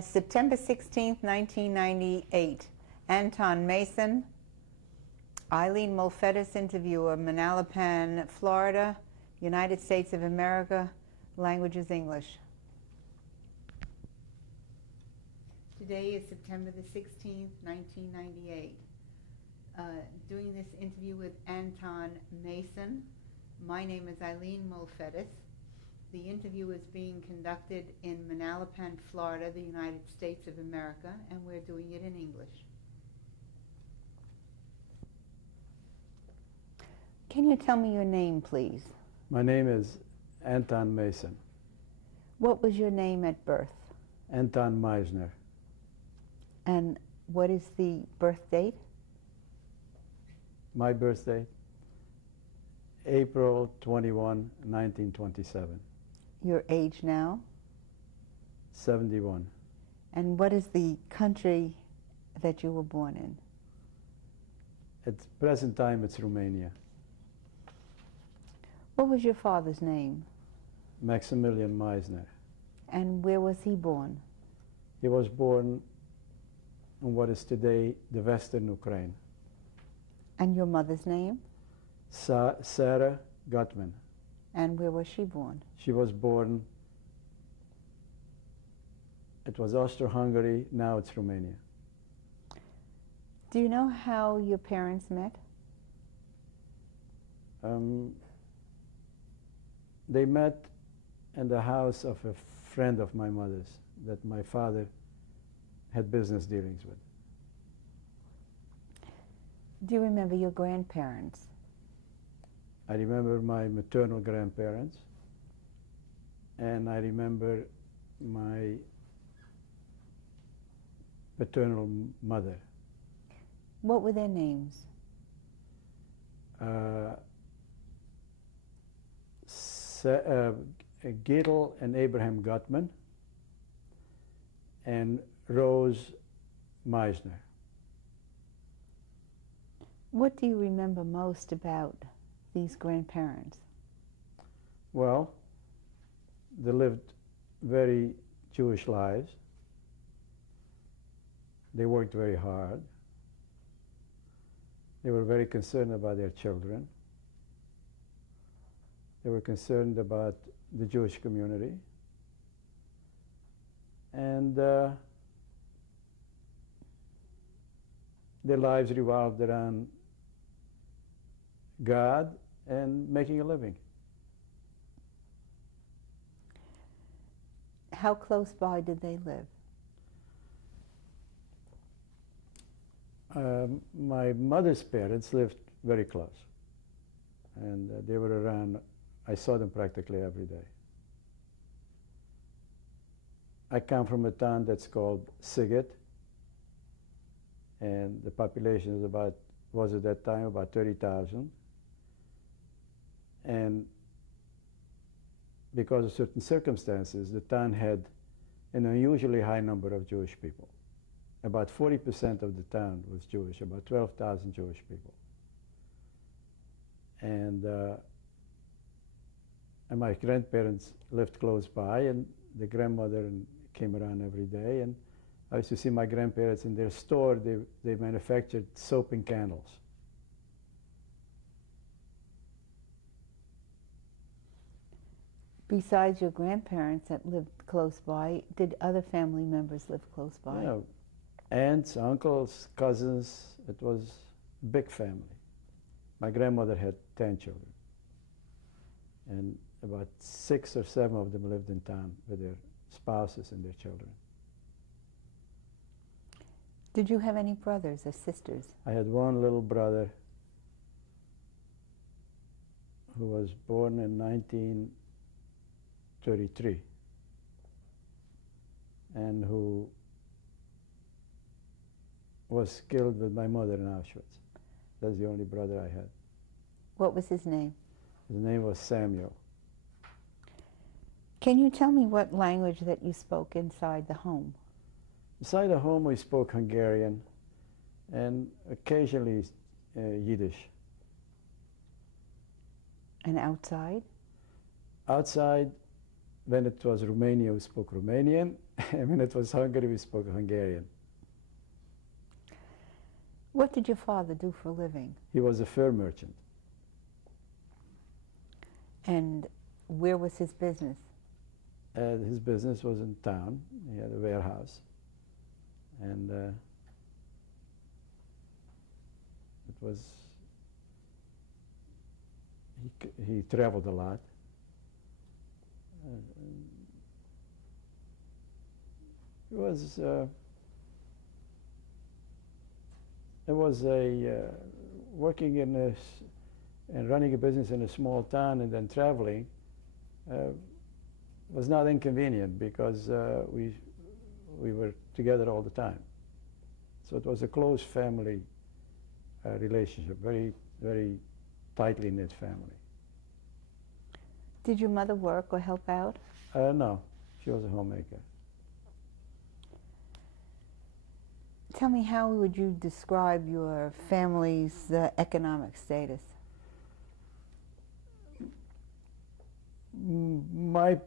September 16th, 1998. Anton Mason, Eileen Molfettis interviewer, Manalapan, Florida, United States of America, language is English. Today is September the 16th, 1998. Doing this interview with Anton Mason. My name is Eileen Molfettis. The interview is being conducted in Manalapan, Florida, the United States of America, and we're doing it in English. Can you tell me your name, please? My name is Anton Mason. What was your name at birth? Anton Meisner. And what is the birth date? My birth date? April 21, 1927. Your age now? 71. And what is the country that you were born in? At present time, it's Romania. What was your father's name? Maximilian Meisner. And where was he born? He was born in what is today the Western Ukraine. And your mother's name? Sarah Gutman. And where was she born? She was born, it was Austro-Hungary, now it's Romania. Do you know how your parents met? They met in the house of a friend of my mother's that my father had business dealings with. Do you remember your grandparents? I remember my maternal grandparents, and I remember my paternal mother. What were their names? Gittel and Abraham Gutman, and Rose Meisner. What do you remember most about these grandparents? Well, they lived very Jewish lives. They worked very hard. They were very concerned about their children. They were concerned about the Jewish community. And their lives revolved around God and making a living. How close by did they live? My mother's parents lived very close, and they were around. I saw them practically every day. I come from a town that's called Siget, and the population was at that time about 30,000. And because of certain circumstances, the town had an unusually high number of Jewish people. About 40% of the town was Jewish, about 12,000 Jewish people. And my grandparents lived close by, and the grandmother came around every day. And I used to see my grandparents in their store. They manufactured soap and candles. Besides your grandparents that lived close by, did other family members live close by? Yeah, aunts, uncles, cousins. It was a big family. My grandmother had 10 children, and about 6 or 7 of them lived in town with their spouses and their children. Did you have any brothers or sisters? I had one little brother who was born in 1933 and who was killed with my mother in Auschwitz. That's the only brother I had. What was his name? His name was Samuel. Can you tell me what language that you spoke inside the home? Inside the home we spoke Hungarian and occasionally Yiddish. And outside? Outside when it was Romania, we spoke Romanian, and when it was Hungary, we spoke Hungarian. What did your father do for a living? He was a fur merchant. And where was his business? His business was in town. He had a warehouse. And it was, he traveled a lot. It was working in and running a business in a small town and then traveling was not inconvenient because we were together all the time. So it was a close family relationship, very, very tightly knit family. Did your mother work or help out? No, she was a homemaker. Tell me, how would you describe your family's economic status? My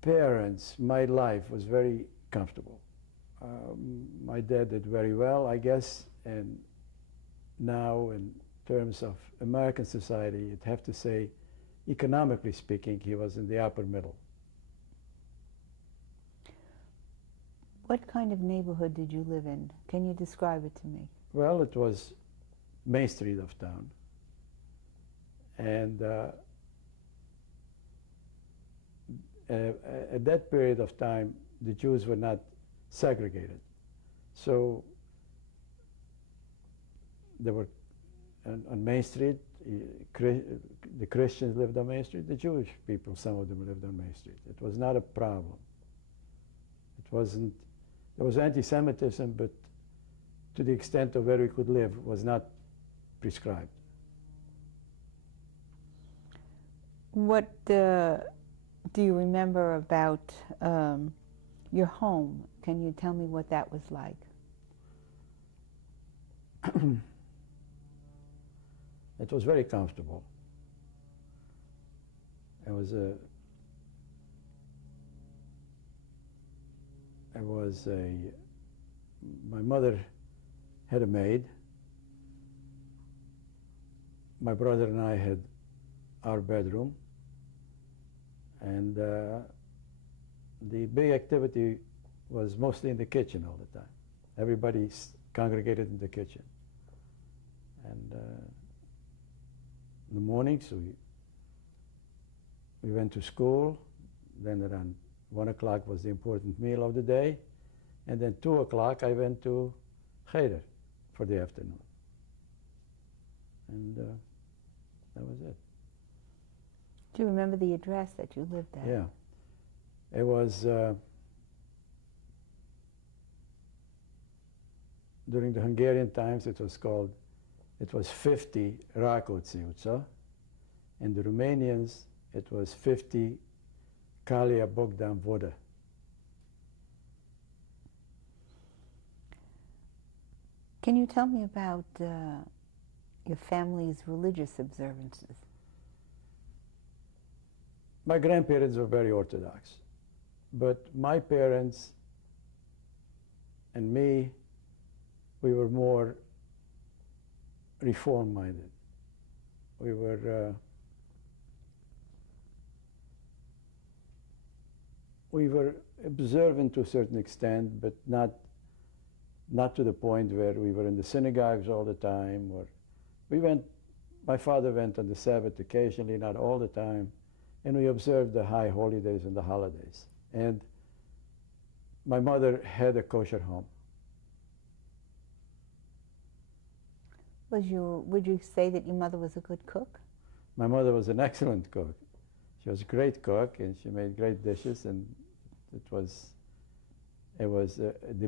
parents, my life was very comfortable. My dad did very well, I guess, and now in terms of American society, you'd have to say, economically speaking, he was in the upper middle. What kind of neighborhood did you live in? Can you describe it to me? Well, it was Main Street of town. And at that period of time, the Jews were not segregated. So there were, on Main Street, the Christians lived on Main Street, the Jewish people, some of them lived on Main Street. It was not a problem. It wasn't, there was anti-Semitism, but to the extent of where we could live was not prescribed. What do you remember about your home? Can you tell me what that was like? It was very comfortable. It was my mother had a maid. My brother and I had our bedroom. And the big activity was mostly in the kitchen all the time. Everybody congregated in the kitchen. And in the mornings, we went to school. Then around 1 o'clock was the important meal of the day. And then 2 o'clock, I went to Cheder for the afternoon. And that was it. Do you remember the address that you lived at? Yeah. It was during the Hungarian times, it was 50 Rákóczi utca, and the Romanians, it was 50 Kalia Bogdan Voda. Can you tell me about your family's religious observances? My grandparents were very Orthodox, but my parents and me, we were more Reform-minded. We were observant to a certain extent, but not to the point where we were in the synagogues all the time. Or my father went on the Sabbath occasionally, not all the time, and we observed the high holidays and the holidays. And my mother had a kosher home. Would you say that your mother was a good cook? My mother was an excellent cook. She was a great cook, and she made great dishes, and the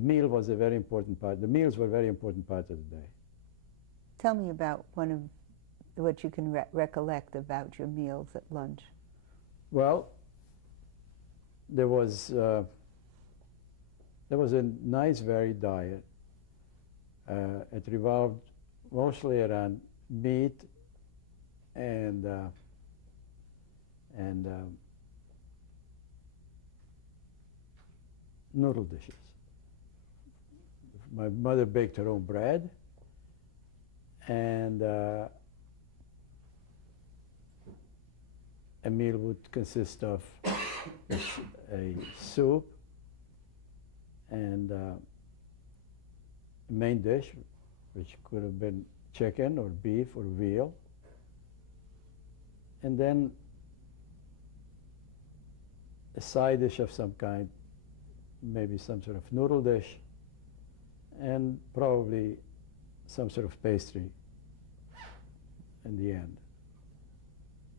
meal was a very important part. The meals were a very important part of the day. Tell me about one of what you can recollect about your meals at lunch. Well, there was a nice varied diet. It revolved mostly around meat and noodle dishes. My mother baked her own bread, and a meal would consist of a soup and a main dish, which could have been chicken or beef or veal, and then a side dish of some kind, maybe some sort of noodle dish, and probably some sort of pastry in the end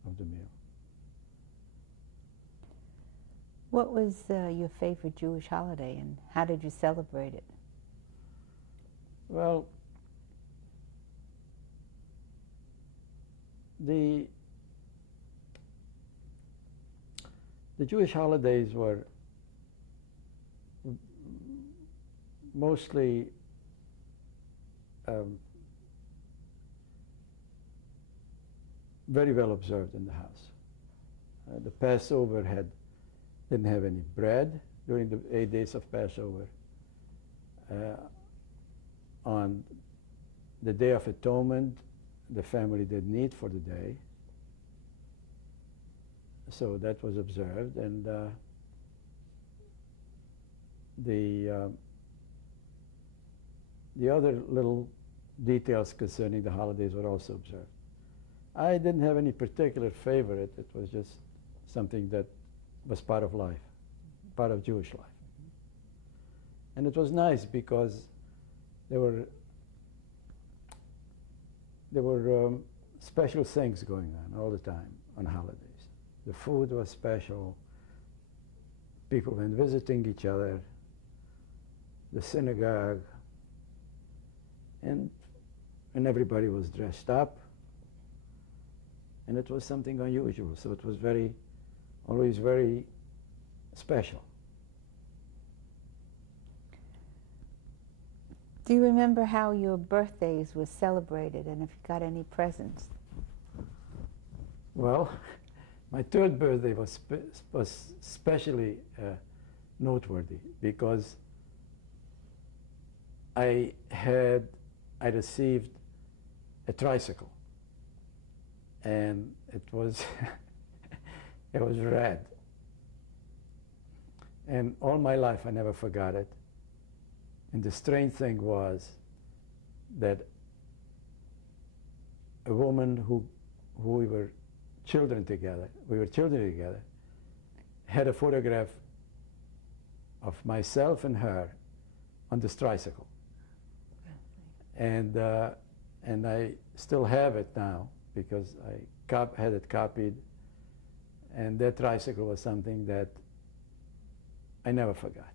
of the meal. What was your favorite Jewish holiday, and how did you celebrate it? Well, the Jewish holidays were mostly very well observed in the house. The Passover didn't have any bread during the 8 days of Passover. On the Day of Atonement, the family didn't eat for the day, so that was observed, and the other little details concerning the holidays were also observed. I didn't have any particular favorite. It was just something that was part of life, part of Jewish life. And it was nice because there were special things going on all the time on holidays. The food was special. People went visiting each other. The synagogue, and everybody was dressed up, and it was something unusual. So it was always very special. Do you remember how your birthdays were celebrated, and if you got any presents? Well, my third birthday was especially noteworthy because I received a tricycle, and it was it was red. And all my life I never forgot it. And the strange thing was that a woman who we were children together, had a photograph of myself and her on this tricycle. And I still have it now because I had it copied, and that tricycle was something that I never forgot.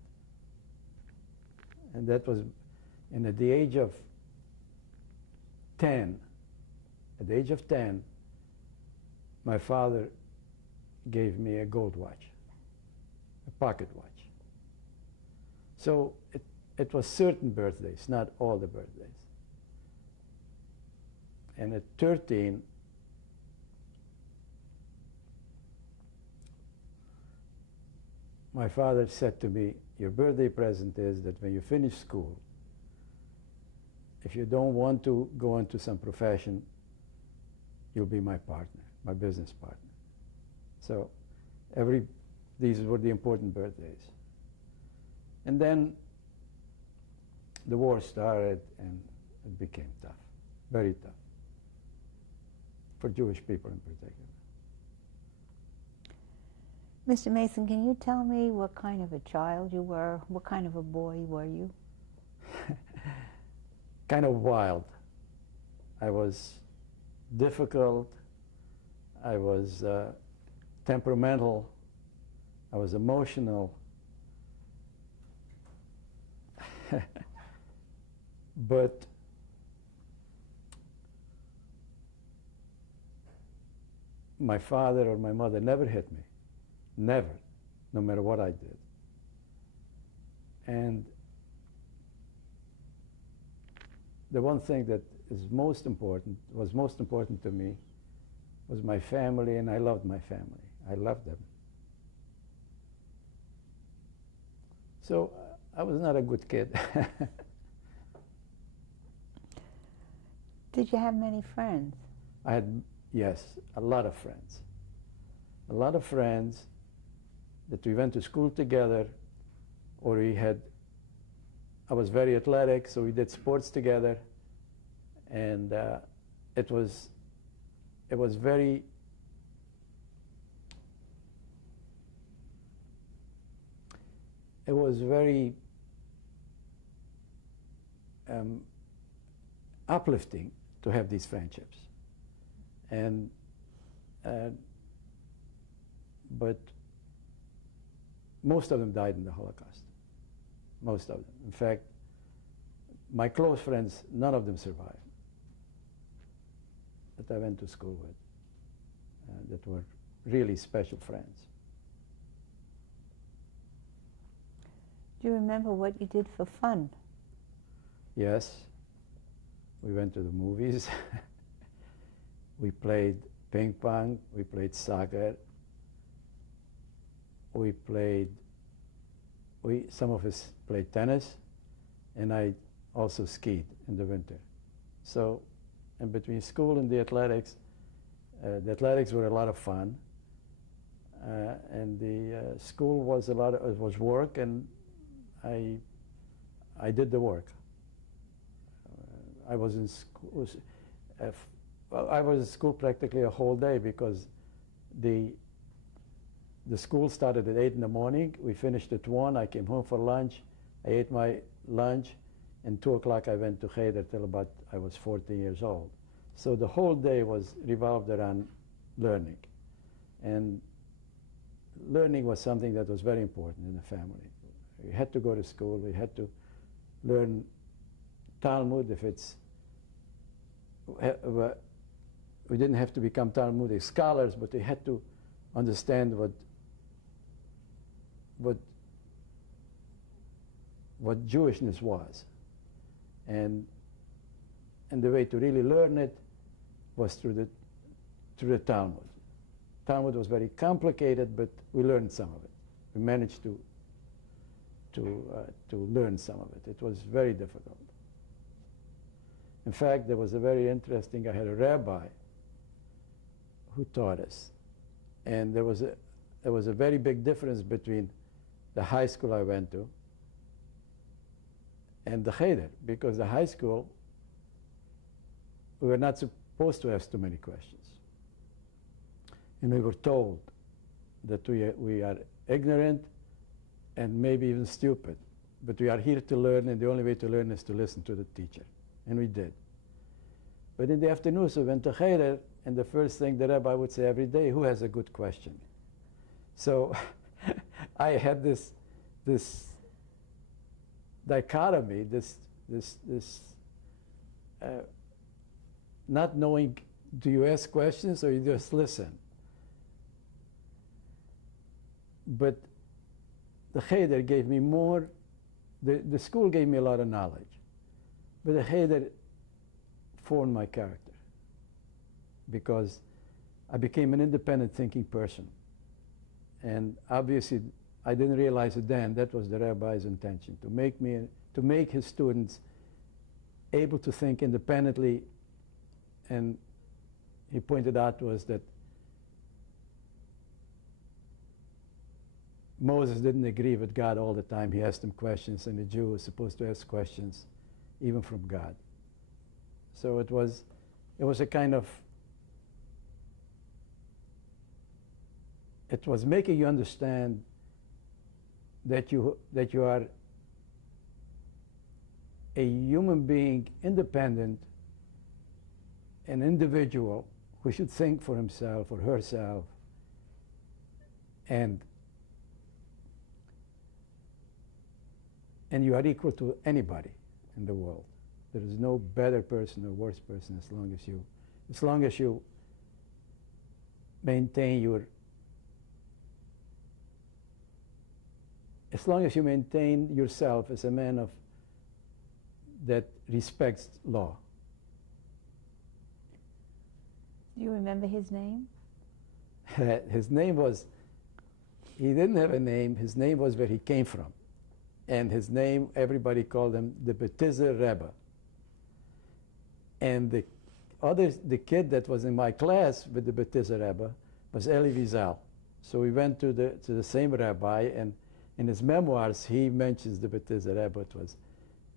And that was, and at the age of 10, my father gave me a gold watch, a pocket watch. So it was certain birthdays, not all the birthdays. And at 13, my father said to me, your birthday present is that when you finish school, if you don't want to go into some profession, you'll be my partner, my business partner. So these were the important birthdays. And then the war started, and it became tough, very tough, for Jewish people in particular. Mr. Mason, can you tell me what kind of a child you were? What kind of a boy were you? Kind of wild. I was difficult. I was temperamental. I was emotional. But my father or my mother never hit me. Never, no matter what I did. And the one thing that was most important to me was my family, and I loved my family. I loved them. So I was not a good kid. Did you have many friends? I had, yes, a lot of friends. A lot of friends that we went to school together, or I was very athletic, so we did sports together, and it was very uplifting to have these friendships. And but most of them died in the Holocaust. Most of them. In fact, my close friends, none of them survived that I went to school with, that were really special friends. Do you remember what you did for fun? Yes, we went to the movies. We played ping pong, we played soccer, some of us played tennis, and I also skied in the winter. So, in between school and the athletics were a lot of fun, and the school was was work, and I did the work. I was in school. I was in school practically a whole day because the school started at 8 in the morning. We finished at 1. I came home for lunch. I ate my lunch, and 2 o'clock I went to Cheder till about I was 14 years old. So the whole day was revolved around learning, and learning was something that was very important in the family. We had to go to school. We had to learn Talmud if it's. We didn't have to become Talmudic scholars, but we had to understand what Jewishness was, and the way to really learn it was through the Talmud. Talmud was very complicated, but we learned some of it. We managed to learn some of it. It was very difficult. In fact, there was a very interesting. I had a rabbi who taught us, and there was a very big difference between the high school I went to and the Cheder, because the high school we were not supposed to ask too many questions, and we were told that we are ignorant and maybe even stupid, but we are here to learn, and the only way to learn is to listen to the teacher, and we did. But in the afternoons we went to Cheder, and the first thing the rabbi would say every day, who has a good question? So I had this dichotomy, this not knowing, do you ask questions or you just listen? But the Cheder gave me more, the school gave me a lot of knowledge, but the Cheder formed my character, because I became an independent thinking person. And obviously, I didn't realize it then, that was the rabbi's intention, to make his students able to think independently. And he pointed out to us that Moses didn't agree with God all the time. He asked him questions, and the Jew was supposed to ask questions even from God. So it was a kind of, it was making you understand that you are a human being, independent, an individual who should think for himself or herself, and you are equal to anybody in the world. There is no better person or worse person as long as you maintain yourself as a man that respects law. Do you remember his name? His name was, he didn't have a name, his name was where he came from. and his name, everybody called him the Betizer Rebbe. And the kid that was in my class with the Betizer Rebbe was Eli Wiesel. So we went to the same rabbi, and in his memoirs he mentions the Betizer Rebbe.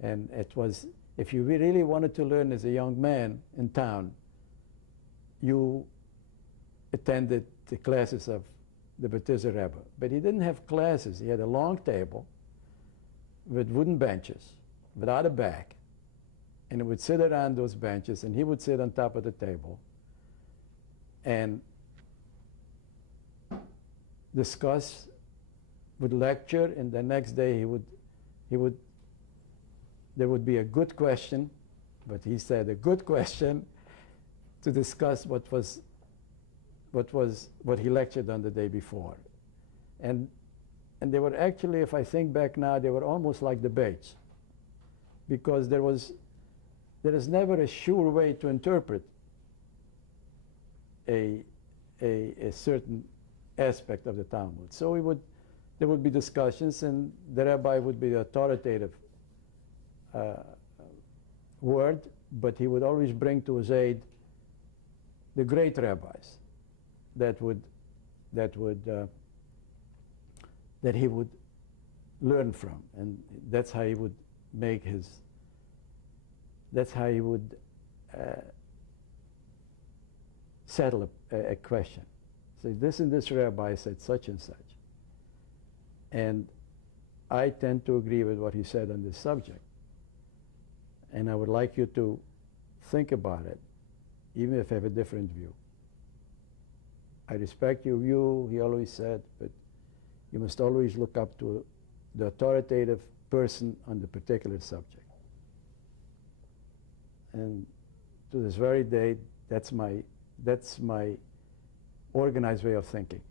It was, if you really wanted to learn as a young man in town, you attended the classes of the Betizer Rebbe. But he didn't have classes. He had a long table with wooden benches, without a back, and he would sit around those benches, and he would sit on top of the table and discuss, would lecture, and the next day there would be a good question, but he said a good question to discuss what he lectured on the day before. And they were actually, if I think back now, they were almost like debates, because there is never a sure way to interpret a certain aspect of the Talmud. So there would be discussions, and the rabbi would be the authoritative word, but he would always bring to his aid the great rabbis that he would learn from, and that's how he would make his. That's how he would settle a question. So this and this rabbi said such and such, and I tend to agree with what he said on this subject. And I would like you to think about it, even if you have a different view. I respect your view, he always said, but you must always look up to the authoritative person on the particular subject. And to this very day, that's my organized way of thinking.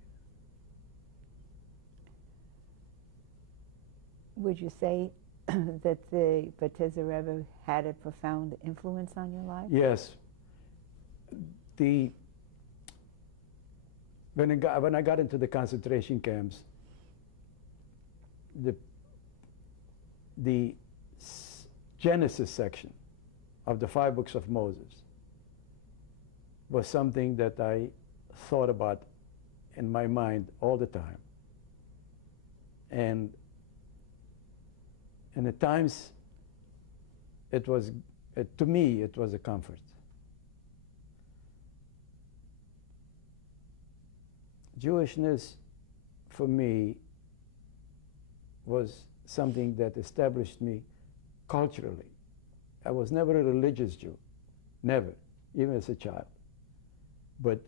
Would you say that the Betizer Rebbe had a profound influence on your life? Yes. When I got into the concentration camps, the Genesis section of the 5 books of Moses was something that I thought about in my mind all the time. And at times, to me, it was a comfort. Jewishness, for me, was something that established me culturally. I was never a religious Jew, never, even as a child. But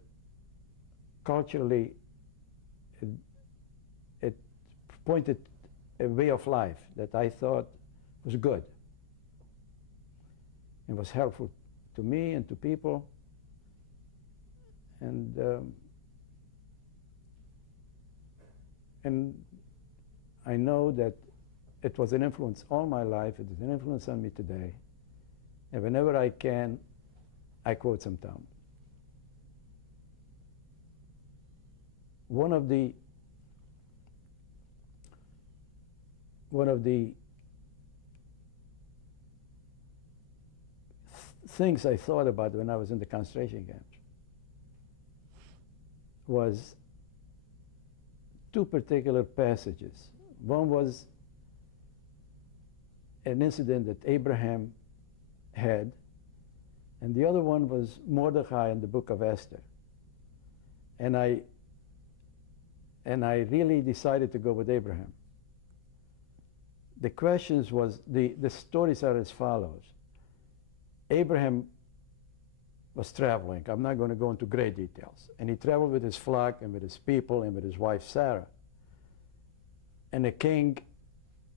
culturally, it pointed a way of life that I thought was good. It was helpful to me and to people. And I know that it was an influence all my life. It is an influence on me today. And whenever I can, I quote some Talmud. One of the things I thought about when I was in the concentration camps was 2 particular passages. One was an incident that Abraham had, and the other one was Mordechai in the book of Esther. And I really decided to go with Abraham. The questions was, the stories are as follows. Abraham was traveling. I'm not going to go into great details. And he traveled with his flock and with his people and with his wife Sarah. And the king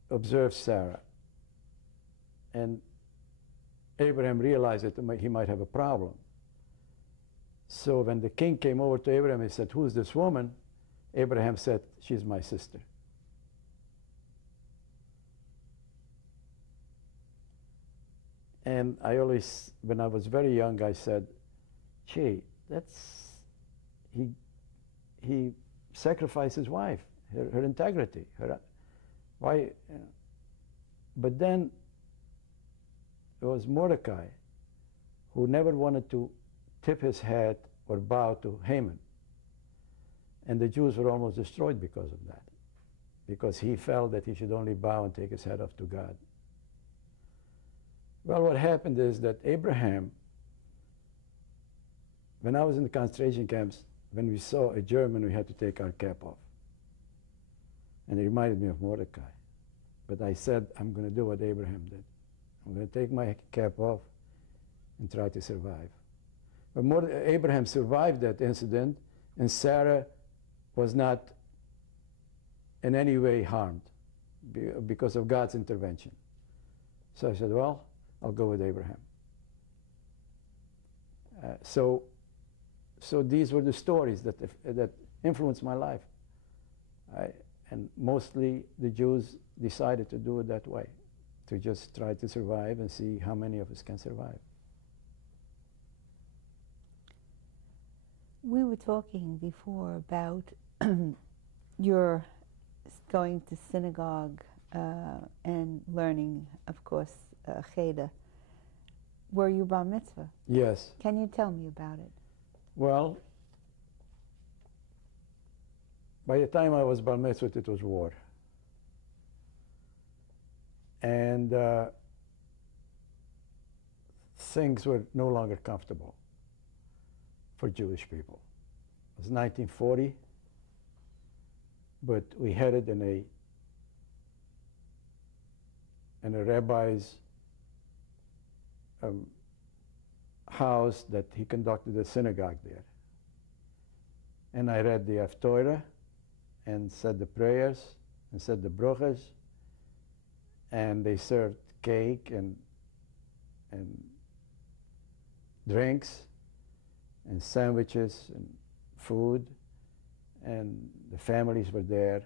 observed Sarah. And Abraham realized that he might have a problem. So when the king came over to Abraham, he said, "Who's this woman?" Abraham said, "She's my sister." And I always, when I was very young, I said, "Gee, he sacrificed his wife, her integrity. Why?" But then it was Mordecai who never wanted to tip his hat or bow to Haman. And the Jews were almost destroyed because of that, because he felt that he should only bow and take his hat off to God. Well, what happened is that Abraham, when I was in the concentration camps, when we saw a German, we had to take our cap off. And it reminded me of Mordecai. But I said, I'm going to do what Abraham did. I'm going to take my cap off and try to survive. But Abraham survived that incident, and Sarah was not in any way harmed because of God's intervention. So I said, well, I'll go with Abraham. So these were the stories that influenced my life. And mostly the Jews decided to do it that way, to just try to survive and see how many of us can survive. We were talking before about your going to synagogue and learning, of course, Cheder. Were you bar mitzvah? Yes. Can you tell me about it? Well, by the time I was bar mitzvah, it was war. And things were no longer comfortable for Jewish people. It was 1940, but we headed in a rabbi's house that he conducted a synagogue there. And I read the Haftorah and said the prayers and said the brochas, and they served cake and drinks and sandwiches and food, and the families were there,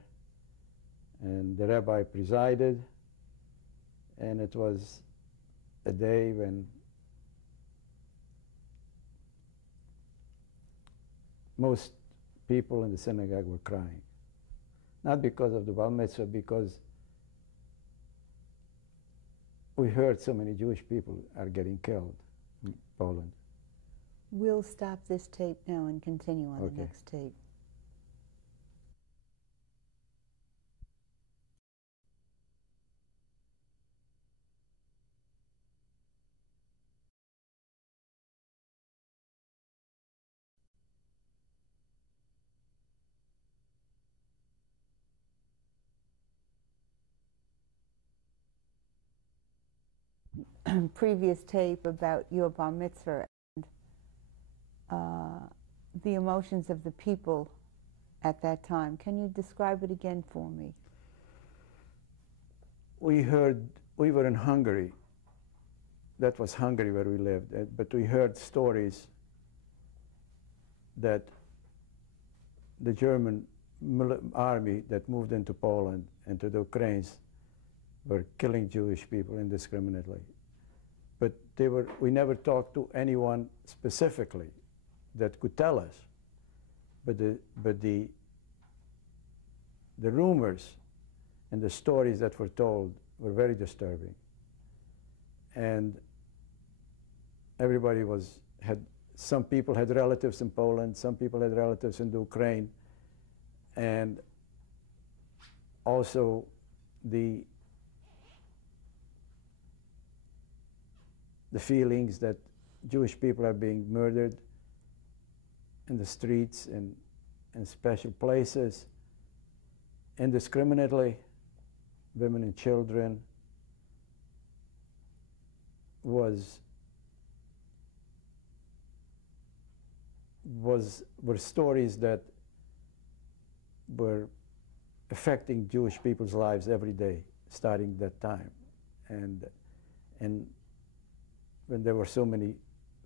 and the rabbi presided, and it was a day when most people in the synagogue were crying. Not because of the bar mitzvah, because we heard so many Jewish people are getting killed in Poland. We'll stop this tape now and continue on the next tape. Previous tape about your bar mitzvah and the emotions of the people at that time. Can you describe it again for me? We were in Hungary. That was Hungary where we lived, but we heard stories that the German army that moved into Poland and to the Ukrainians were killing Jewish people indiscriminately. But we never talked to anyone specifically that could tell us. But the rumors and the stories that were told were very disturbing. And everybody some people had relatives in Poland, some people had relatives in the Ukraine, and also the feelings that Jewish people are being murdered in the streets and in special places indiscriminately, women and children, were stories that were affecting Jewish people's lives every day starting that time. And when there were so many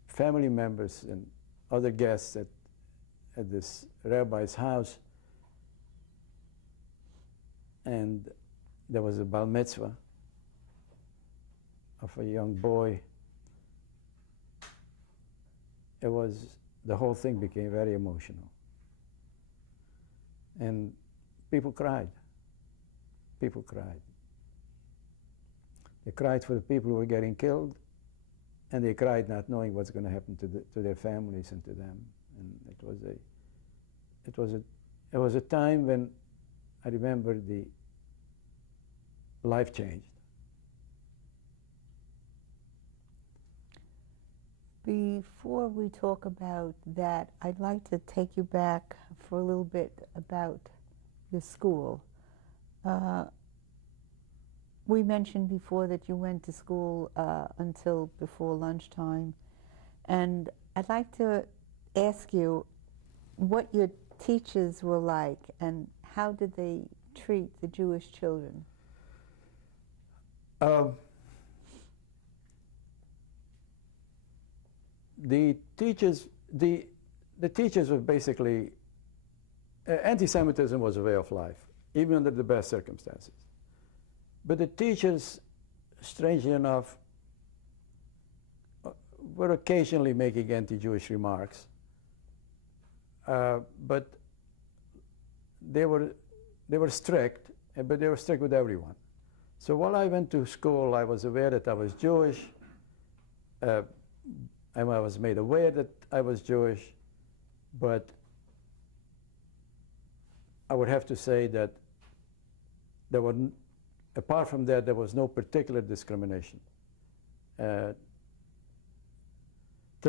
family members and other guests at this rabbi's house, and there was a bar mitzvah of a young boy, the whole thing became very emotional. And people cried. People cried. They cried for the people who were getting killed, and they cried not knowing what's going to happen to their families and to them. And it was a time when I remember the life changed. Before we talk about that, I'd like to take you back for a little bit about your school. We mentioned before that you went to school until before lunchtime, and I'd like to ask you what your teachers were like and how did they treat the Jewish children? The teachers were basically, anti-Semitism was a way of life, even under the best circumstances. But the teachers, strangely enough, were occasionally making anti-Jewish remarks, but they were strict, but they were strict with everyone. So while I went to school, I was aware that I was Jewish. And I was made aware that I was Jewish, but I would have to say that apart from that, there was no particular discrimination. Till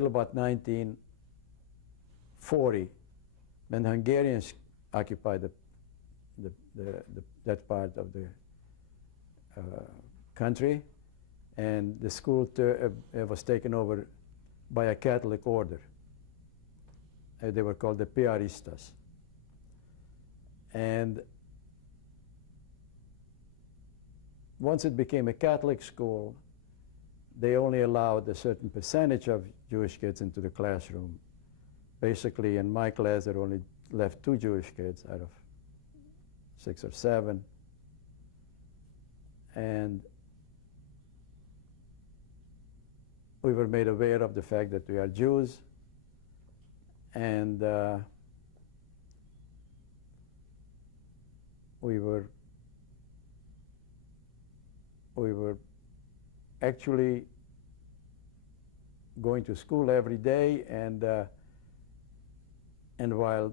about 1940, when the Hungarians occupied that part of the country, and the school was taken over by a Catholic order. They were called the Piaristas. And once it became a Catholic school, they only allowed a certain percentage of Jewish kids into the classroom. Basically, in my class, there only left 2 Jewish kids out of 6 or 7. And we were made aware of the fact that we are Jews, and we were actually going to school every day, and while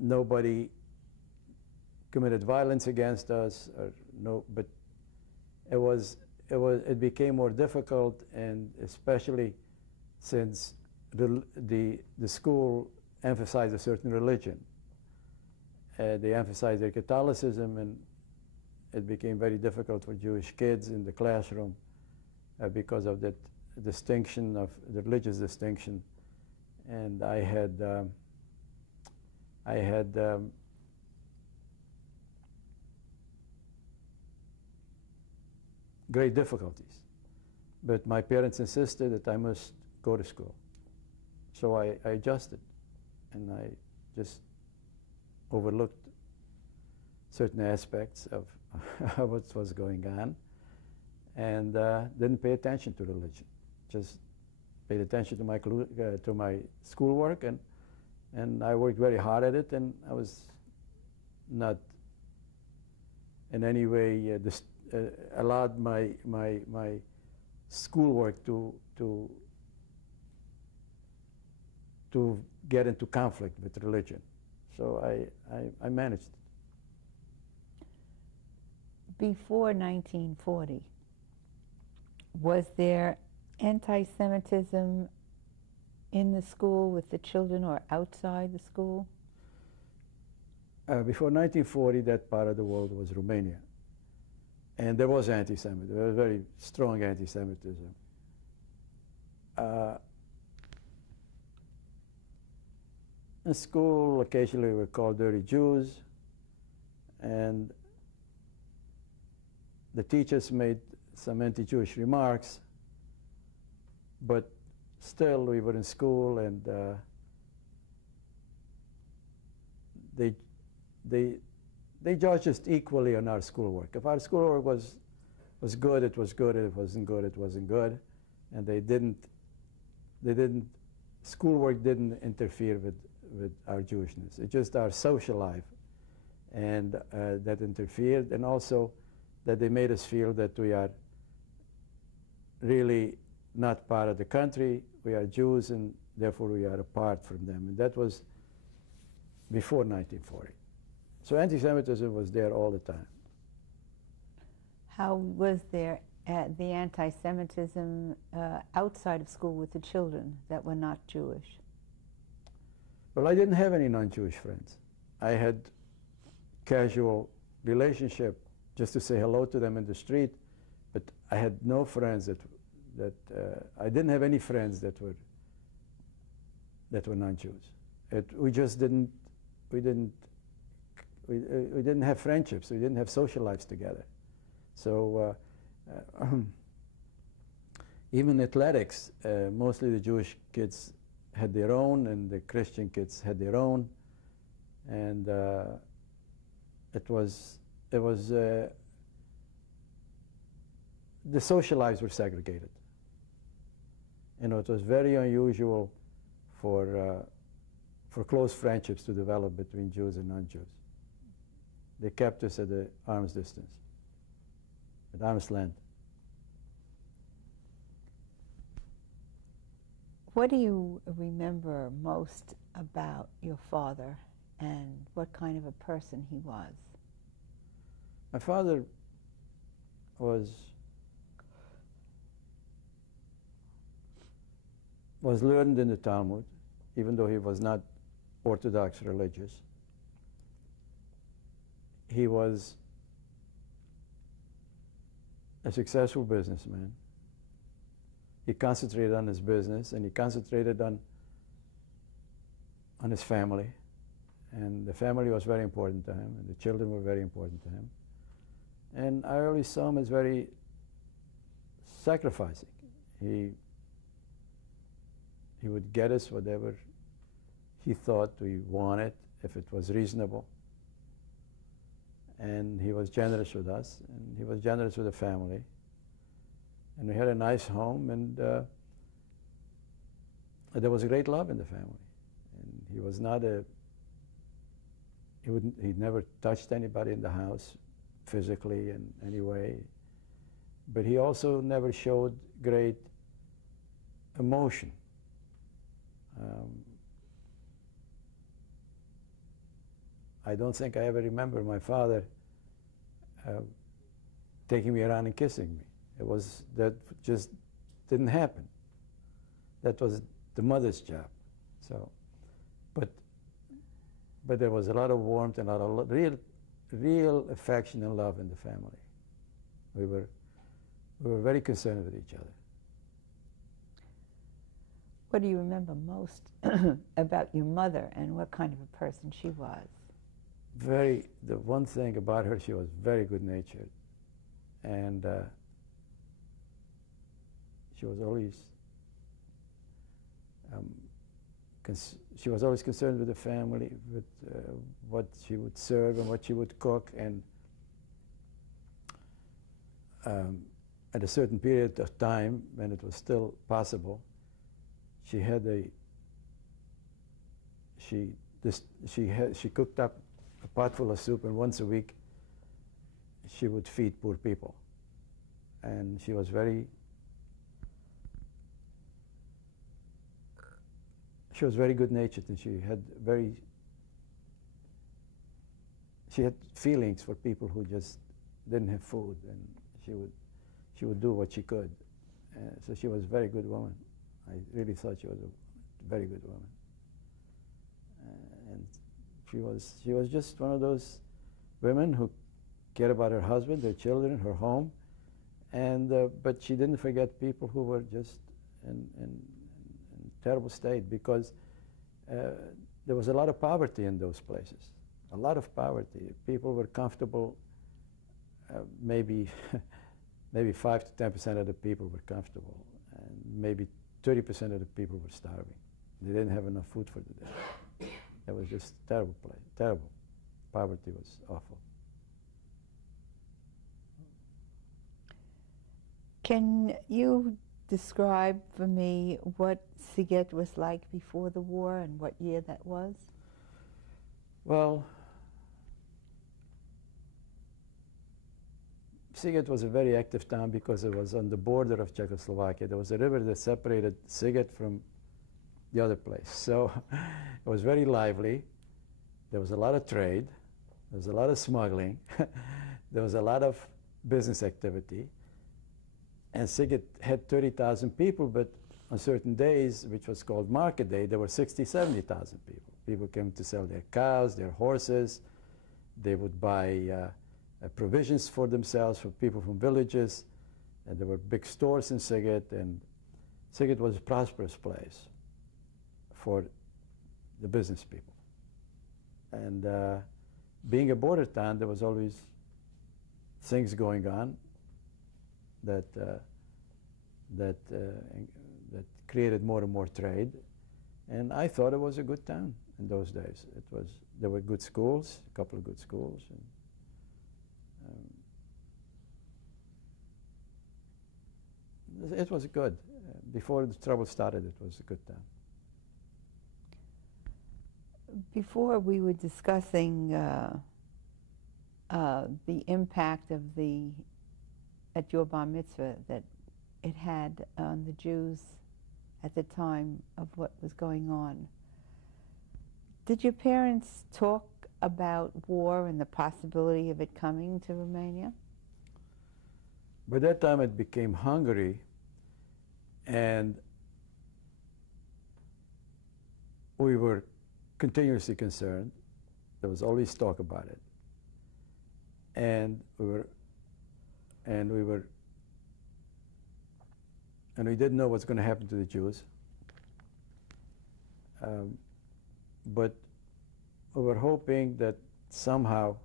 nobody committed violence against us, but it became more difficult, and especially since the school emphasized a certain religion. They emphasized their Catholicism, and it became very difficult for Jewish kids in the classroom because of that distinction, of the religious distinction. And I had great difficulties. But my parents insisted that I must go to school. So I adjusted, and I just overlooked certain aspects of what was going on, and didn't pay attention to religion. Just paid attention to my schoolwork, and I worked very hard at it, and I was not in any way allowed my schoolwork to get into conflict with religion. So I managed it. Before 1940, was there anti-Semitism in the school with the children or outside the school? Before 1940, that part of the world was Romania. And there was anti-Semitism. There was very strong anti-Semitism. In school, occasionally we were called dirty Jews, and the teachers made some anti-Jewish remarks, but still we were in school, and they judged us equally on our schoolwork. If our schoolwork was good, it was good. If it wasn't good, it wasn't good. And schoolwork didn't interfere with our Jewishness. It's just our social life, and that interfered, and also that they made us feel that we are really not part of the country. We are Jews, and therefore we are apart from them. And that was before 1940. So anti-Semitism was there all the time. How was there the anti-Semitism outside of school with the children that were not Jewish? Well, I didn't have any non-Jewish friends. I had casual relationship just to say hello to them in the street, but I had no friends I didn't have any friends that were non-Jews. We just didn't have friendships. We didn't have social lives together. So even athletics, mostly the Jewish kids had their own, and the Christian kids had their own, and the social lives were segregated. You know, it was very unusual for close friendships to develop between Jews and non-Jews. They kept us at the arm's distance, at arm's length. What do you remember most about your father, and what kind of a person he was? My father was learned in the Talmud, even though he was not Orthodox religious. He was a successful businessman. He concentrated on his business, and he concentrated on his family. And the family was very important to him, and the children were very important to him. And I always saw him as very sacrificing. He would get us whatever he thought we wanted, if it was reasonable. And he was generous with us, and he was generous with the family. And we had a nice home, and there was great love in the family. And he was not he never touched anybody in the house physically in any way. But he also never showed great emotion. I don't think I ever remember my father taking me around and kissing me. That just didn't happen. That was the mother's job. So, but there was a lot of warmth and a lot of real affection and love in the family. We were very concerned with each other. What do you remember most about your mother, and what kind of a person she was? The one thing about her, she was very good-natured, and she was always concerned with the family, with what she would serve and what she would cook, and at a certain period of time, when it was still possible, she cooked up a pot full of soup, and once a week she would feed poor people. And she was very good-natured, and she had feelings for people who just didn't have food, and she would do what she could. So she was a very good woman. I really thought she was a very good woman. And she was just one of those women who cared about her husband, her children, her home, and but she didn't forget people who were just in terrible state, because there was a lot of poverty in those places, a lot of poverty. People were comfortable, maybe 5 to 10% of the people were comfortable, and maybe 30% of the people were starving. They didn't have enough food for the day. It was just a terrible place, terrible. Poverty was awful. Can you describe for me what Sziget was like before the war, and what year that was? Well, Sziget was a very active town because it was on the border of Czechoslovakia. There was a river that separated Sziget from the other place. So it was very lively. There was a lot of trade. There was a lot of smuggling. There was a lot of business activity. And Sziget had 30,000 people, but on certain days, which was called Market Day, there were 60, 70,000 people. People came to sell their cows, their horses. They would buy provisions for themselves, for people from villages. And there were big stores in Sziget, and Sziget was a prosperous place for the business people. And being a border town, there was always things going on that created more and more trade. And I thought it was a good town in those days. There were good schools, a couple of good schools. And, it was good. Before the trouble started, it was a good town. Before we were discussing the impact of at your bar mitzvah that it had on the Jews at the time of what was going on. Did your parents talk about war and the possibility of it coming to Romania? By that time it became Hungary, and we were continuously concerned. There was always talk about it. And we didn't know what's going to happen to the Jews. But we were hoping that somehow,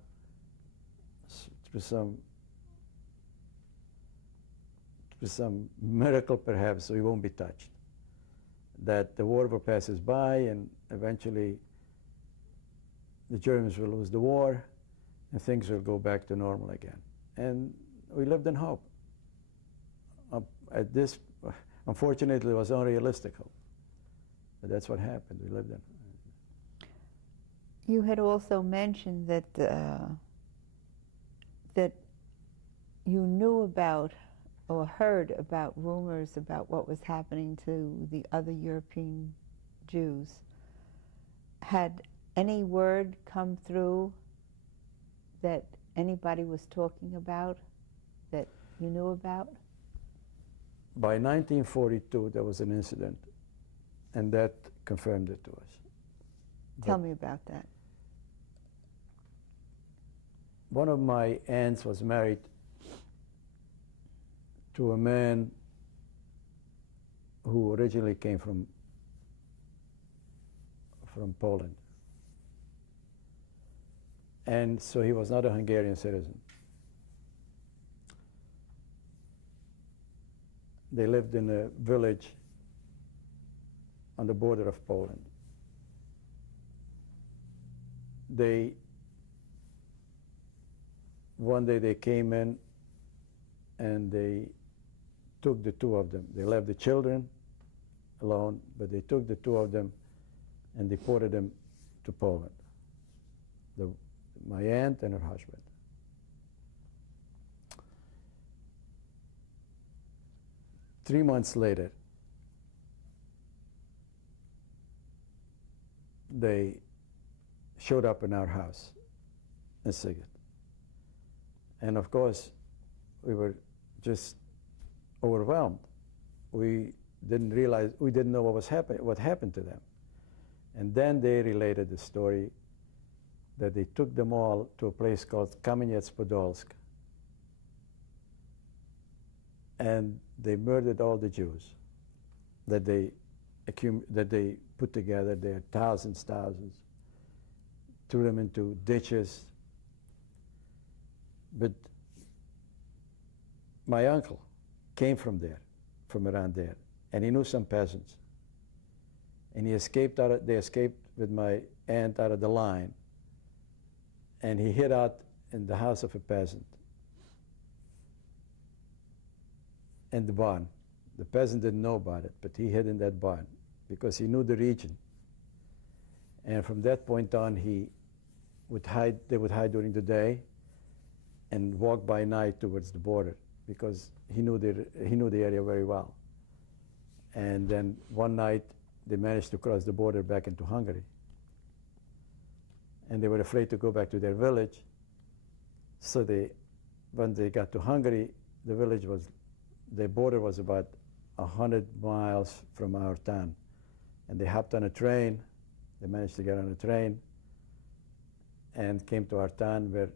through some miracle perhaps, we won't be touched. That the war will pass us by, and eventually the Germans will lose the war, and things will go back to normal again. And we lived in hope. Unfortunately, it was unrealistic hope. But that's what happened. We lived in. You had also mentioned that that you knew about or heard about rumors about what was happening to the other European Jews. Had any word come through that anybody was talking about that you knew about? By 1942, there was an incident, and that confirmed it to us. Tell me about that. One of my aunts was married to a man who originally came from Poland. And so he was not a Hungarian citizen. They lived in a village on the border of Poland. One day they came in and they took the two of them. They left the children alone, but they took the two of them and deported them to Poland. My aunt and her husband. Three months later, they showed up in our house in Sziget. And of course, we were just overwhelmed. We didn't know what happened to them. And then they related the story that they took them all to a place called Kamenets-Podolsk, and they murdered all the Jews that they put together. There, thousands, threw them into ditches. But my uncle came from around there, and he knew some peasants. And they escaped with my aunt out of the line, and he hid out in the house of a peasant in the barn. The peasant didn't know about it, but he hid in that barn because he knew the region. And from that point on, they would hide during the day, and walk by night towards the border because he knew the area very well. And then one night they managed to cross the border back into Hungary. And they were afraid to go back to their village. So when they got to Hungary, the border was about 100 miles from our town. And they hopped on a train. They managed to get on a train and came to our town, where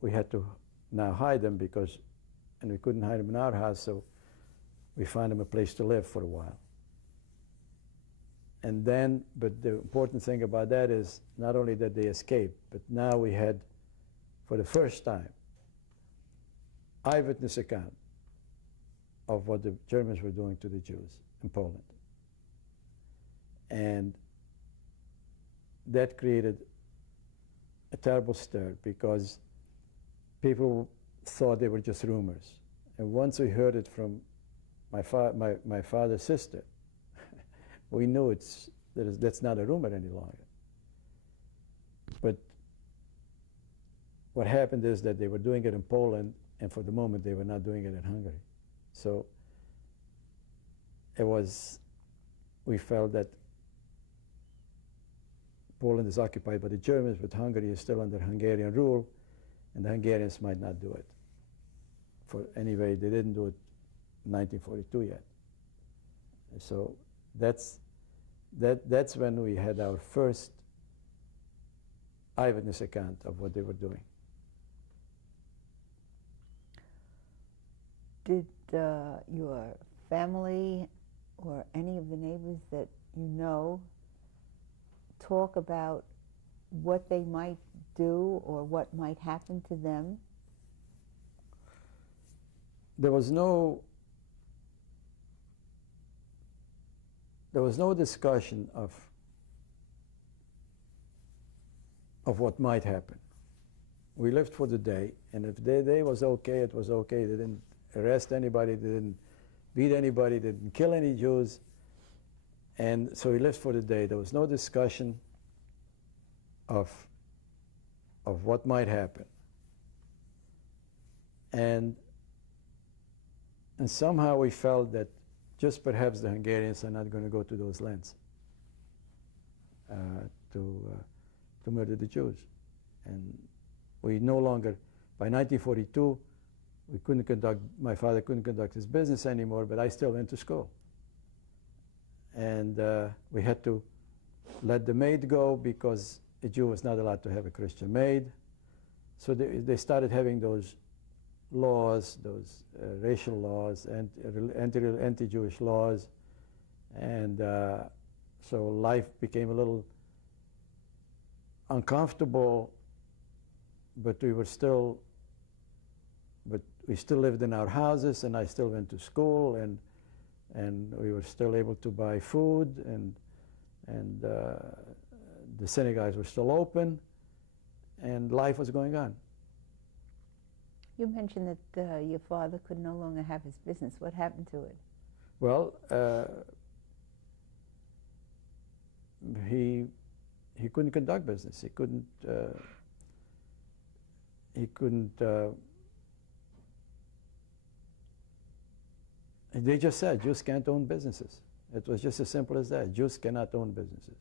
we had to now hide them and we couldn't hide them in our house, so we found them a place to live for a while. And then, but the important thing about that is not only that they escaped, but now we had, for the first time, eyewitness account of what the Germans were doing to the Jews in Poland. And that created a terrible stir because people thought they were just rumors. And once we heard it from my father's sister, we knew that's not a rumor any longer. But what happened is that they were doing it in Poland, and for the moment they were not doing it in Hungary. So we felt that Poland is occupied by the Germans, but Hungary is still under Hungarian rule, and the Hungarians might not do it. Anyway, they didn't do it in 1942 yet. And so that's when we had our first eyewitness account of what they were doing. Did your family or any of the neighbors that you know talk about what they might do or what might happen to them? There was no discussion of what might happen. We lived for the day, and if the day was okay, it was okay. They didn't arrest anybody, they didn't beat anybody, they didn't kill any Jews. And so we lived for the day. There was no discussion of what might happen. And somehow we felt that just perhaps the Hungarians are not going to go to those lands to murder the Jews. And we no longer, by 1942, my father couldn't conduct his business anymore, but I still went to school. And we had to let the maid go because a Jew was not allowed to have a Christian maid. So they started having those laws, those racial laws, and anti-Jewish laws. And so life became a little uncomfortable, but we still lived in our houses, and I still went to school, and we were still able to buy food, and the synagogues were still open, and life was going on. You mentioned that your father could no longer have his business. What happened to it? Well, he couldn't conduct business. He couldn't. They just said Jews can't own businesses. It was just as simple as that. Jews cannot own businesses.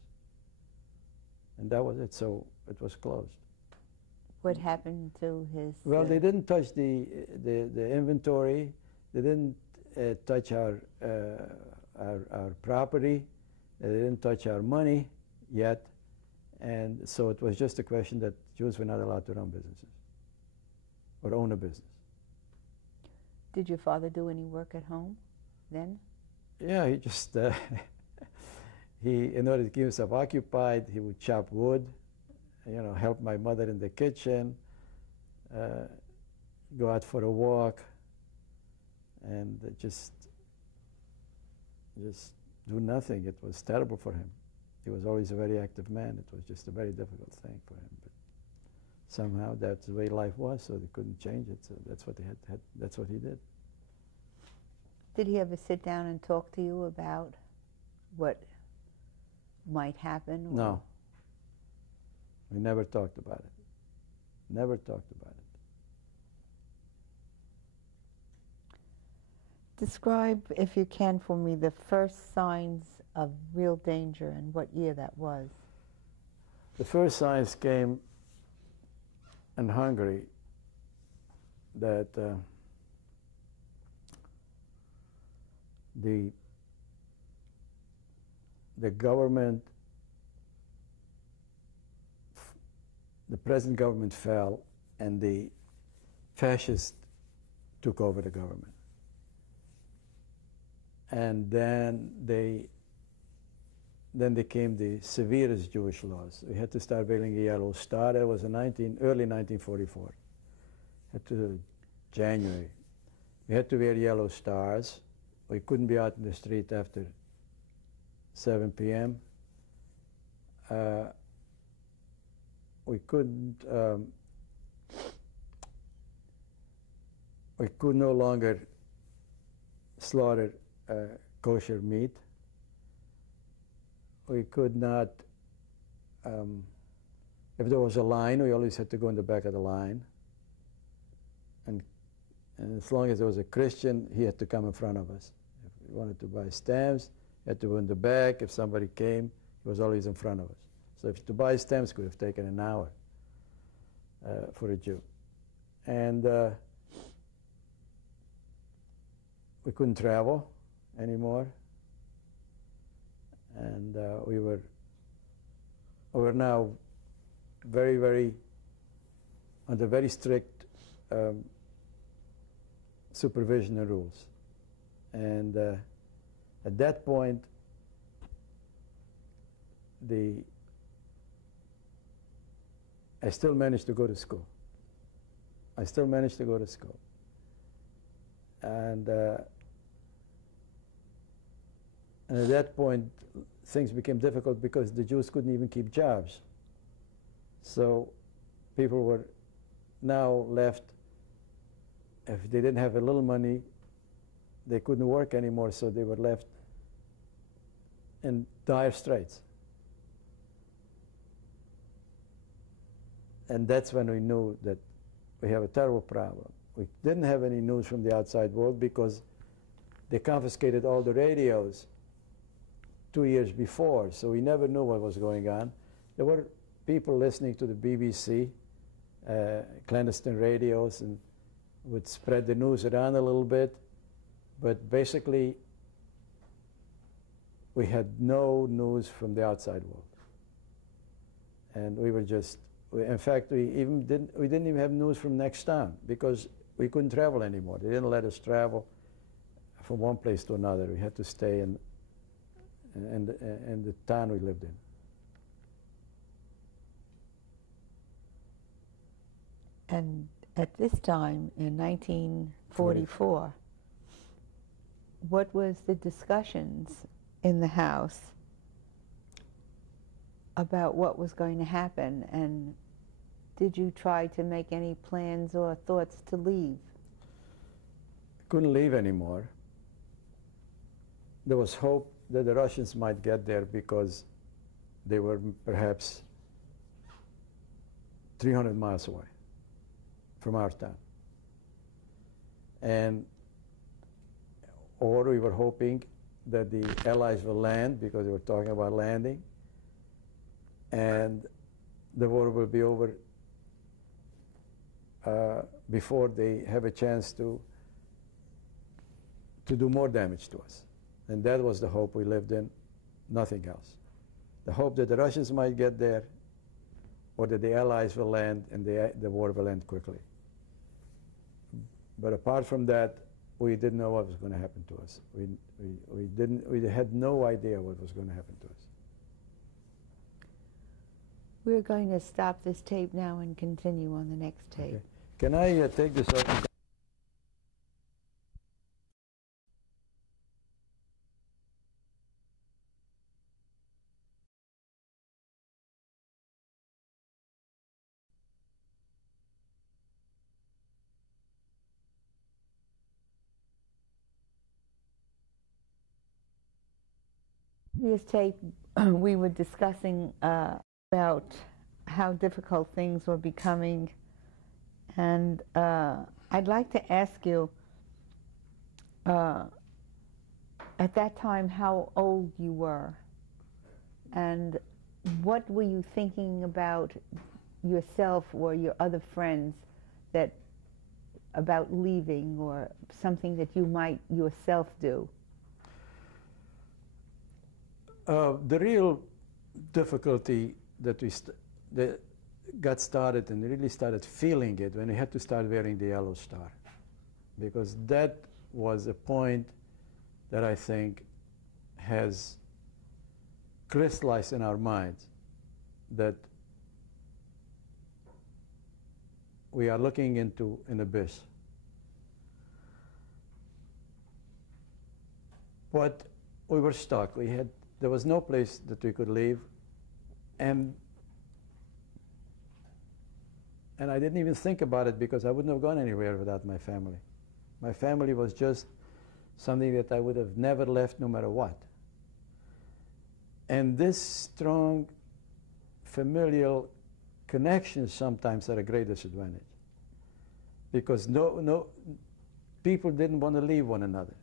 And that was it. So it was closed. What happened to his... Well, they didn't touch the inventory. They didn't touch our property. They didn't touch our money yet. And so it was just a question that Jews were not allowed to run businesses or own a business. Did your father do any work at home then? Yeah, he just, in order to keep himself occupied, he would chop wood, help my mother in the kitchen, go out for a walk, and just do nothing. It was terrible for him. He was always a very active man. It was just a very difficult thing for him. But somehow that's the way life was, so they couldn't change it. So that's what they had. That's what he did. Did he ever sit down and talk to you about what might happen? No. We never talked about it. Never talked about it. Describe, if you can, for me, the first signs of real danger and what year that was. The first signs came in Hungary that the government, the present government fell, and the fascists took over the government. And then came the severest Jewish laws. We had to start wearing a yellow star. That was in early 1944. January. We had to wear yellow stars. We couldn't be out in the street after 7 p.m. We couldn't. We could no longer slaughter kosher meat. We could not. If there was a line, we always had to go in the back of the line. And as long as there was a Christian, he had to come in front of us. If we wanted to buy stamps, he had to go in the back. If somebody came, he was always in front of us. So to buy stamps could have taken an hour for a Jew. And we couldn't travel anymore. And we were now very, very under very strict supervision and rules. And at that point, I still managed to go to school. And at that point, things became difficult because the Jews couldn't even keep jobs. So people were now left, if they didn't have a little money, they couldn't work anymore, so they were left in dire straits. And that's when we knew that we have a terrible problem. We didn't have any news from the outside world because they confiscated all the radios 2 years before, so we never knew what was going on. There were people listening to the BBC, clandestine radios, and would spread the news around a little bit, but basically we had no news from the outside world. And we were just, in fact, we didn't even have news from next town because we couldn't travel anymore. They didn't let us travel from one place to another. We had to stay in the town we lived in. And at this time, in 1944, what was the discussions in the house about what was going to happen? And did you try to make any plans or thoughts to leave? Couldn't leave anymore. There was hope that the Russians might get there because they were perhaps 300 miles away from our town. Or we were hoping that the Allies will land, because they were talking about landing, and the war will be over before they have a chance to do more damage to us. And that was the hope we lived in, nothing else. The hope that the Russians might get there, or that the Allies will land and the war will end quickly. But apart from that, we didn't know what was going to happen to us. We had no idea what was going to happen to us. We're going to stop this tape now and continue on the next tape. Okay. Can I take this off? This tape, we were discussing about how difficult things were becoming And I'd like to ask you, at that time, how old you were, and what were you thinking about yourself or your other friends that about leaving, or something that you might yourself do? The real difficulty that that got started and really started feeling it when we had to start wearing the yellow star, because that was a point that I think has crystallized in our minds that we are looking into an abyss. But we were stuck. There was no place that we could leave, and I didn't even think about it, because I wouldn't have gone anywhere without my family. My family was just something that I would have never left no matter what. And this strong familial connections sometimes are a great disadvantage, because people didn't want to leave one another.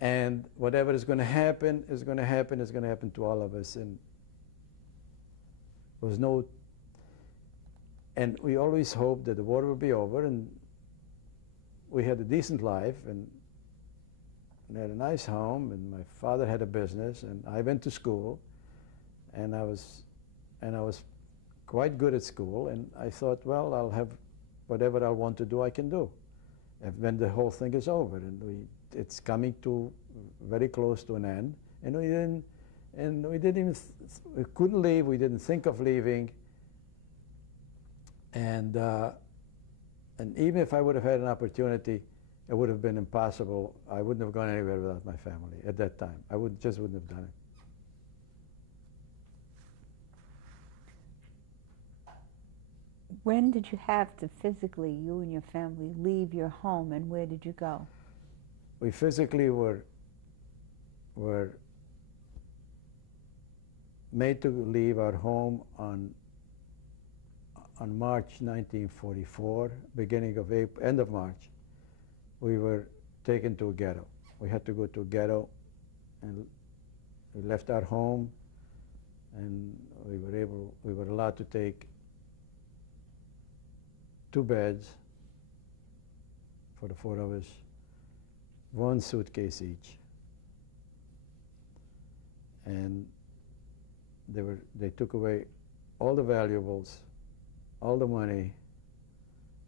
And whatever is going to happen is going to happen, is going to happen to all of us. And there was no, and we always hoped that the war would be over and we had a decent life and had a nice home, and my father had a business, and I went to school, and I was quite good at school, and I thought, well, I'll have whatever I want to do, I can do, and when the whole thing is over, and it's coming to very close to an end, and we couldn't leave, we didn't think of leaving, and even if I would have had an opportunity, it would have been impossible. I wouldn't have gone anywhere without my family at that time. I just wouldn't have done it. When did you have to physically, you and your family, leave your home, and where did you go? We physically were made to leave our home on March 1944, beginning of April, end of March. We were taken to a ghetto. We had to go to a ghetto, and we left our home, and we were allowed to take 2 beds for the 4 of us, 1 suitcase each. And they took away all the valuables, all the money,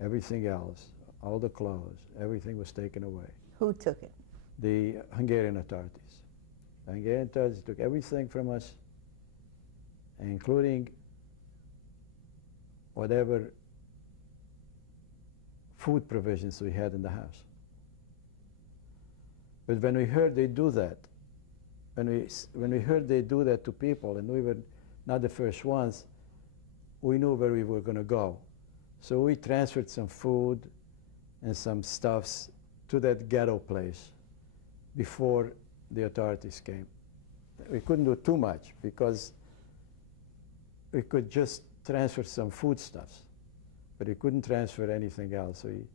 everything else, all the clothes, everything was taken away. Who took it? The Hungarian authorities. The Hungarian authorities took everything from us, including whatever food provisions we had in the house. But when we heard they do that, when we heard they do that to people, and we were not the first ones, we knew where we were going to go. So we transferred some food and some stuffs to that ghetto place before the authorities came. We couldn't do too much, because we could just transfer some foodstuffs, but we couldn't transfer anything else. We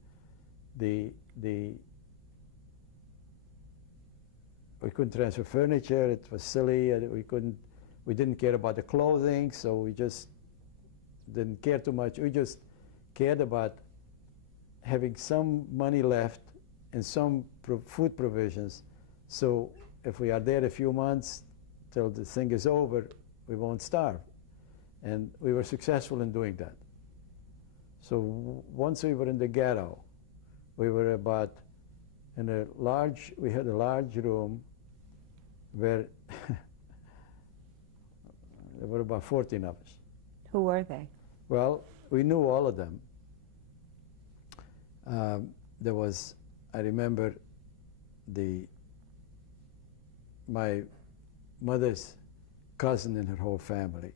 couldn't transfer furniture. It was silly. We didn't care about the clothing, so we just didn't care too much. We just cared about having some money left and some food provisions, so if we are there a few months till the thing is over, we won't starve. And we were successful in doing that. So once we were in the ghetto, we were we had a large room where there were about 14 of us. Who were they? Well, we knew all of them. I remember my mother's cousin and her whole family,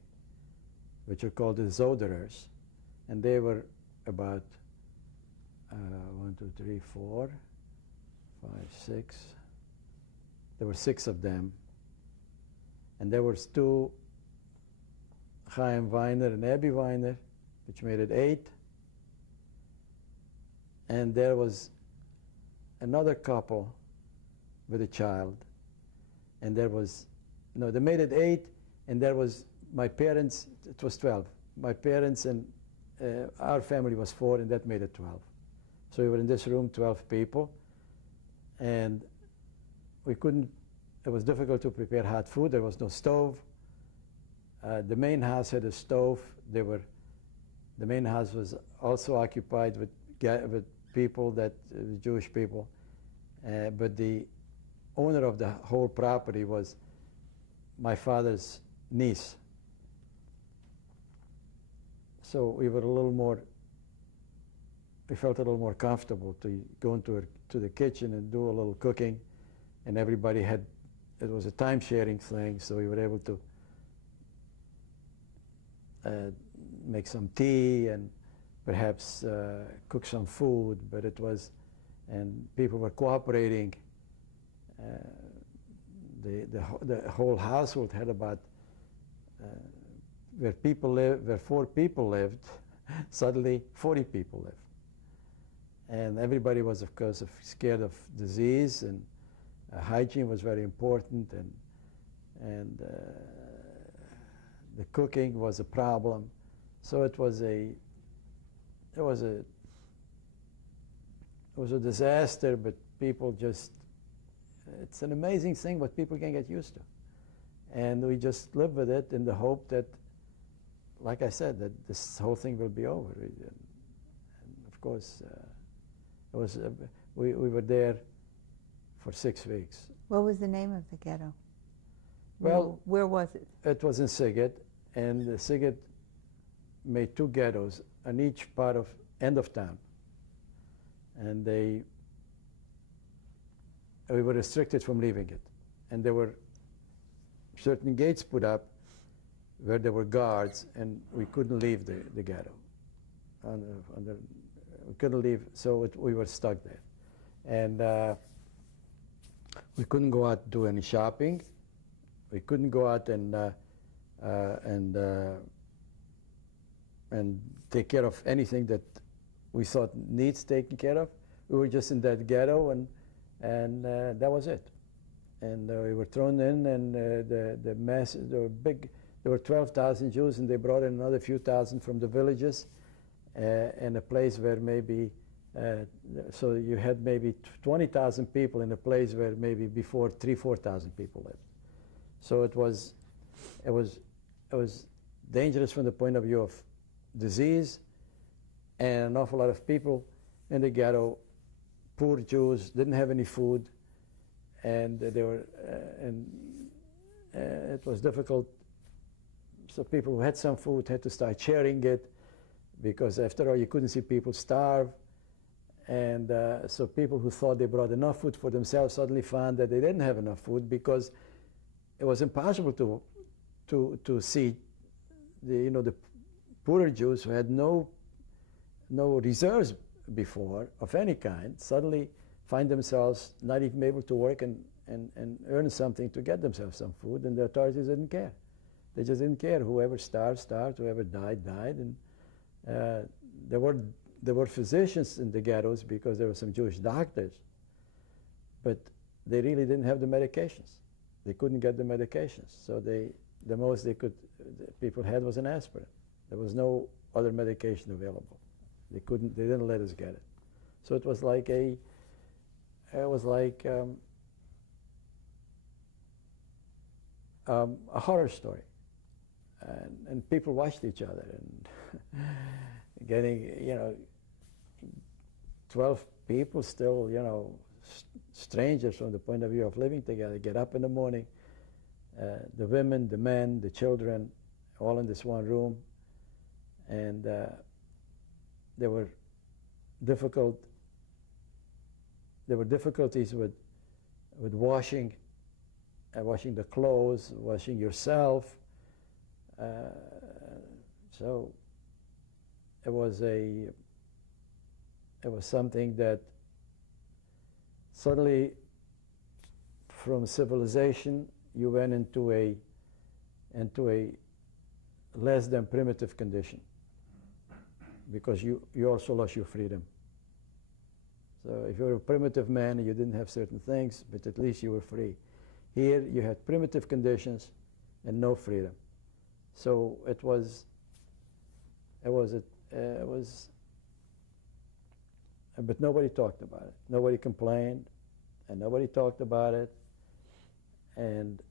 which are called the Zoderers, and they were about 1, 2, 3, 4, 5, 6. There were 6 of them, and there were 2, Chaim Weiner and Abby Weiner, which made it 8. and there was another couple with a child, and there was, no, they made it 8, and there was my parents, it was 12. My parents and our family was 4, and that made it 12. So we were in this room, 12 people, and we couldn't, it was difficult to prepare hot food. There was no stove. The main house had a stove. The main house was also occupied with people that, Jewish people, but the owner of the whole property was my father's niece. So we were we felt a little more comfortable to go to the kitchen and do a little cooking, and everybody had, it was a time-sharing thing, so we were able to make some tea and perhaps cook some food, but it was, and people were cooperating. The whole household had about, where 4 people lived, suddenly 40 people lived. And everybody was, of course, scared of disease, and hygiene was very important, and the cooking was a problem. So it was a disaster, but people just, it's an amazing thing what people can get used to. And we just live with it in the hope that, like I said, that this whole thing will be over. And of course, it was, we were there for 6 weeks. What was the name of the ghetto? Well, where was it? It was in Sighet, and Sighet made 2 ghettos on each part of end of town. And we were restricted from leaving it. And there were certain gates put up where there were guards, and we couldn't leave the ghetto. We couldn't leave, so we were stuck there. And we couldn't go out and do any shopping. We couldn't go out and take care of anything that we thought needs taken care of. We were just in that ghetto, and that was it. And we were thrown in, and the mass, there were 12,000 Jews, and they brought in another few thousand from the villages, in a place where maybe, so you had maybe 20,000 people in a place where maybe before 4,000 people lived. So it was dangerous from the point of view of disease, and an awful lot of people in the ghetto, poor Jews, didn't have any food, and they were, it was difficult. So people who had some food had to start sharing it, because after all, you couldn't see people starve. And so people who thought they brought enough food for themselves suddenly found that they didn't have enough food, because it was impossible to see the poorer Jews who had no reserves before of any kind suddenly find themselves not even able to work and earn something to get themselves some food, and the authorities didn't care. They just didn't care. Whoever starved, whoever died, died. And there were physicians in the ghettos, because there were some Jewish doctors, but they really didn't have the medications. They couldn't get the medications. So the most people had was an aspirin. There was no other medication available. They didn't let us get it. So it was like a horror story. And people watched each other, and getting, 12 people still, strangers from the point of view of living together, get up in the morning, the women, the men, the children, all in this one room. And there were difficulties with washing the clothes, washing yourself. So it was something that suddenly, from civilization, you went into a less than primitive condition, because you also lost your freedom. So if you were a primitive man and you didn't have certain things, but at least you were free. Here you had primitive conditions and no freedom. So it was, but nobody talked about it. Nobody complained, and nobody talked about it. And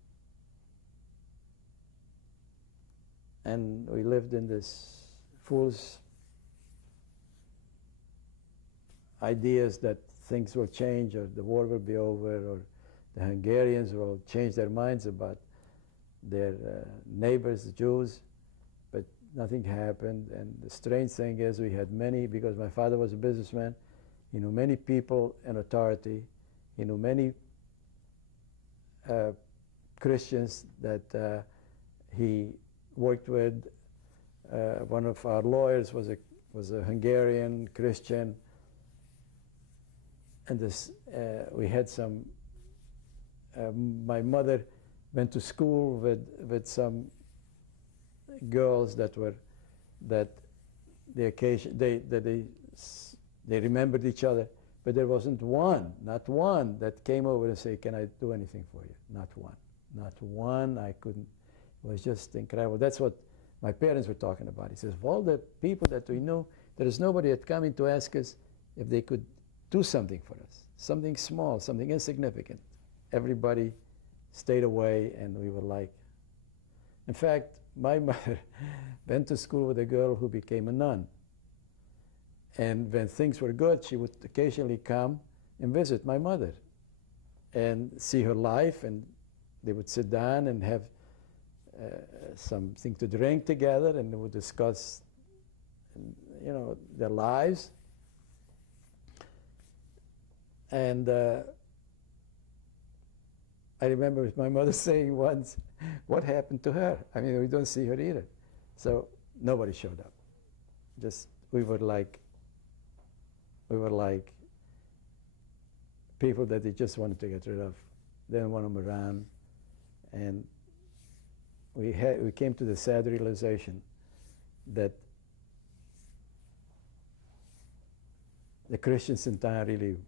we lived in this fool's ideas that things will change, or the war will be over, or the Hungarians will change their minds about their neighbors, the Jews, but nothing happened. And the strange thing is we had many, because my father was a businessman, he knew many people in authority, he knew many Christians that he worked with. One of our lawyers was a Hungarian Christian, and this we had some. My mother went to school with some girls that they remembered each other, but there wasn't one, not one, that came over and said, "Can I do anything for you?" Not one, not one. I couldn't. It was just incredible. That's what my parents were talking about. He says, of all the people that we knew, there is nobody that came in to ask us if they could do something for us, something small, something insignificant. Everybody stayed away, and we were like. In fact, my mother went to school with a girl who became a nun. And when things were good, she would occasionally come and visit my mother and see her life, and they would sit down and have something to drink together, and they would discuss, their lives. And I remember my mother saying once, "What happened to her? I mean, we don't see her either." So nobody showed up. Just we were like people that they just wanted to get rid of. They didn't want them around, and we came to the sad realization that the Christians in town really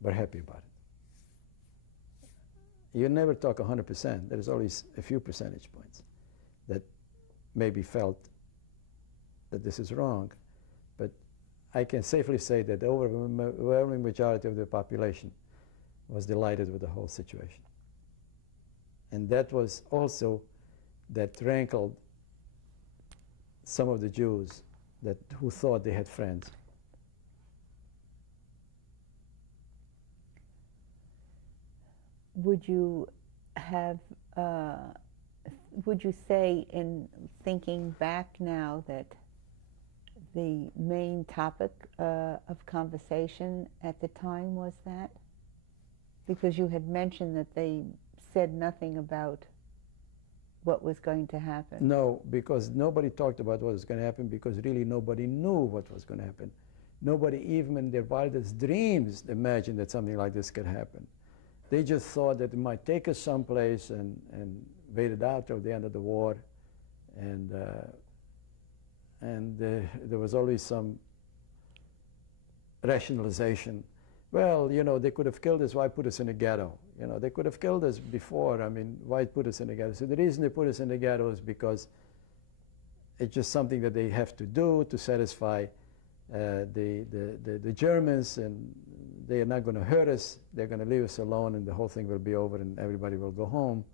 were happy about it. You never talk 100%. There is always a few percentage points that maybe felt that this is wrong, but I can safely say that the overwhelming majority of the population was delighted with the whole situation. And that was also that rankled some of the Jews who thought they had friends. Would you say, in thinking back now, that the main topic of conversation at the time was that? Because you had mentioned that they said nothing about what was going to happen. No, because nobody talked about what was going to happen, because really nobody knew what was going to happen. Nobody, even in their wildest dreams, imagined that something like this could happen. They just thought that it might take us someplace and wait it out till the end of the war. And there was always some rationalization. Well, they could have killed us, why put us in a ghetto? They could have killed us before, I mean, why put us in a ghetto? So the reason they put us in the ghetto is because it's just something that they have to do to satisfy the Germans, and they are not going to hurt us. They're going to leave us alone, and the whole thing will be over, and everybody will go home,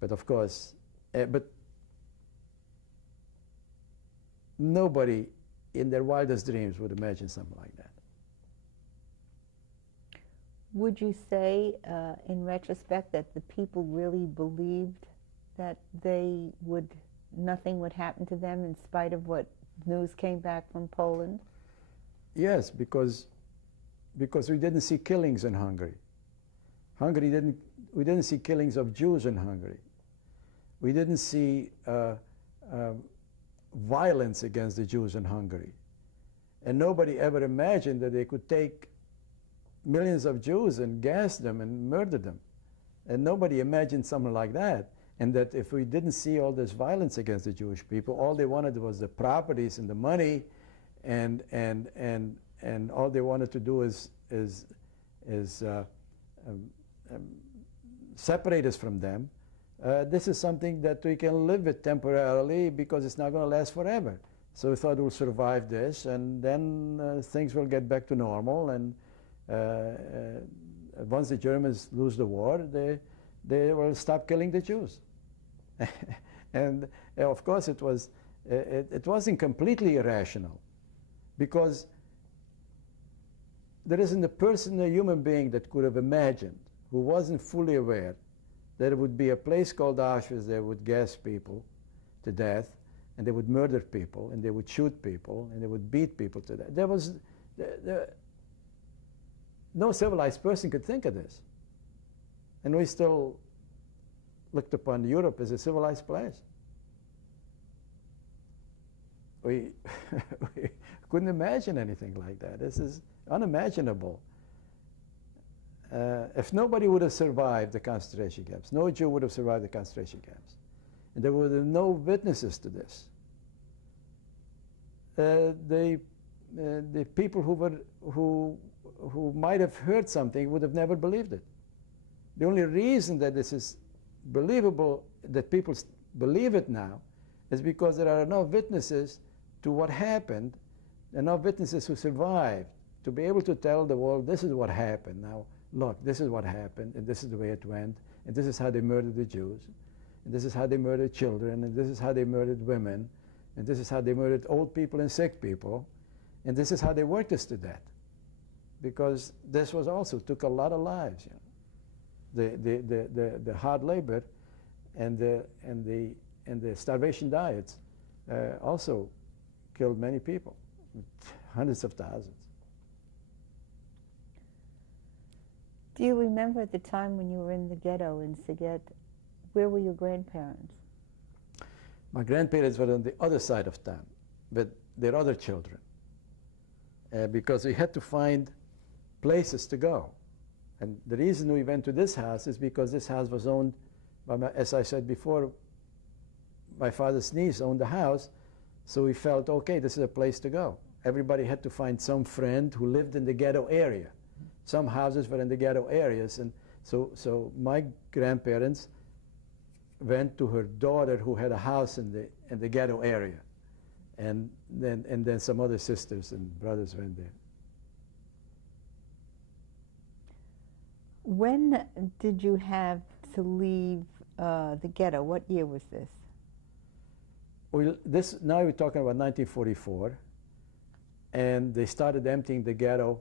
but of course, but nobody in their wildest dreams would imagine something like that. Would you say, in retrospect, that the people really believed that nothing would happen to them in spite of what news came back from Poland? Yes, because we didn't see killings in Hungary. We didn't see killings of Jews in Hungary. We didn't see violence against the Jews in Hungary. And nobody ever imagined that they could take millions of Jews and gas them and murder them. And nobody imagined something like that. And that if we didn't see all this violence against the Jewish people, all they wanted was the properties and the money and all they wanted to do is um, um, separate us from them. This is something that we can live with temporarily because it's not going to last forever. So we thought we'll survive this, and then things will get back to normal. And once the Germans lose the war, they will stop killing the Jews. And of course, it wasn't completely irrational, because there isn't a person, a human being, that could have imagined, who wasn't fully aware, that there would be a place called Auschwitz. They would gas people to death, and they would murder people, and they would shoot people, and they would beat people to death. There was no civilized person could think of this. And we still looked upon Europe as a civilized place. We couldn't imagine anything like that. This is unimaginable. If nobody would have survived the concentration camps, no Jew would have survived the concentration camps, and there were no witnesses to this. The people who might have heard something would have never believed it. The only reason that this is believable, that people believe it now, is because there are enough witnesses to what happened, enough witnesses who survived, to be able to tell the world, this is what happened. Now, look, this is what happened, and this is the way it went, and this is how they murdered the Jews, and this is how they murdered children, and this is how they murdered women, and this is how they murdered old people and sick people, and this is how they worked us to death. Because this was also took a lot of lives. The hard labor and the starvation diets also killed many people, hundreds of thousands. Do you remember at the time when you were in the ghetto in Szeged, where were your grandparents? My grandparents were on the other side of town with their other children, because we had to find places to go. And the reason we went to this house is because this house was owned by, as I said before, my father's niece owned the house, so we felt, okay, this is a place to go. Everybody had to find some friend who lived in the ghetto area. Some houses were in the ghetto areas, and so my grandparents went to her daughter who had a house in the ghetto area, and then some other sisters and brothers went there. When did you have to leave the ghetto? What year was this? Well, now we're talking about 1944, and they started emptying the ghetto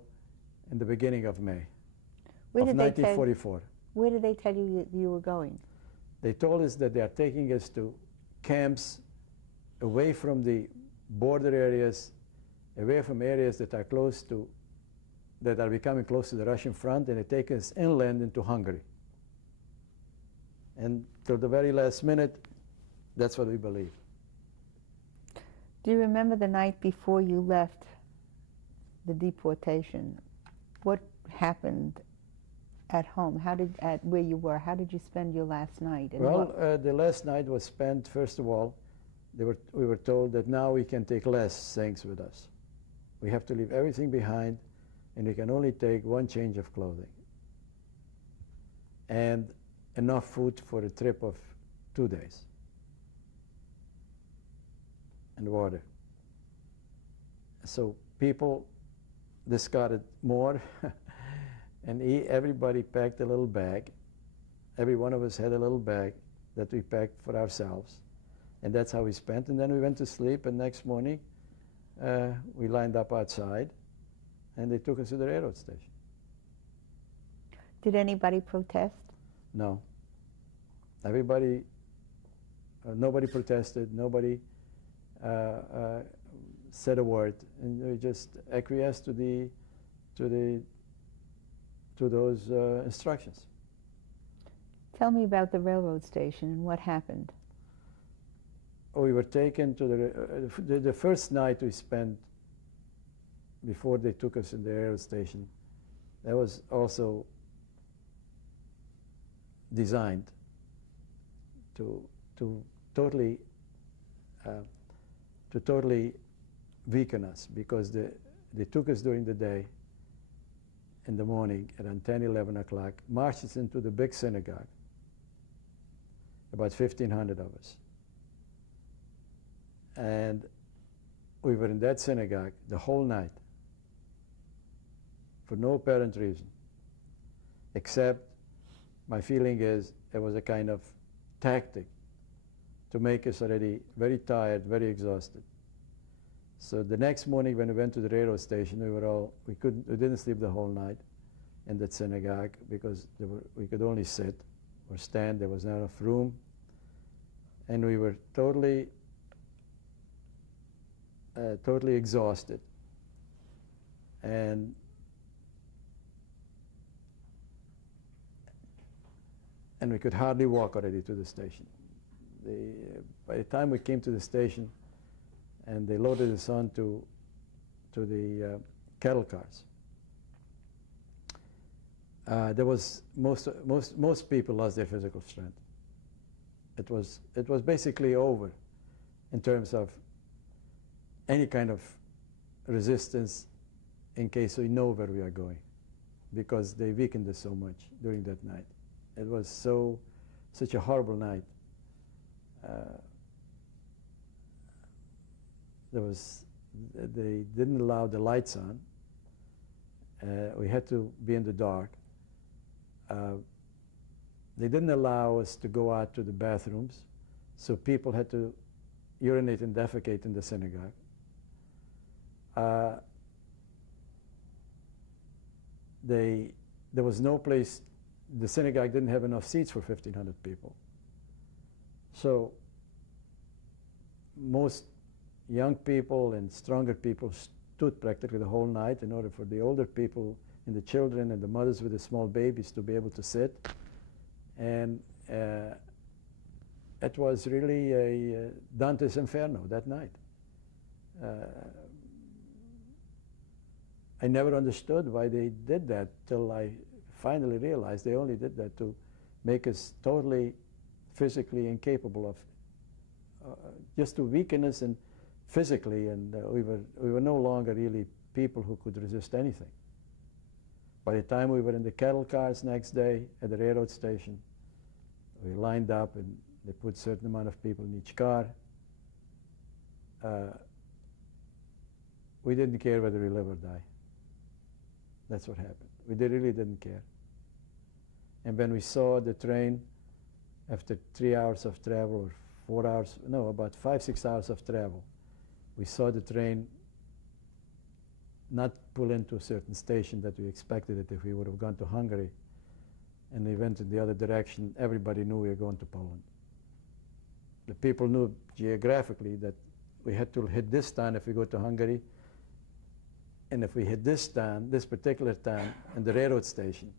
in the beginning of May of 1944. Where did they tell you you were going? They told us that they are taking us to camps away from the border areas, away from areas that are close to, that are becoming close to the Russian front, and they take us inland into Hungary. And till the very last minute, that's what we believed. Do you remember the night before you left the deportation? What happened at home? At where you were, how did you spend your last night? And well, the last night was spent, first of all, we were told that now we can take less things with us. We have to leave everything behind, and we can only take one change of clothing and enough food for a trip of 2 days, and water. So people discarded more, and everybody packed a little bag. Every one of us had a little bag that we packed for ourselves, and that's how we spent. And then we went to sleep, and next morning we lined up outside, and they took us to the railroad station. Did anybody protest? No. Nobody protested. Nobody said a word, and we just acquiesced to those instructions. Tell me about the railroad station and what happened. We were taken to the first night we spent before they took us in the railroad station. That was also designed to totally weaken us, because they took us during the day, in the morning, around 10, 11 o'clock, marched us into the big synagogue, about 1,500 of us. And we were in that synagogue the whole night for no apparent reason, except my feeling is it was a kind of tactic to make us already very tired, very exhausted. So the next morning when we went to the railroad station, we didn't sleep the whole night in that synagogue because we could only sit or stand. There was not enough room. And we were totally exhausted. And we could hardly walk already to the station. By the time we came to the station and they loaded us on to the cattle cars, there was most people lost their physical strength. It was basically over in terms of any kind of resistance in case we know where we are going, because they weakened us so much during that night. It was such a horrible night. They didn't allow the lights on. We had to be in the dark. They didn't allow us to go out to the bathrooms, so people had to urinate and defecate in the synagogue. There was no place. The synagogue didn't have enough seats for 1,500 people. So most young people and stronger people stood practically the whole night in order for the older people and the children and the mothers with the small babies to be able to sit. And it was really a Dante's Inferno that night. I never understood why they did that till I finally realized they only did that to make us totally physically incapable of, just to weaken us and physically, and we were no longer really people who could resist anything. By the time we were in the cattle cars next day at the railroad station, we lined up and they put a certain amount of people in each car. We didn't care whether we live or die. That's what happened. We really didn't care. And when we saw the train, after 3 hours of travel, or 4 hours, no, about 5, 6 hours of travel, we saw the train not pull into a certain station that we expected it if we would have gone to Hungary, and we went in the other direction. Everybody knew we were going to Poland. The people knew geographically that we had to hit this town if we go to Hungary, and if we hit this town, this particular town, and the railroad station,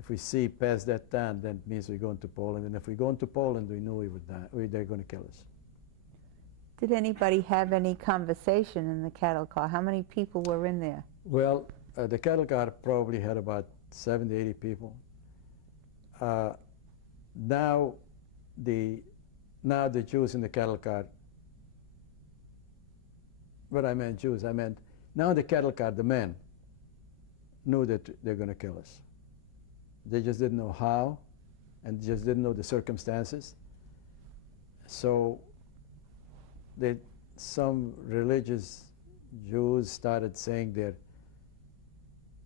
if we see past that town, then it means we're going to Poland. And if we go into Poland, we knew we would die. They're going to kill us. Did anybody have any conversation in the cattle car? How many people were in there? Well, the cattle car probably had about 70, 80 people. Now the Jews in the cattle car, when I meant Jews, I meant now the cattle car, the men knew that they're going to kill us. They just didn't know how, and just didn't know the circumstances. So some religious Jews started saying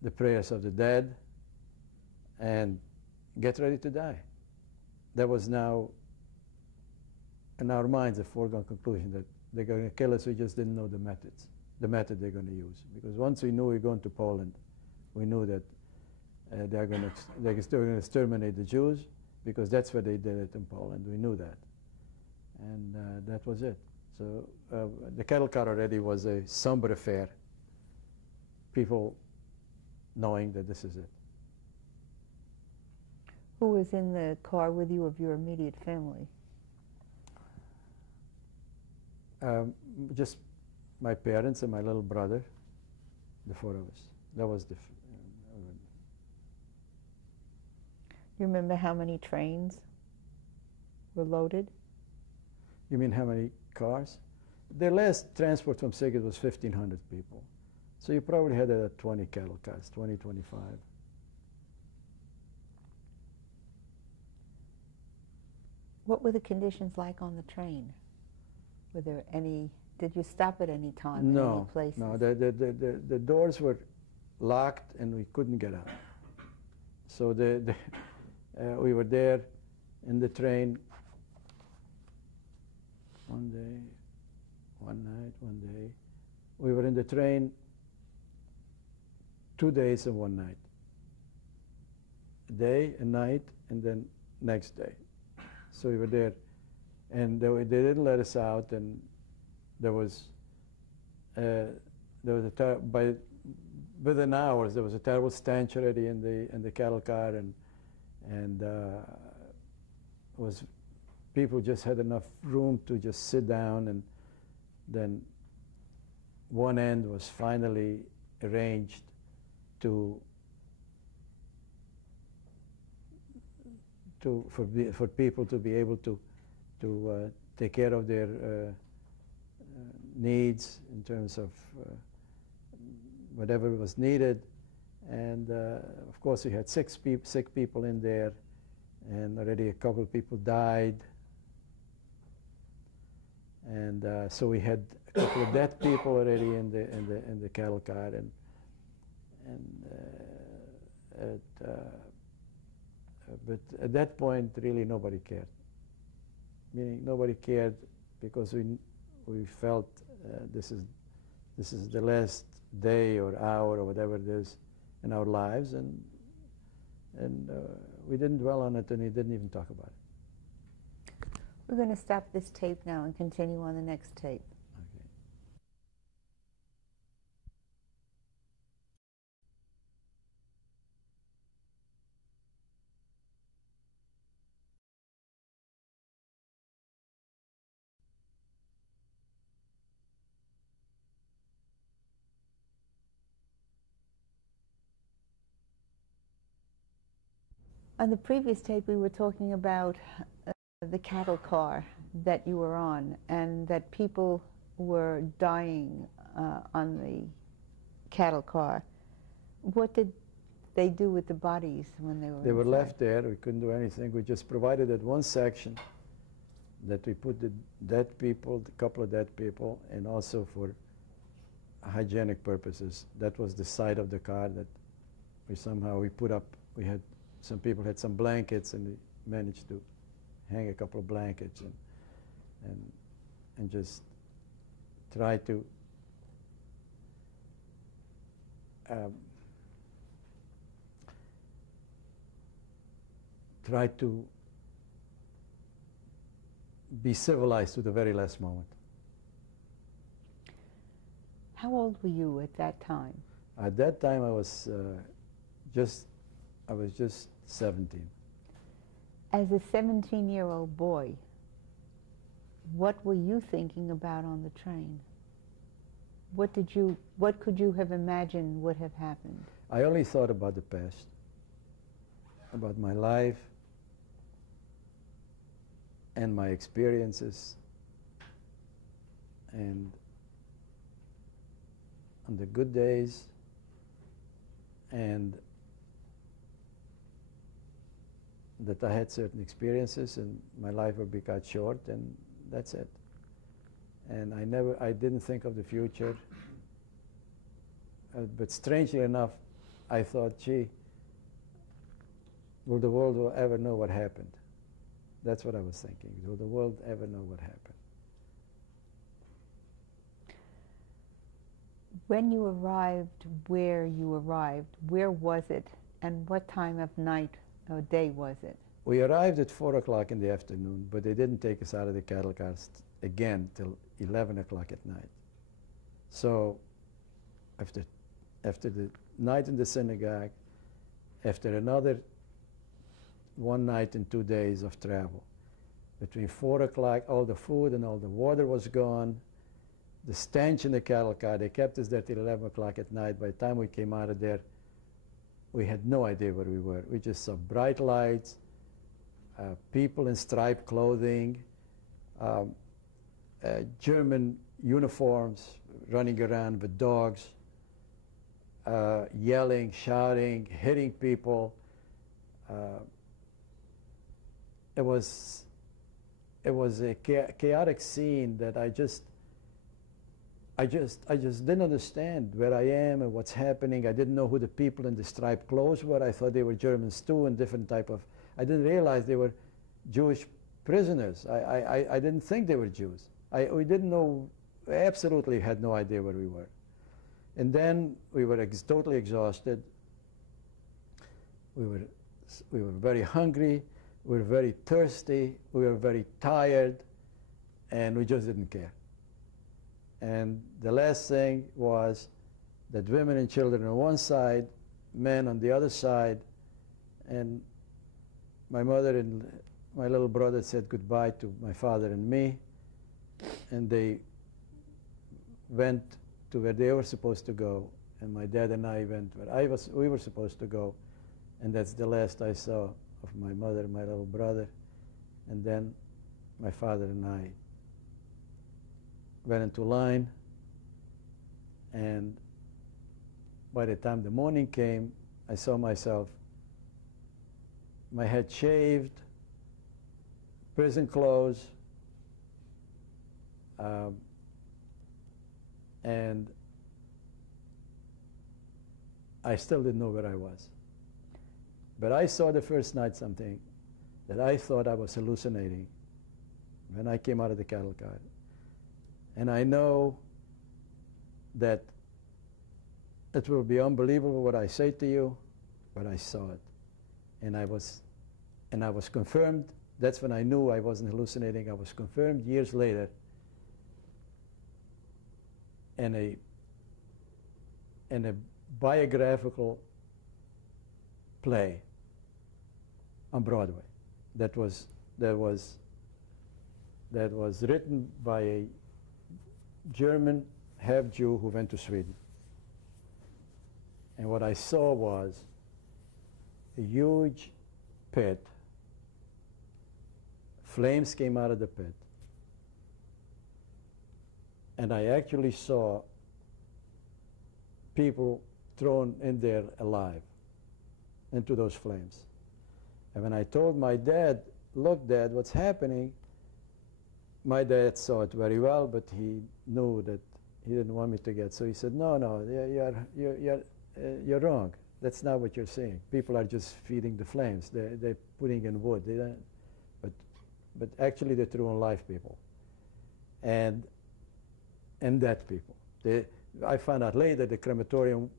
the prayers of the dead and get ready to die. That was now, in our minds, a foregone conclusion that they're going to kill us. We just didn't know the method they're going to use. Because once we knew we were going to Poland, we knew that they're going to exterminate the Jews, because that's where they did it in Poland. We knew that. And that was it. So the cattle car already was a somber affair. People knowing that this is it. Who was in the car with you of your immediate family? Just my parents and my little brother, the 4 of us. That was the. You remember how many trains were loaded? You mean how many cars? the last transport from Sighet was 1,500 people. So you probably had 20 cattle cars, 20, 25. What were the conditions like on the train? Were there any, did you stop at any time in any places? No, the doors were locked and we couldn't get out. So we were there in the train one day, one night, one day. We were in the train 2 days and one night. A day, a night, and then next day. So we were there, and they didn't let us out, and within hours there was a terrible stench already in the cattle car, and people just had enough room to just sit down, and then one end was finally arranged for people to be able to take care of their needs in terms of whatever was needed, and of course we had sick people in there, and already a couple of people died, and so we had a couple of dead people already in the cattle car, and but at that point, really nobody cared. Meaning nobody cared because we felt this is the last day or hour or whatever it is in our lives, and we didn't dwell on it, and we didn't even talk about it. We're going to stop this tape now and continue on the next tape. On the previous tape, we were talking about the cattle car that you were on, and that people were dying on the cattle car. What did they do with the bodies when they were They were inside? left there. We couldn't do anything. We just provided that one section that we put the dead people, a couple of dead people, and also for hygienic purposes. That was the side of the car that we put up. We had some people had some blankets, and we managed to hang a couple of blankets and just try to be civilized to the very last moment. How old were you at that time? At that time, I was just 17. As a 17-year-old boy, what were you thinking about on the train? What could you have imagined would have happened? I only thought about the past, about my life and my experiences, and on the good days, and that I had certain experiences and my life would be cut short, and that's it. And I didn't think of the future. But strangely enough, I thought, gee, will the world ever know what happened? That's what I was thinking. Will the world ever know what happened? When you arrived, where was it, and what time of night or day was it? We arrived at 4 o'clock in the afternoon, but they didn't take us out of the cattle cars again till 11 o'clock at night. So after the night in the synagogue, after another one night and 2 days of travel, between 4 o'clock, all the food and all the water was gone. The stench in the cattle car, they kept us there till 11 o'clock at night. By the time we came out of there, we had no idea where we were. We just saw bright lights, people in striped clothing, German uniforms, running around with dogs, yelling, shouting, hitting people. It was a chaotic scene that I just didn't understand where I am and what's happening. I didn't know who the people in the striped clothes were. I thought they were Germans too, and different type of. I didn't realize they were Jewish prisoners. I didn't think they were Jews. We didn't know. Absolutely had no idea where we were. And then we were totally exhausted. We were very hungry. We were very thirsty. We were very tired, and we just didn't care. And the last thing was that women and children on one side, men on the other side, and my mother and my little brother said goodbye to my father and me, and they went to where they were supposed to go, and my dad and I went where we were supposed to go, and that's the last I saw of my mother and my little brother. And then my father and I went into line, and by the time the morning came, I saw myself, my head shaved, prison clothes, and I still didn't know where I was. But I saw the first night something that I thought I was hallucinating when I came out of the cattle car. And I know that it will be unbelievable what I say to you, but I saw it. And I was confirmed. That's when I knew I wasn't hallucinating. I was confirmed years later in a biographical play on Broadway that was written by a German half-Jew who went to Sweden. And what I saw was a huge pit. Flames came out of the pit. And I actually saw people thrown in there alive into those flames. And when I told my dad, look, Dad, what's happening, my dad saw it very well, but he knew that he didn't want me to get. So he said, no, you're wrong. That's not what you're saying. People are just feeding the flames. They're putting in wood. They don't, but actually they threw in live people. And dead people. I found out later the crematorium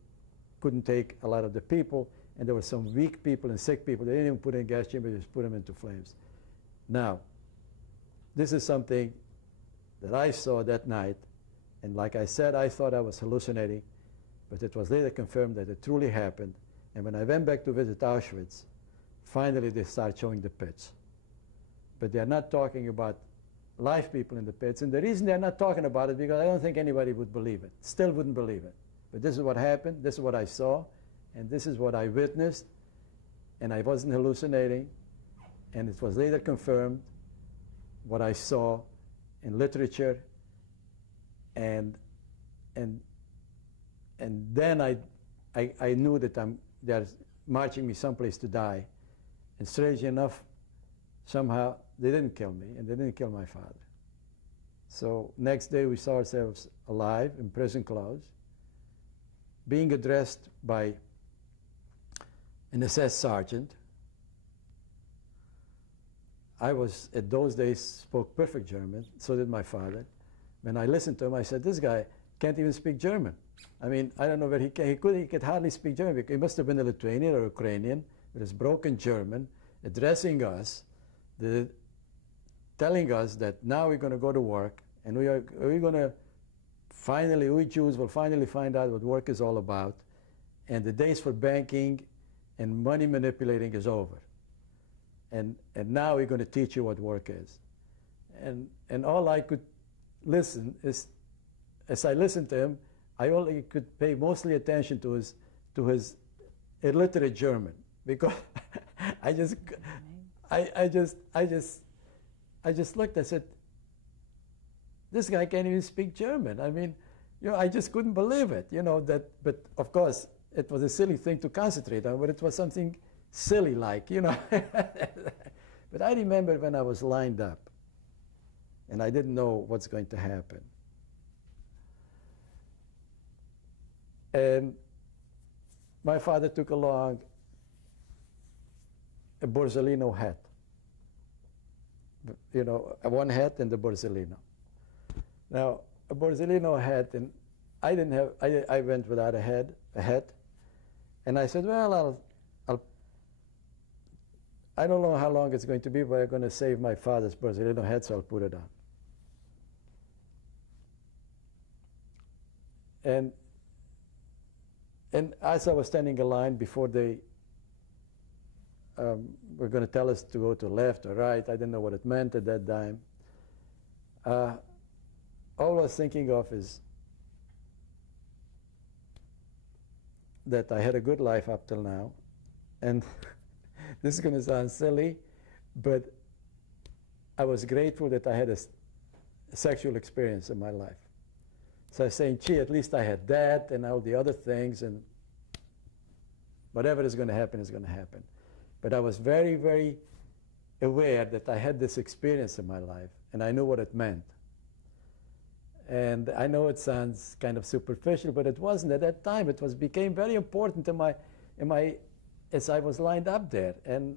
couldn't take a lot of the people, and there were some weak people and sick people. They didn't even put in gas chamber, they just put them into flames. Now, this is something that I saw that night, and like I said, I thought I was hallucinating, but it was later confirmed that it truly happened. And when I went back to visit Auschwitz, finally they started showing the pits. But they're not talking about live people in the pits, and the reason they're not talking about it because I don't think anybody would believe it, still wouldn't believe it. But this is what happened, this is what I saw, and this is what I witnessed, and I wasn't hallucinating, and it was later confirmed what I saw in literature, and then I knew that they're marching me someplace to die, and strangely enough, somehow they didn't kill me, and they didn't kill my father. So next day we saw ourselves alive in prison clothes, being addressed by an SS sergeant. I was, at those days, spoke perfect German, so did my father. When I listened to him, I said, this guy can't even speak German. I mean, I don't know where he could hardly speak German. He must have been a Lithuanian or Ukrainian with his broken German, addressing us, telling us that now we're going to go to work, and we're going to finally, we Jews will finally find out what work is all about, and the days for banking and money manipulating is over. And now we're going to teach you what work is. And all I could listen is, as I listened to him, I only could pay mostly attention to his illiterate German, because I just looked, I said, this guy can't even speak German. I mean, I just couldn't believe it, that, but of course, it was a silly thing to concentrate on, but it was something silly like, But I remember when I was lined up, and I didn't know what's going to happen. And my father took along a Borsellino hat. One hat and the Borsellino. Now, a Borsellino hat, and I went without a hat, and I said, well, I don't know how long it's going to be, but I'm going to save my father's Borsellino hat, so I'll put it on. And as I was standing in line before they were going to tell us to go to left or right, I didn't know what it meant at that time. All I was thinking of is that I had a good life up till now, and this is going to sound silly, but I was grateful that I had a sexual experience in my life. So I was saying, gee, at least I had that and all the other things, and whatever is going to happen is going to happen. But I was very, very aware that I had this experience in my life, and I knew what it meant. And I know it sounds kind of superficial, but it wasn't at that time. It became very important as I was lined up there. And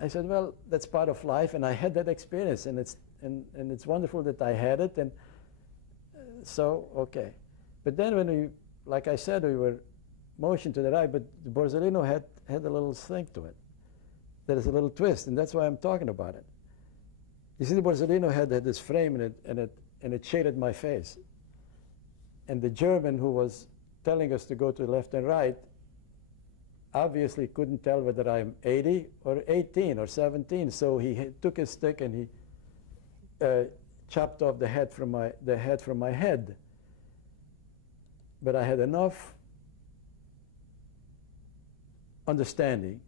I said, well, that's part of life, and I had that experience, and it's wonderful that I had it, and so, okay. But then when like I said, we were motioned to the right, but the Borsellino had a little thing to it. There is a little twist, and that's why I'm talking about it. You see, the Borsellino had this frame, and it shaded my face. And the German who was telling us to go to the left and right obviously couldn't tell whether I'm 80 or 18 or 17, so he took his stick and he chopped off the head from my head. But I had enough understanding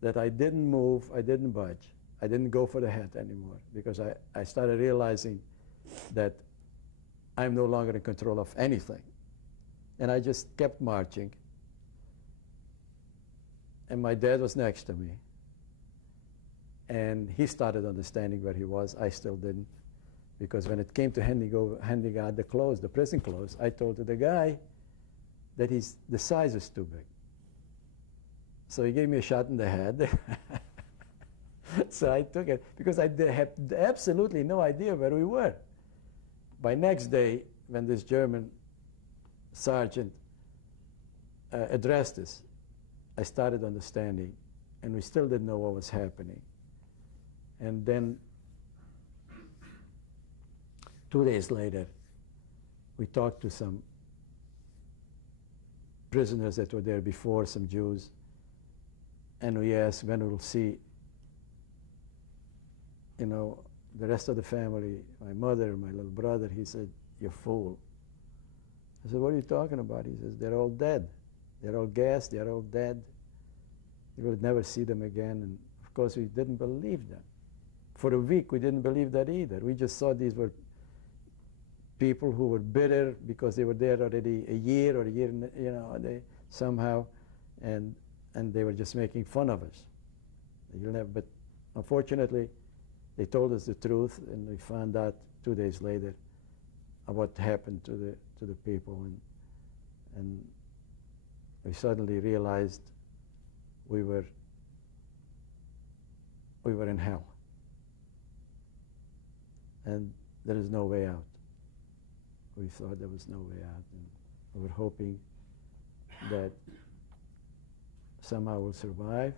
that I didn't move, I didn't budge, I didn't go for the head anymore, because I started realizing that I'm no longer in control of anything. And I just kept marching. And my dad was next to me. And he started understanding where he was. I still didn't. Because when it came to handing out the clothes, the prison clothes, I told the guy that the size is too big. So he gave me a shot in the head. So I took it, because I had absolutely no idea where we were. By next day, when this German sergeant addressed us, I started understanding, and we still didn't know what was happening. And then 2 days later, we talked to some prisoners that were there before, some Jews, and we asked when we'll see, the rest of the family, my mother, my little brother. He said, "You fool." I said, "What are you talking about?" He says, "They're all dead. They're all gassed, they're all dead. You will never see them again." And of course, we didn't believe them. For a week, we didn't believe that either. We just thought these were people who were bitter because they were there already a year, they somehow, and they were just making fun of us. But unfortunately, they told us the truth, and we found out 2 days later what happened to the people, and we suddenly realized we were in hell, and there is no way out. We thought there was no way out, and we were hoping that somehow we'll survive,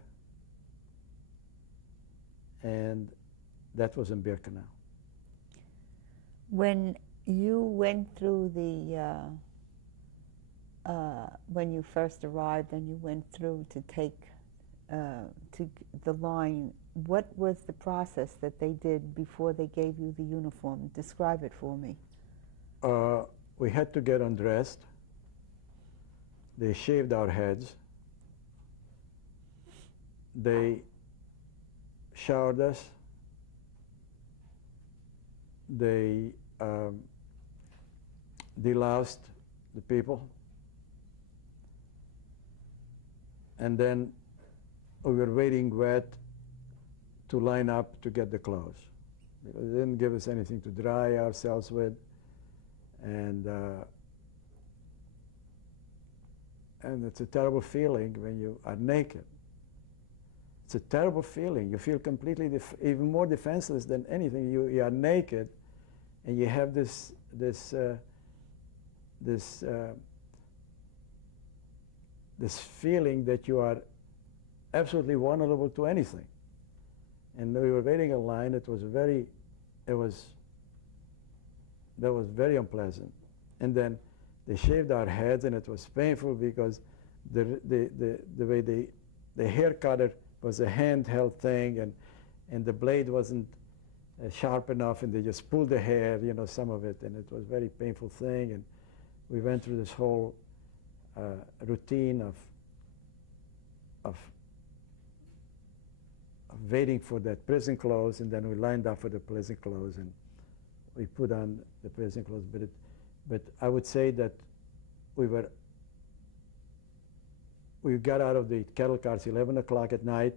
and that was in Birkenau. When you went through when you first arrived and you went through to take to the line, what was the process that they did before they gave you the uniform? Describe it for me. We had to get undressed. They shaved our heads. They showered us. They deloused the people. And then we were waiting wet to line up to get the clothes, because they didn't give us anything to dry ourselves with. And it's a terrible feeling when you are naked. It's a terrible feeling. You feel completely, even more defenseless than anything. You are naked, and you have this feeling that you are absolutely vulnerable to anything. And we were waiting in line. That was very unpleasant. And then they shaved our heads, and it was painful because the way the hair cutter was a handheld thing, and the blade wasn't sharp enough, and they just pulled the hair, some of it, and it was a very painful thing. And we went through this whole routine of waiting for that prison clothes, and then we lined up for the prison clothes, and we put on the prison clothes. But I would say that we got out of the cattle cars 11 o'clock at night,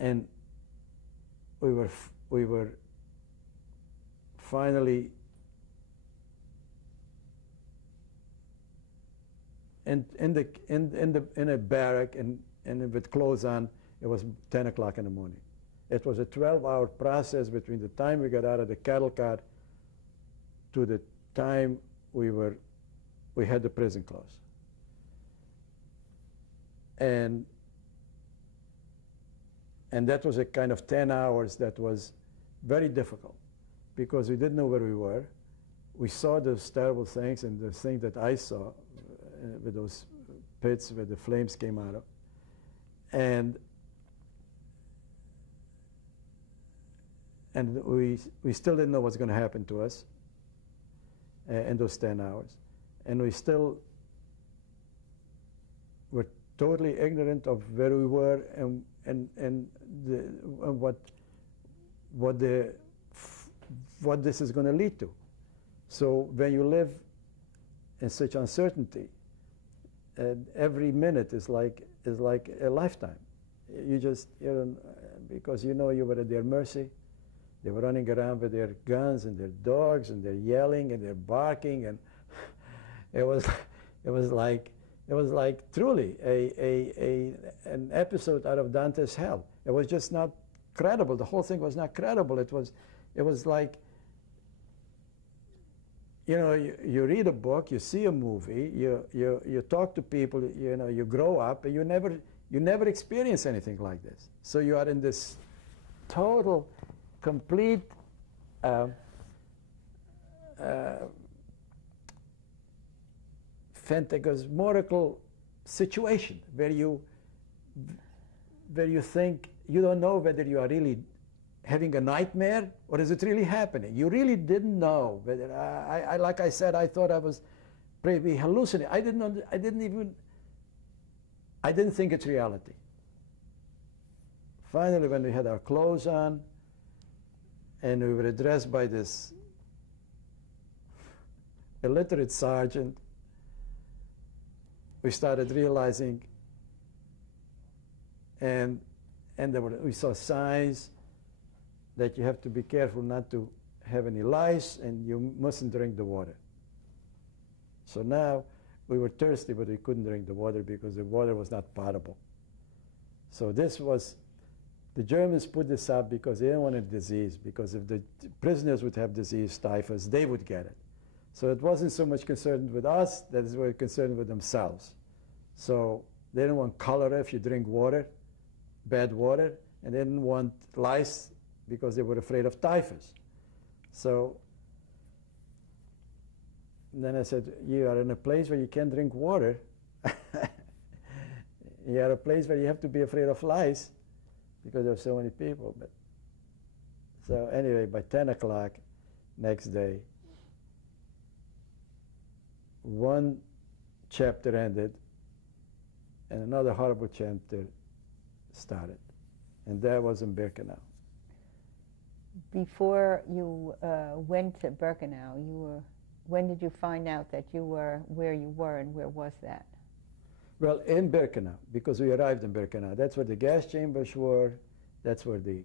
and we were finally in a barrack, and with clothes on. It was 10 o'clock in the morning. It was a 12-hour process between the time we got out of the cattle car to the time we had the prison clothes. And that was a kind of 10 hours that was very difficult, because we didn't know where we were. We saw those terrible things, and the thing that I saw with those pits where the flames came out of. And we still didn't know what's going to happen to us in those 10 hours. And we still were totally ignorant of where we were and what this is going to lead to. So when you live in such uncertainty, every minute is like a lifetime. You just, because you were at their mercy. They were running around with their guns and their dogs, and they're yelling and they're barking, and it was like truly an episode out of Dante's Hell. It was just not credible. The whole thing was not credible. It was like, you read a book, you see a movie, you talk to people, you grow up, and you never experience anything like this. So you are in this total, complete phantasmagorical situation where you think you don't know whether you are really having a nightmare or is it really happening. You really didn't know whether like I said, I thought I was maybe hallucinating. I didn't think it's reality. Finally, when we had our clothes on and we were addressed by this illiterate sergeant, we started realizing, and we saw signs that you have to be careful not to have any lice, and you mustn't drink the water. So now we were thirsty, but we couldn't drink the water because the water was not potable. So this was, the Germans put this up because they didn't want a disease, because if the prisoners would have disease, typhus, they would get it. So it wasn't so much concerned with us, that they were concerned with themselves. So they didn't want cholera if you drink water, bad water, and they didn't want lice because they were afraid of typhus. So then I said, you are in a place where you can't drink water. You are a place where you have to be afraid of lice because there are so many people. But so anyway, by 10 o'clock next day, one chapter ended and another horrible chapter started. And that was in Birkenau. Before you went to Birkenau, you were when did you find out that you were where you were, and where was that? Well, in Birkenau, because we arrived in Birkenau. That's where the gas chambers were. That's where the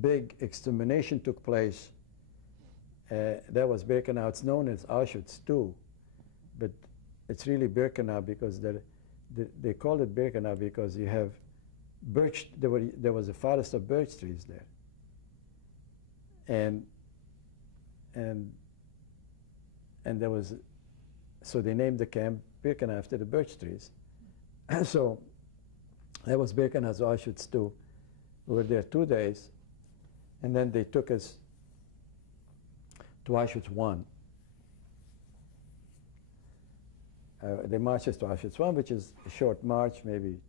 big extermination took place. That was Birkenau. It's known as Auschwitz too, but it's really Birkenau because they called it Birkenau because you have birch. There was a forest of birch trees there, and there was, so they named the camp Birkenau after the birch trees. So that was Birkenau's Auschwitz too. We were there 2 days, and then they took us to Auschwitz I. They marched us to Auschwitz I, which is a short march, maybe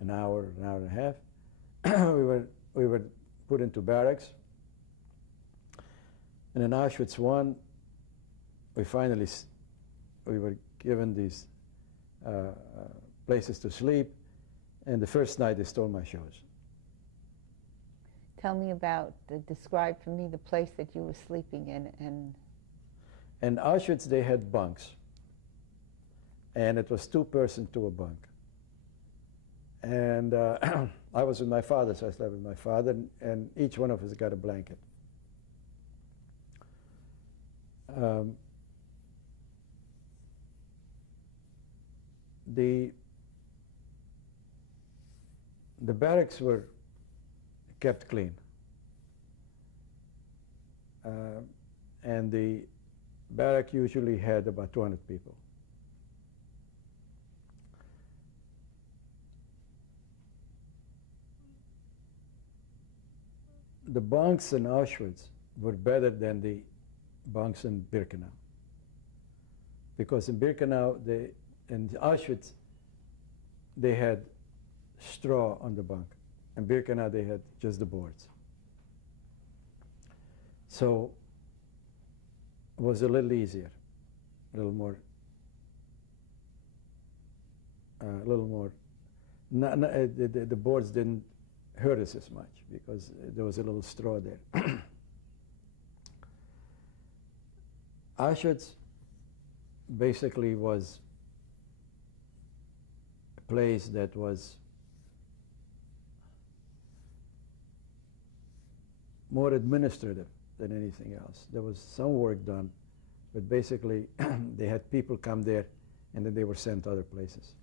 an hour and a half. we were put into barracks, and in Auschwitz I, we were given these places to sleep, and the first night they stole my shoes. Tell me about, describe for me the place that you were sleeping in. In Auschwitz they had bunks, and it was 2 person to a bunk. And I was with my father, so I slept with my father, and each one of us got a blanket. The barracks were kept clean, and the barrack usually had about 200 people. The bunks in Auschwitz were better than the bunks in Birkenau, because in Birkenau, in Auschwitz, they had straw on the bunk. In Birkenau, they had just the boards. So it was a little easier, a little more. The boards didn't hurt us as much because there was a little straw there. Auschwitz basically was a place that was more administrative than anything else. There was some work done, but basically they had people come there and then they were sent to other places.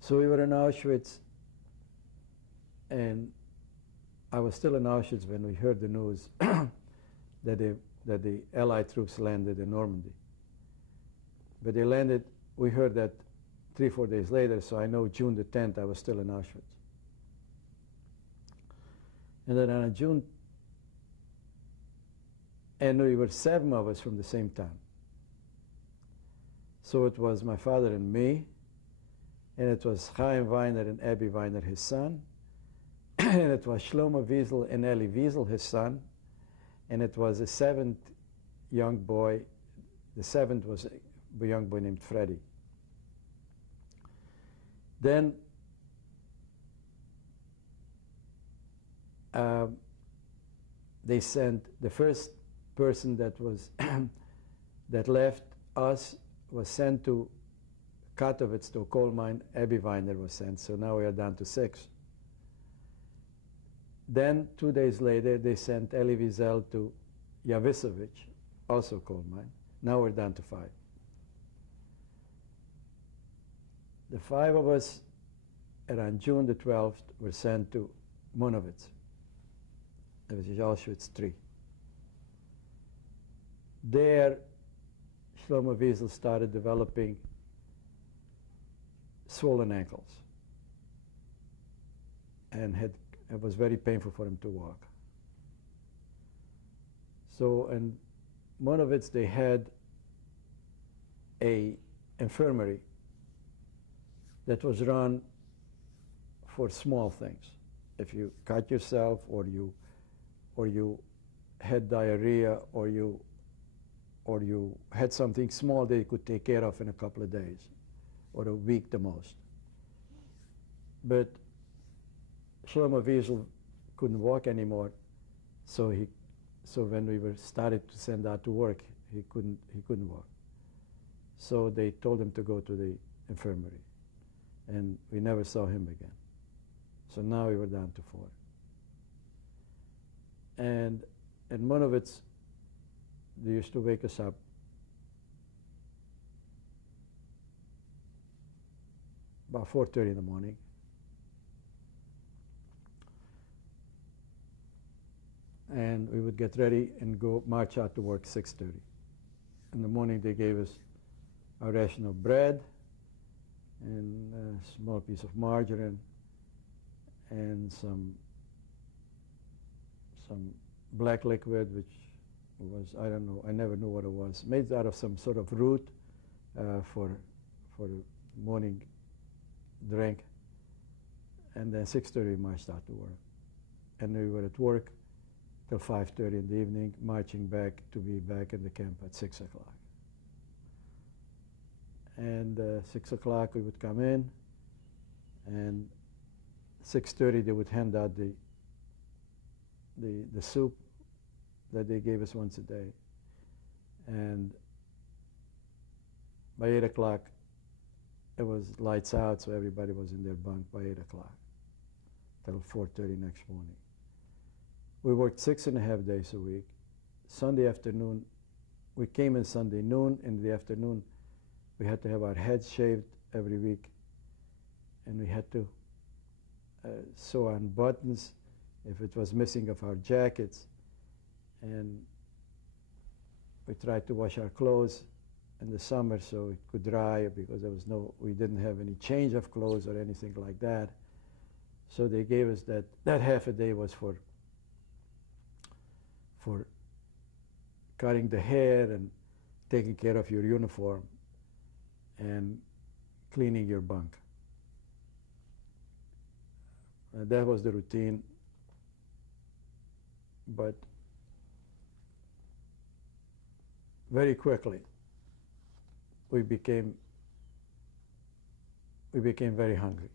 So we were in Auschwitz, and I was still in Auschwitz when we heard the news that the Allied troops landed in Normandy. But they landed, we heard that 3 or 4 days later, so I know June the 10th I was still in Auschwitz. And then on June, and we were 7 of us from the same town. So it was my father and me, and it was Chaim Weiner and Abby Weiner, his son, and it was Shlomo Wiesel and Eli Wiesel, his son, and it was a 7th young boy. The 7th was a young boy named Freddie. Then they sent the first person that was that left us was sent to Katowice to a coal mine. Abby Weiner was sent, so now we are down to 6. Then 2 days later they sent Eli Wiesel to Jawisowicz, also coal mine. Now we're down to 5. The 5 of us around June the 12th were sent to Monowitz. That was Auschwitz III. There, Shlomo Wiesel started developing swollen ankles, and it was very painful for him to walk. So in Monowitz they had a infirmary that was run for small things. If you cut yourself, or you had diarrhea, or you had something small they could take care of in a couple of days, or a week the most. But Shlomo Wiesel couldn't walk anymore, so So when we were started to send out to work, he couldn't work. So they told him to go to the infirmary, and we never saw him again. So now we were down to 4. And one of it's, they used to wake us up about 4:30 in the morning. And we would get ready and go march out to work 6:30. In the morning they gave us a ration of bread and a small piece of margarine and some black liquid, which was, I don't know, I never knew what it was, made out of some sort of root for morning drink. And then 6:30 we marched out to work. And we were at work till 5:30 in the evening, marching back to be back in the camp at 6 o'clock. And 6 o'clock we would come in, and 6:30 they would hand out the soup that they gave us once a day. And by 8 o'clock it was lights out, so everybody was in their bunk by 8 o'clock till 4:30 next morning. We worked 6.5 days a week. Sunday afternoon, we came in Sunday noon. In the afternoon, we had to have our heads shaved every week, and we had to sew on buttons if it was missing of our jackets, and we tried to wash our clothes in the summer so it could dry, because we didn't have any change of clothes or anything like that. So they gave us that half a day was for cutting the hair and taking care of your uniform and cleaning your bunk. That was the routine. But very quickly we became very hungry.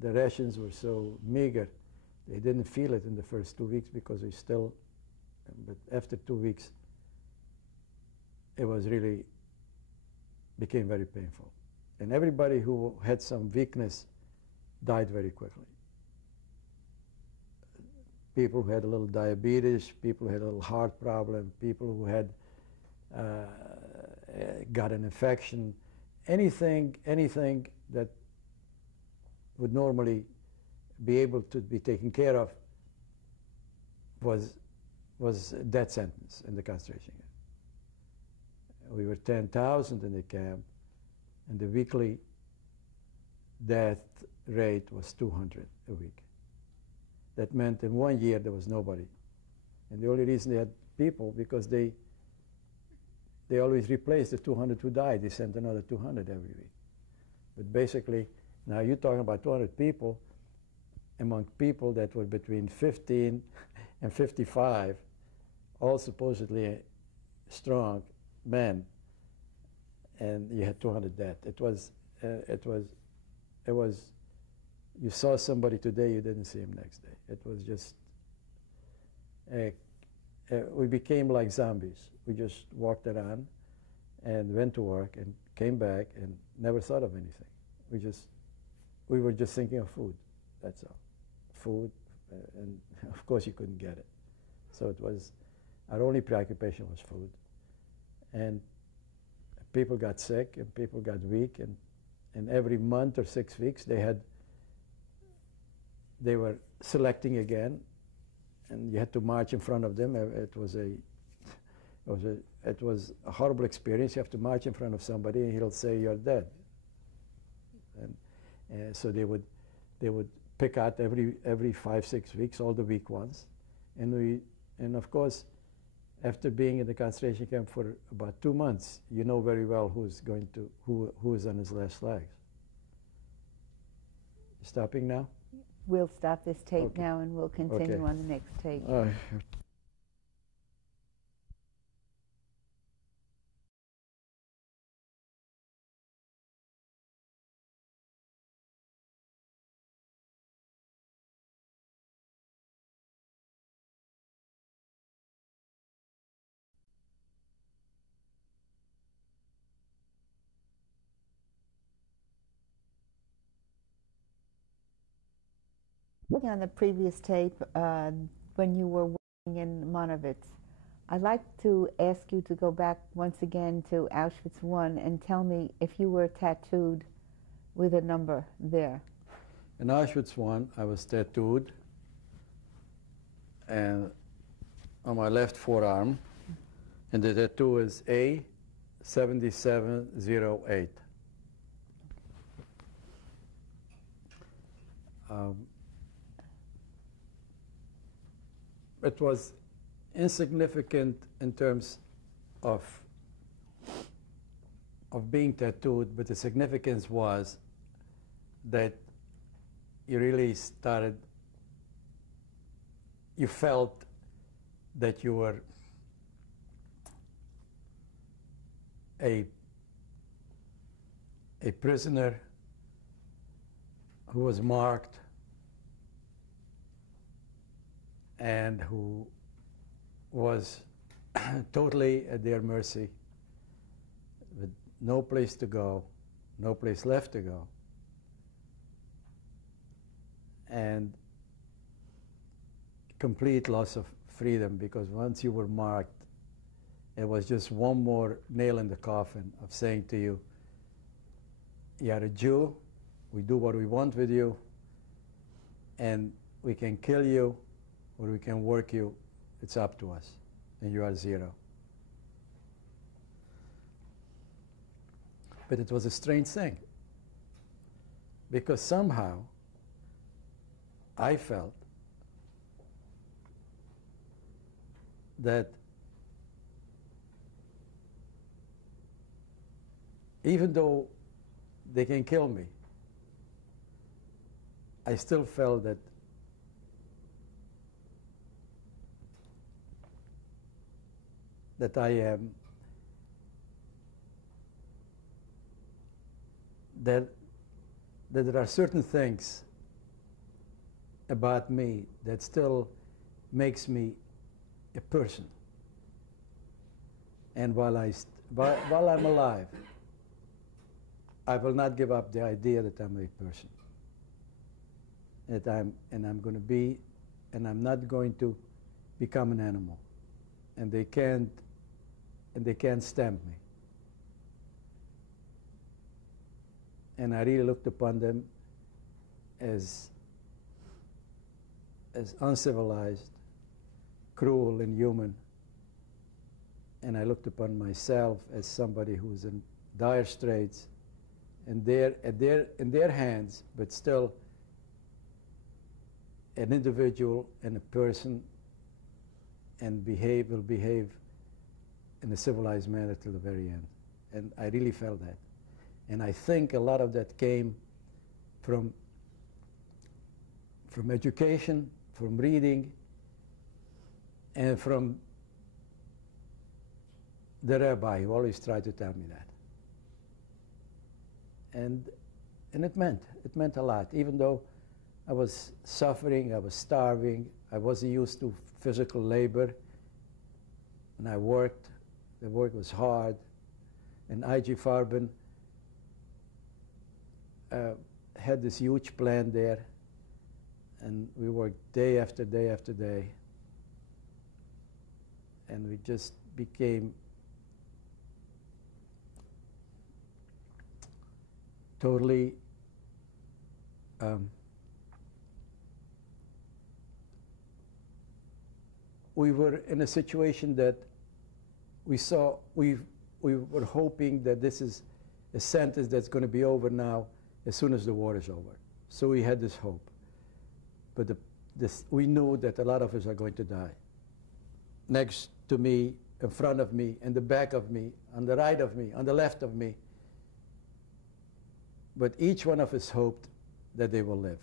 The rations were so meager. They didn't feel it in the first 2 weeks because we still, but after 2 weeks, it was really became very painful. And everybody who had some weakness died very quickly. People who had a little diabetes, people who had a little heart problem, people who had got an infection, anything that would normally be able to be taken care of was a death sentence in the concentration camp. We were 10,000 in the camp, and the weekly death rate was 200 a week. That meant in 1 year there was nobody. And the only reason they had people, because they always replaced the 200 who died. They sent another 200 every week. But basically, now you're talking about 200 people among people that were between 15 and 55, all supposedly strong men, and you had 200 dead. It was, you saw somebody today, you didn't see him next day. It was just, we became like zombies. We just walked around and went to work and came back and never thought of anything. We were just thinking of food, that's all. Food, and of course you couldn't get it. So it was, our only preoccupation was food. And people got sick and people got weak, and every month or 6 weeks they were selecting again, and you had to march in front of them. It was a horrible experience. You have to march in front of somebody and he'll say you're dead. And so they would pick out every 5-6 weeks all the weak ones, and of course, after being in the concentration camp for about 2 months, you know very well who is on his last legs. Stopping now? We'll stop this tape Okay. now, and we'll continue Okay. on the next tape. On the previous tape, when you were working in Monowitz, I'd like to ask you to go back once again to Auschwitz I and tell me if you were tattooed with a number there. In Auschwitz I was tattooed, and on my left forearm, and the tattoo is A7708. It was insignificant in terms of being tattooed, but the significance was that you really started, you felt that you were a prisoner who was marked and who was totally at their mercy, with no place to go, no place left to go. And complete loss of freedom, because once you were marked, it was just one more nail in the coffin of saying to you, you are a Jew, we do what we want with you, and we can kill you or we can work you, it's up to us, and you are zero. But it was a strange thing, because somehow I felt that even though they can kill me, I still felt that I am, that there are certain things about me that still makes me a person. And while I'm alive, I will not give up the idea that I'm a person. And I'm going to be, and I'm not going to become an animal. And they can't stamp me. And I really looked upon them as uncivilized, cruel, inhuman. And I looked upon myself as somebody who's in dire straits, and in their hands, but still an individual and a person, and will behave in a civilized manner till the very end. And I really felt that. And I think a lot of that came from education, from reading, and from the rabbi who always tried to tell me that. And it meant a lot. Even though I was suffering, I was starving, I wasn't used to physical labor, and I worked. The work was hard. And I.G. Farben had this huge plant there, and we worked day after day after day. And we just became totally we were in a situation that we were hoping that this is a sentence that's going to be over now as soon as the war is over. So we had this hope. But we knew that a lot of us are going to die. Next to me, in front of me, in the back of me, on the right of me, on the left of me. But each one of us hoped that they will live.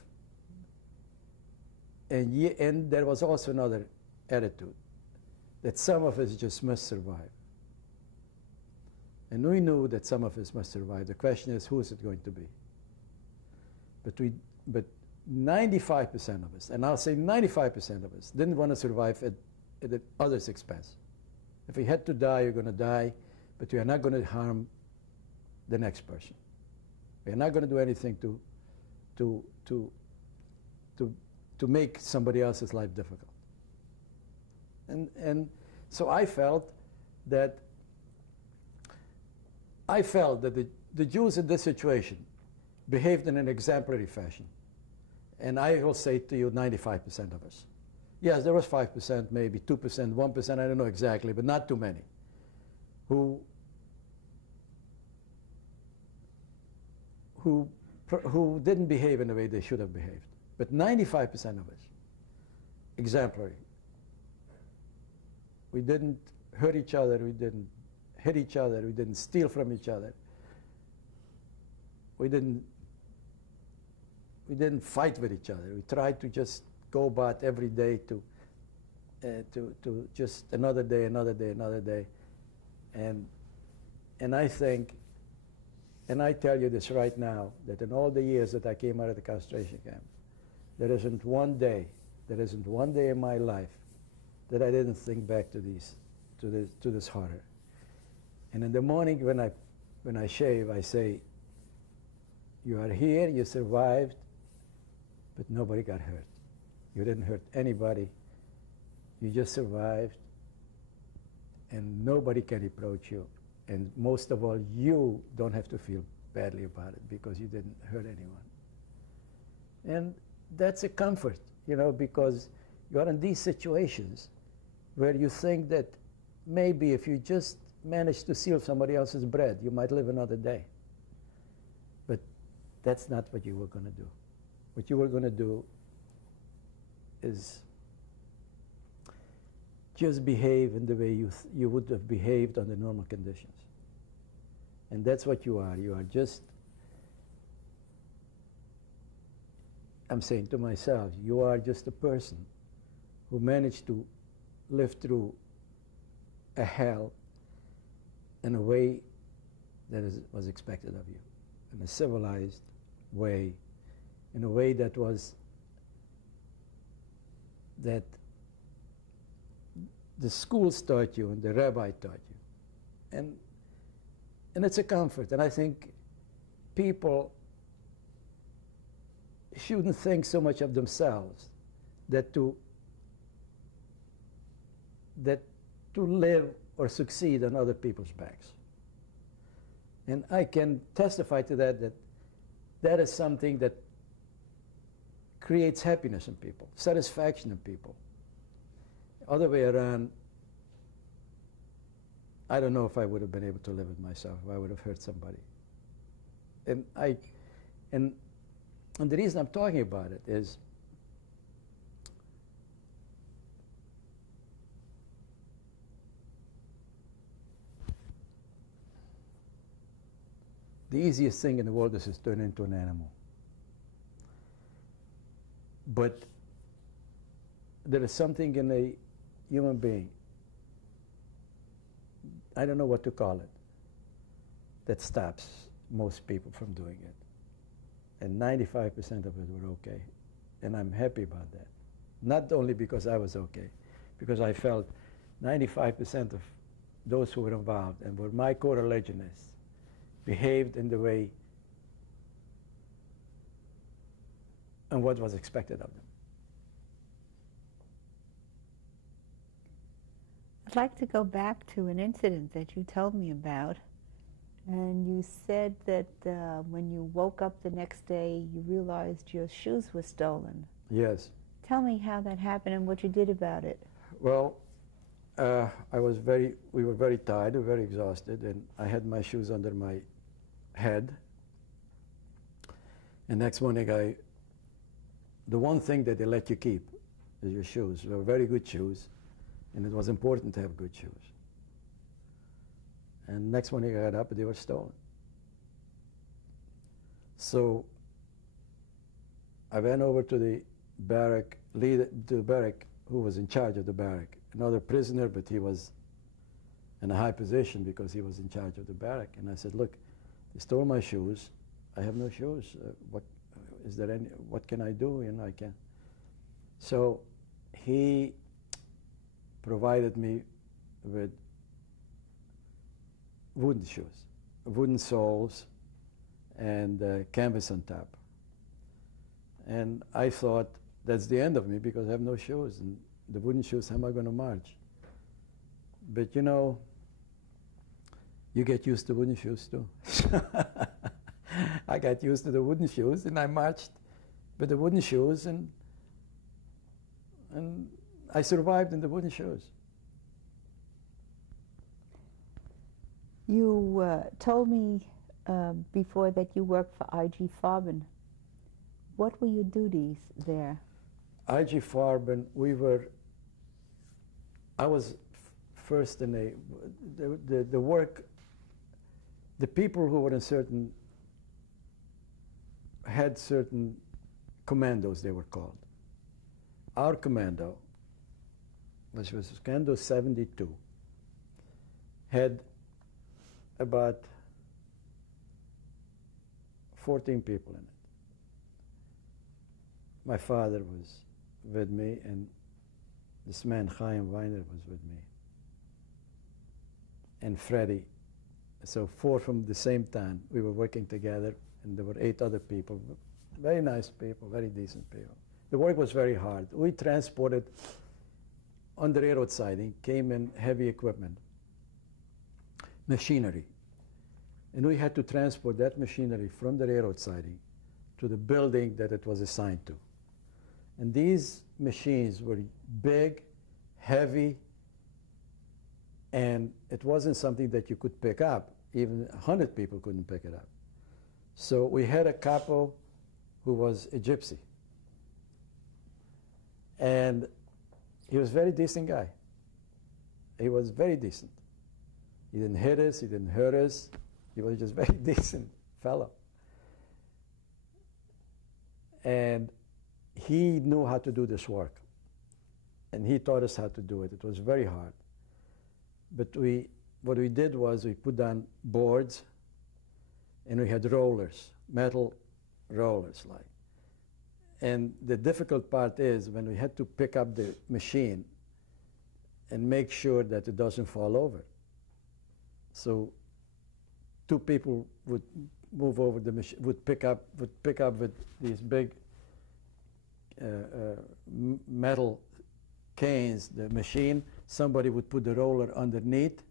And there was also another attitude, that some of us just must survive. And we knew that some of us must survive. The question is, who is it going to be? But 95% of us, and I'll say 95% of us, didn't want to survive at the other's expense. If we had to die, you're going to die, but we are not going to harm the next person. We are not going to do anything to to make somebody else's life difficult. And so I felt that the Jews in this situation behaved in an exemplary fashion. And I will say to you, 95% of us. Yes, there was 5%, maybe 2%, 1%, I don't know exactly, but not too many, who didn't behave in the way they should have behaved. But 95% of us, exemplary. We didn't hurt each other, we didn't hit each other, we didn't steal from each other. We didn't fight with each other. We tried to just go about every day to just another day, another day, another day. And I think, and I tell you this right now, that in all the years that I came out of the concentration camp, there isn't one day in my life that I didn't think back to this horror. And in the morning when I shave, I say, you are here, you survived, but nobody got hurt. You didn't hurt anybody. You just survived, and nobody can reproach you. And most of all, you don't have to feel badly about it because you didn't hurt anyone. And that's a comfort, you know, because you are in these situations where you think that maybe if you just manage to steal somebody else's bread, you might live another day. But that's not what you were going to do. What you were going to do is just behave in the way you would have behaved under normal conditions. And that's what you are. You are just, I'm saying to myself, you are just a person who managed to live through a hell in a way that was expected of you, in a civilized way, in a way that the schools taught you and the rabbi taught you. And it's a comfort. And I think people shouldn't think so much of themselves that to live or succeed on other people's backs. And I can testify to that is something that creates happiness in people, satisfaction in people. Other way around, I don't know if I would have been able to live with myself, if I would have hurt somebody. And the reason I'm talking about it is the easiest thing in the world is to turn into an animal. But there is something in a human being, I don't know what to call it, that stops most people from doing it. And 95% of it were okay. And I'm happy about that. Not only because I was okay, because I felt 95% of those who were involved and were my co-religionists behaved in the way and what was expected of them. I'd like to go back to an incident that you told me about. And you said that when you woke up the next day, you realized your shoes were stolen. Yes. Tell me how that happened and what you did about it. Well, we were very tired, we were very exhausted, and I had my shoes under my head. And next morning, the one thing that they let you keep is your shoes. They were very good shoes, and it was important to have good shoes. And next morning I got up and they were stolen. So I went over to the barrack, who was in charge of the barrack, another prisoner, but he was in a high position because he was in charge of the barrack. And I said, look, they stole my shoes. I have no shoes. What can I do? You know, I can't. So he provided me with wooden shoes, wooden soles, and canvas on top. And I thought that's the end of me because I have no shoes. And the wooden shoes, how am I going to march? But you know, you get used to wooden shoes too. I got used to the wooden shoes, and I marched with the wooden shoes, and I survived in the wooden shoes. You told me before that you worked for I.G. Farben. What were your duties there? I.G. Farben, I was first in the work, the people who were in had certain commandos, they were called. Our commando, which was Commando 72, had about 14 people in it. My father was with me, and this man, Chaim Weiner, was with me. And Freddie. So 4 from the same town. We were working together, and there were 8 other people. Very nice people, very decent people. The work was very hard. We transported, on the railroad siding, came in heavy equipment, machinery. And we had to transport that machinery from the railroad siding to the building that it was assigned to. And these machines were big, heavy, and it wasn't something that you could pick up. Even 100 people couldn't pick it up. So we had a capo who was a gypsy. And he was a very decent guy. He was very decent. He didn't hit us, he didn't hurt us. He was just a very decent fellow. And he knew how to do this work. And he taught us how to do it. It was very hard. But what we did was we put down boards, and we had rollers, metal rollers like. And the difficult part is when we had to pick up the machine and make sure that it doesn't fall over. So 2 people would move over the machine, would pick up with these big metal canes the machine. Somebody would put the roller underneath,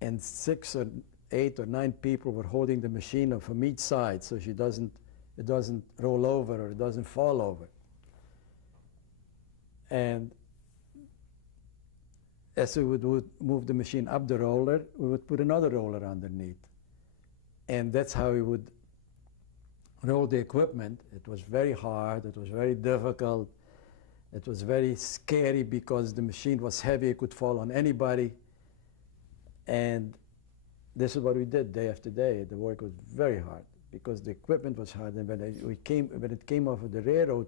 and 6 or 8 or 9 people were holding the machine from each side so it doesn't roll over or it doesn't fall over. And as we would move the machine up the roller, we would put another roller underneath. And that's how we would roll the equipment. It was very hard, it was very difficult, it was very scary because the machine was heavy, it could fall on anybody. And this is what we did day after day. The work was very hard because the equipment was hard. And when it came off of the railroad,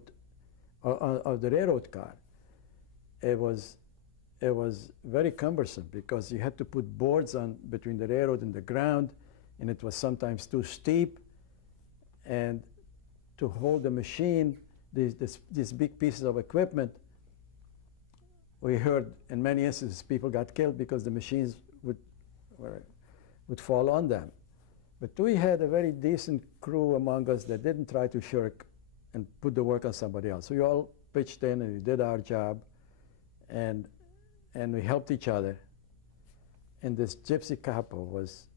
of the railroad car, it was very cumbersome because you had to put boards on between the railroad and the ground, and it was sometimes too steep. And to hold the machine, these big pieces of equipment, we heard in many instances people got killed because the machines would fall on them. But we had a very decent crew among us that didn't try to shirk and put the work on somebody else. So we all pitched in and we did our job, and we helped each other. And this gypsy capo was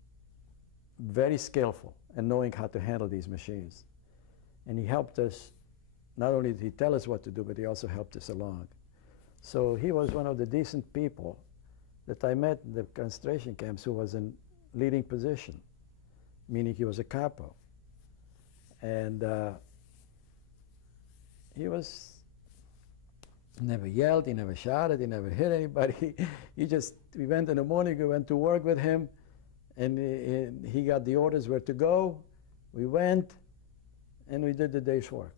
very skillful in knowing how to handle these machines. And he helped us. Not only did he tell us what to do, but he also helped us along. So he was one of the decent people that I met in the concentration camps who was in leading position, meaning he was a capo. And he never yelled, he never shouted, he never hit anybody. We went in the morning, we went to work with him, and he got the orders where to go. We went, and we did the day's work.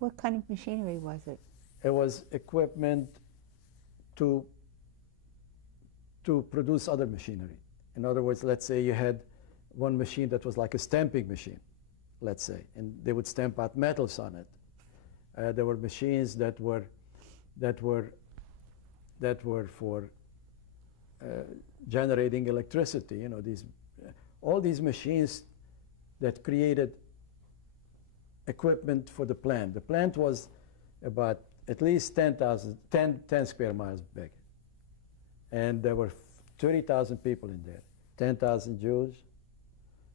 What kind of machinery was it? It was equipment to produce other machinery. In other words, let's say you had one machine that was like a stamping machine, let's say, and they would stamp out metals on it. There were machines that were for generating electricity. You know, all these machines that created equipment for the plant. The plant was about at least 10 square miles big. And there were 30,000 people in there, 10,000 Jews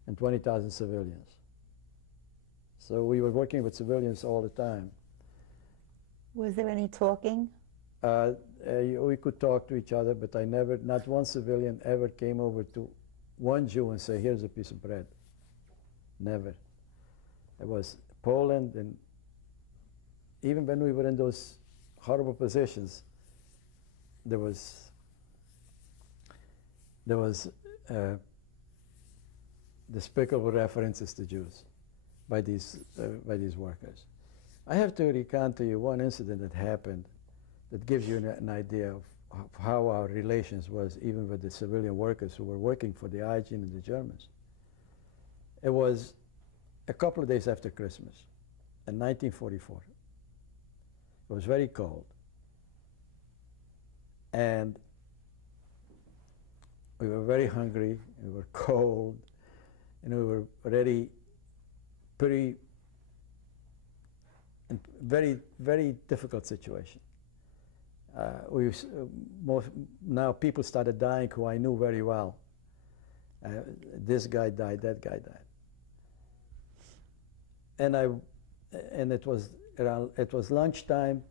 and 20,000 civilians. So we were working with civilians all the time. Was there any talking? We could talk to each other, but not one civilian ever came over to one Jew and say, here's a piece of bread. Never. It was Poland, and even when we were in those horrible positions, there was despicable references to Jews by these workers. I have to recount to you one incident that happened that gives you an idea of how our relations was even with the civilian workers who were working for the IG and the Germans. It was a couple of days after Christmas in 1944. It was very cold. And we were very hungry, we were cold, and we were already very, very difficult situation. Now people started dying who I knew very well. This guy died, that guy died. And it was lunchtime,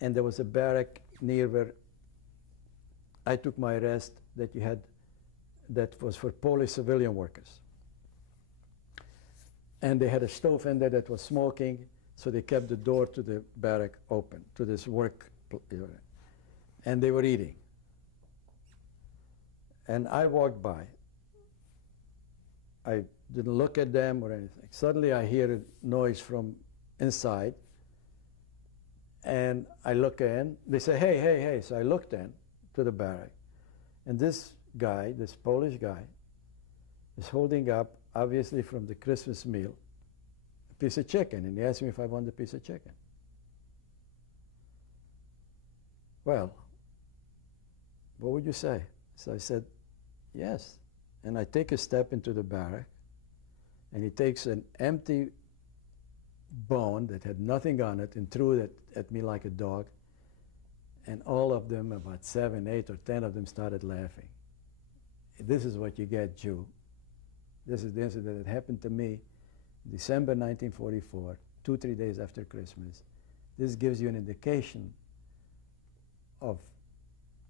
and there was a barrack near where I took my rest that was for Polish civilian workers. And they had a stove in there that was smoking, so they kept the door to the barrack open, to this work area. And they were eating. And I walked by. I didn't look at them or anything. Suddenly I hear a noise from inside, and I look in. They say, hey, hey, hey. So I looked in to the barrack, and this guy, this Polish guy, is holding up, obviously from the Christmas meal, a piece of chicken, and he asked me if I want a piece of chicken. Well, what would you say? So I said, yes. And I take a step into the barrack, and he takes an empty bone that had nothing on it and threw it at me like a dog. And all of them, about 7, 8, or 10 of them, started laughing. This is what you get, Jew. This is the incident that happened to me December 1944, 2-3 days after Christmas. This gives you an indication of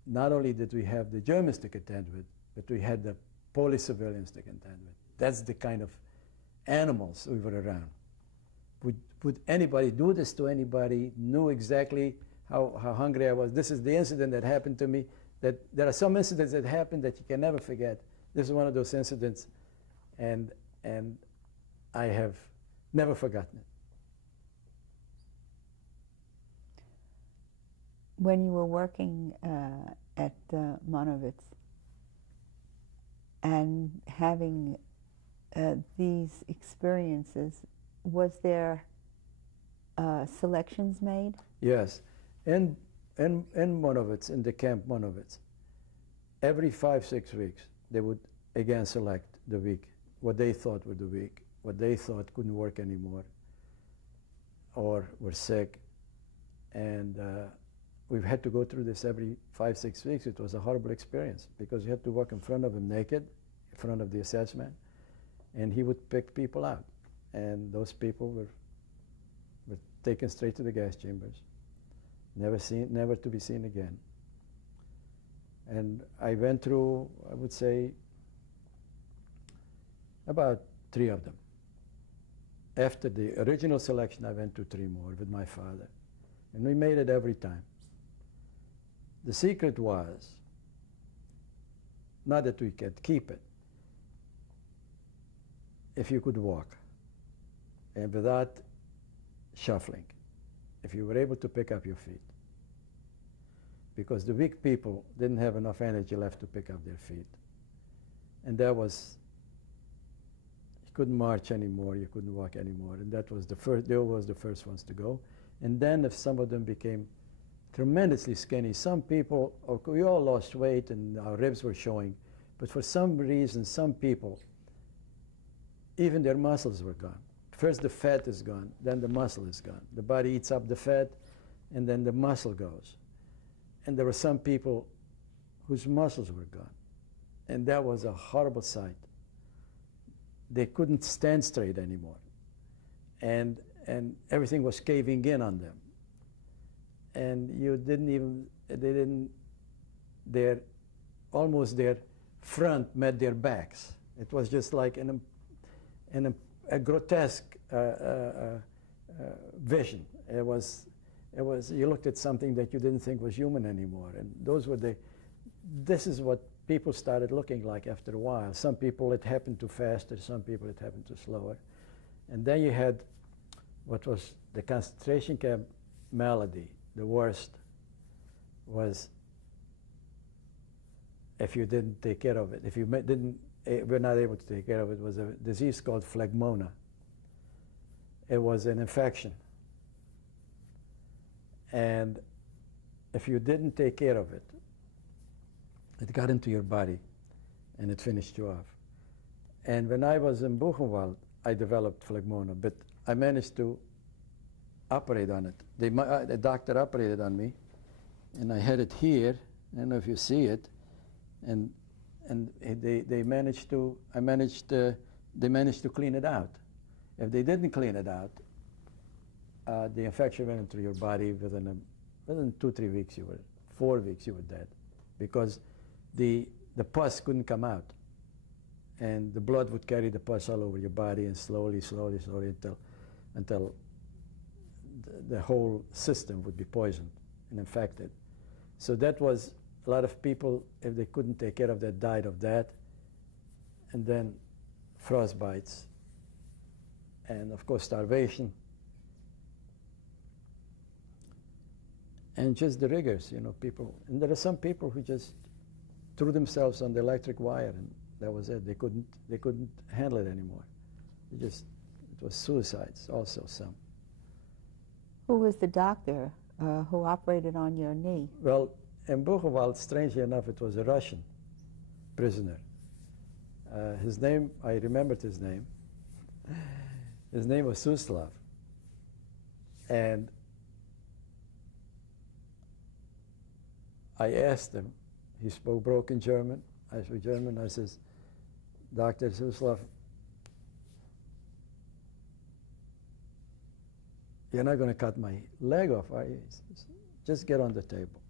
not only did we have the Germans to contend with, but we had the Polish civilians to contend with. That's the kind of animals we were around. Would anybody do this to anybody? Knew exactly how hungry I was. This is the incident that happened to me. That there are some incidents that happen that you can never forget. This is one of those incidents, and I have never forgotten it. When you were working at Monowitz and having these experiences, was there selections made? Yes. In Monowitz, in the camp Monowitz, every 5-6 weeks, they would again select the weak, what they thought were the weak, what they thought couldn't work anymore, or were sick. And we've had to go through this every 5-6 weeks. It was a horrible experience because you had to walk in front of him naked, in front of the assessment, and he would pick people out. And those people were taken straight to the gas chambers, never to be seen again. And I went through, I would say, about 3 of them. After the original selection, I went to 3 more with my father. And we made it every time. The secret was, not that we could keep it, if you could walk, and without shuffling, if you were able to pick up your feet. Because the weak people didn't have enough energy left to pick up their feet. And that was, you couldn't march anymore, you couldn't walk anymore. And that was the first, they were the first ones to go. And then if some of them became tremendously skinny, some people, we all lost weight and our ribs were showing, but for some reason, some people, even their muscles were gone. First the fat is gone, then the muscle is gone. The body eats up the fat, and then the muscle goes. And there were some people whose muscles were gone. And that was a horrible sight. They couldn't stand straight anymore. And everything was caving in on them. And you didn't even, almost their front met their backs. It was just like a grotesque vision. It was, you looked at something that you didn't think was human anymore. And those were this is what people started looking like after a while. Some people it happened to faster, some people it happened to slower. And then you had what was the concentration camp malady. The worst was if you didn't take care of it. If you were not able to take care of it, was a disease called phlegmona. It was an infection. And if you didn't take care of it, it got into your body and it finished you off. And when I was in Buchenwald, I developed phlegmona, but I managed to operate on it. The doctor operated on me, and I had it here. I don't know if you see it, and they managed to clean it out. If they didn't clean it out, the infection went into your body within 2-3 weeks. 4 weeks you were dead, because the pus couldn't come out, and the blood would carry the pus all over your body, and slowly until the whole system would be poisoned and infected. So that was, a lot of people, if they couldn't take care of that, died of that. And then frostbites, and of course starvation, and just the rigors, people. And there are some people who just threw themselves on the electric wire, and that was it. They couldn't handle it anymore. It was suicides also, some. Who was the doctor who operated on your knee? Well, in Buchenwald, strangely enough, it was a Russian prisoner. His name, I remembered his name. His name was Suslav. And I asked him, he spoke broken German. I spoke German. I says, Dr. Suslav, you're not going to cut my leg off, are you? Just get on the table.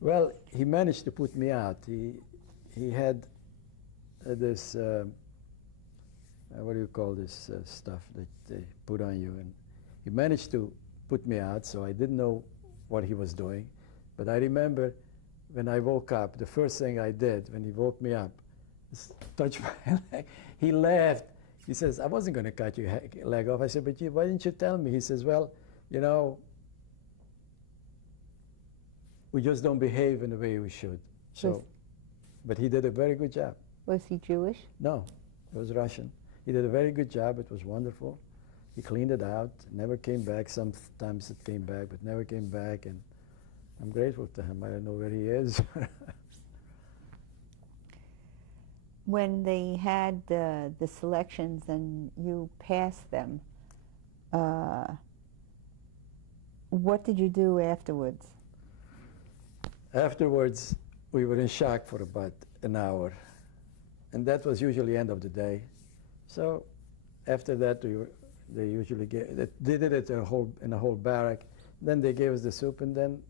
Well, he managed to put me out. He had this, what do you call this stuff that they put on you? And he managed to put me out, so I didn't know what he was doing. But I remember when I woke up, the first thing I did when he woke me up is touch my leg. He laughed. He says, I wasn't going to cut your leg off. I said, but why didn't you tell me? He says, well, we just don't behave in the way we should. So, but he did a very good job. Was he Jewish? No, he was Russian. He did a very good job. It was wonderful. He cleaned it out, never came back. Sometimes it came back, but never came back. And I'm grateful to him. I don't know where he is. When they had the selections and you passed them, what did you do afterwards? Afterwards, we were in shock for about an hour. And that was usually the end of the day. So after that, they usually they did it in a whole barrack. Then they gave us the soup, and then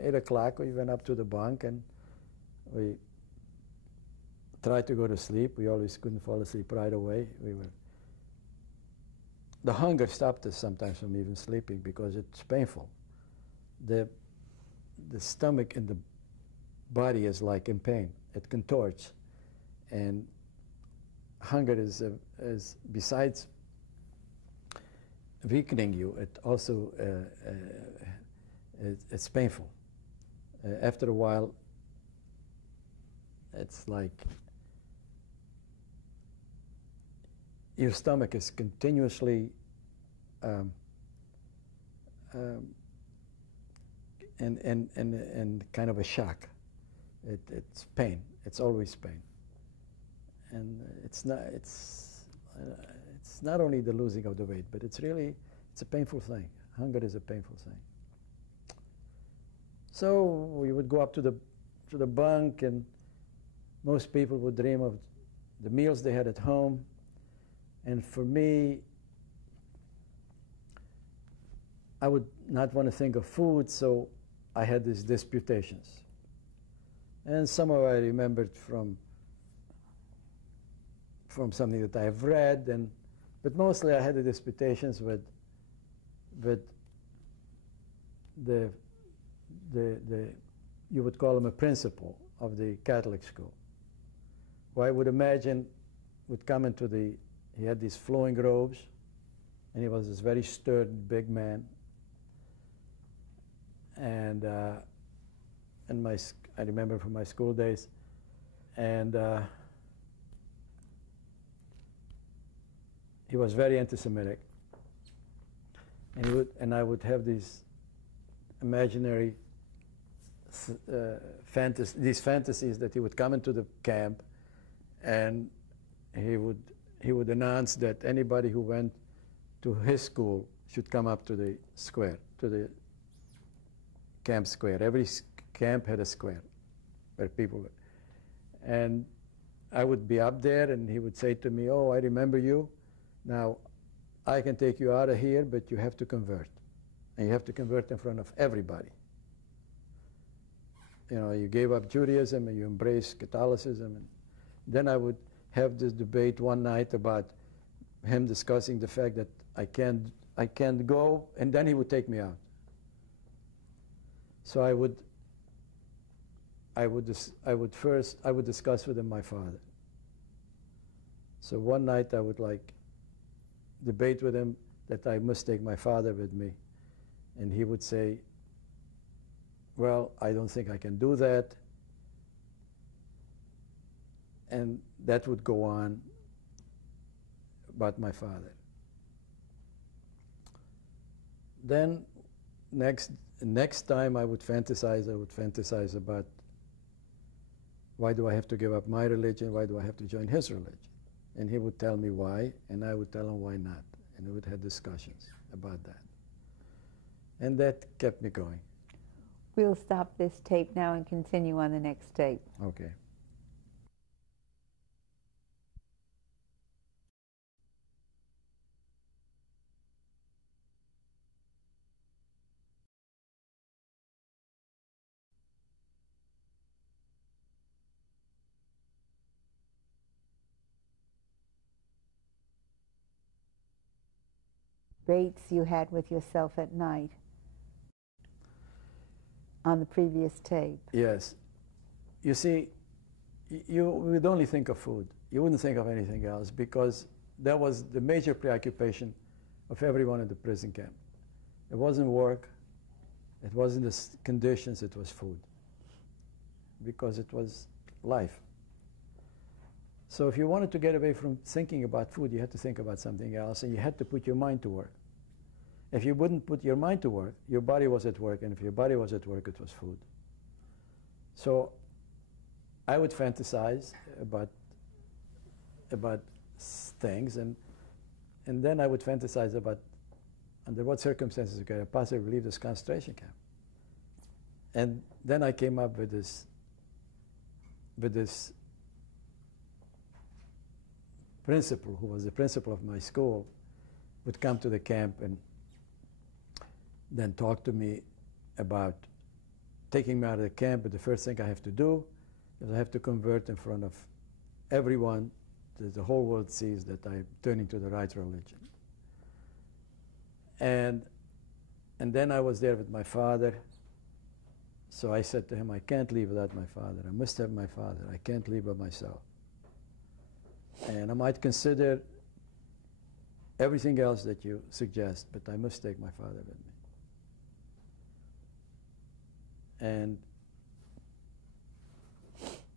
8 o'clock we went up to the bunk and we tried to go to sleep. We always couldn't fall asleep right away. The hunger stopped us sometimes from even sleeping because it's painful. The stomach and the body is like in pain. It contorts. And hunger is besides weakening you, it also it's painful. After a while, it's like your stomach is continuously in kind of a shock. It's pain. It's always pain, and it's not only the losing of the weight, but it's a painful thing. Hunger is a painful thing. So we would go up to the bunk, and most people would dream of the meals they had at home. And for me, I would not want to think of food, so I had these disputations. And some of I remembered from something that I have read, but mostly I had the disputations with the you would call him a principal of the Catholic school, who I would imagine would come into he had these flowing robes, and he was this very sturdy, big man. And I remember from my school days, and he was very anti-Semitic, and I would have these imaginary these fantasies that he would come into the camp, and he would announce that anybody who went to his school should come up to the square, to the camp square. Every camp had a square where people were. And I would be up there, and he would say to me, "Oh, I remember you. Now, I can take you out of here, but you have to convert. And you have to convert in front of everybody. You know, you gave up Judaism and you embraced Catholicism." And then I would have this debate one night about him discussing the fact that I can't go, and then he would take me out. So I would discuss with him my father. So one night I would debate with him that I must take my father with me. And he would say, "Well, I don't think I can do that." And that would go on about my father. Then next time I would fantasize about, why do I have to give up my religion? Why do I have to join his religion? And he would tell me why, and I would tell him why not. And we would have discussions about that. And that kept me going. We'll stop this tape now and continue on the next tape. Okay. Debates you had with yourself at night on the previous tape. Yes. You see, you would only think of food. You wouldn't think of anything else, because that was the major preoccupation of everyone in the prison camp. It wasn't work, it wasn't the conditions, it was food, because it was life. So if you wanted to get away from thinking about food, you had to think about something else, and you had to put your mind to work. If you wouldn't put your mind to work, your body was at work, and if your body was at work, it was food. So I would fantasize about things, and then I would fantasize about under what circumstances you could possibly leave this concentration camp. And then I came up with this principal, who was the principal of my school, would come to the camp and then talk to me about taking me out of the camp. But the first thing I have to do is I have to convert in front of everyone, that the whole world sees that I'm turning to the right religion. And then I was there with my father. So I said to him, "I can't leave without my father. I must have my father. I can't leave by myself. And I might consider everything else that you suggest, but I must take my father with me."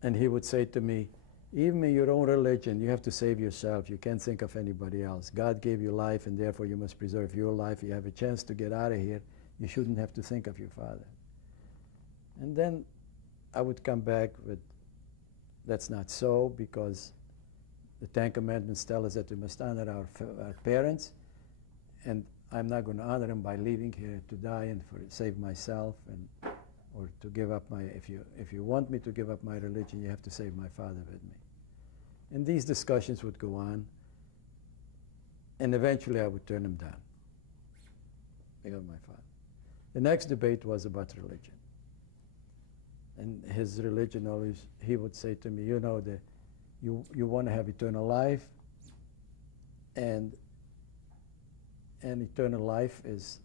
And he would say to me, "Even in your own religion, you have to save yourself. You can't think of anybody else. God gave you life, and therefore you must preserve your life. You have a chance to get out of here. You shouldn't have to think of your father." And then I would come back with, "That's not so, because the Ten Commandments tell us that we must honor our parents, and I'm not going to honor him by leaving here to die and save myself, and or to give up my, if you want me to give up my religion, you have to save my father with me. And these discussions would go on, and eventually I would turn him down because of my father. The next debate was about religion. And his religion always, he would say to me, you know, you want to have eternal life, and eternal life is,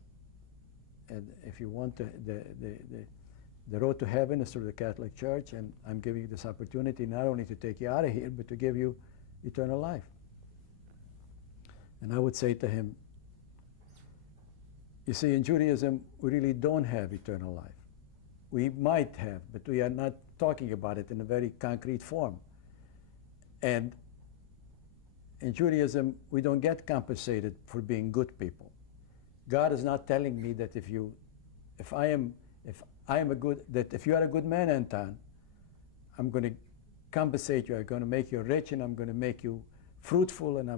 and if you want the road to heaven is through the Catholic Church, and I'm giving you this opportunity not only to take you out of here, but to give you eternal life. And I would say to him, you see, in Judaism, we really don't have eternal life. We might have, but we are not talking about it in a very concrete form. And in Judaism, we don't get compensated for being good people. God is not telling me that if you are a good man, Anton, I'm going to compensate you. I'm going to make you rich, and I'm going to make you fruitful, and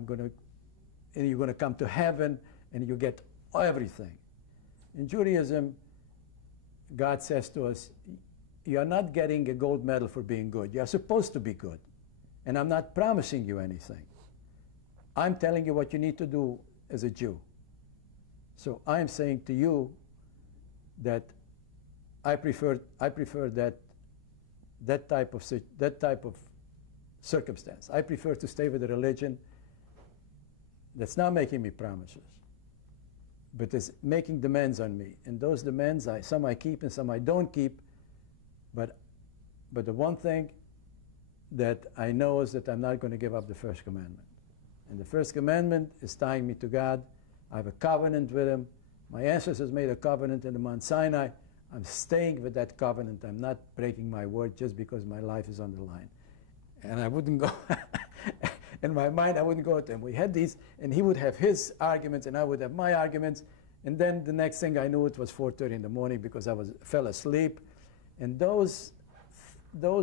you're going to come to heaven, and you get everything. In Judaism, God says to us, you are not getting a gold medal for being good. You are supposed to be good. And I'm not promising you anything. I'm telling you what you need to do as a Jew. So I'm saying to you that I prefer that type of circumstance. I prefer to stay with a religion that's not making me promises, but is making demands on me. And those demands, some I keep and some I don't keep. But the one thing that I know is that I'm not going to give up the first commandment. And the first commandment is tying me to God. I have a covenant with him. My ancestors made a covenant in the Mount Sinai. I'm staying with that covenant. I'm not breaking my word just because my life is on the line. And I wouldn't go, in my mind, I wouldn't go to him. We had these, and he would have his arguments, and I would have my arguments. And then the next thing I knew, it was 4:30 in the morning because I fell asleep. And those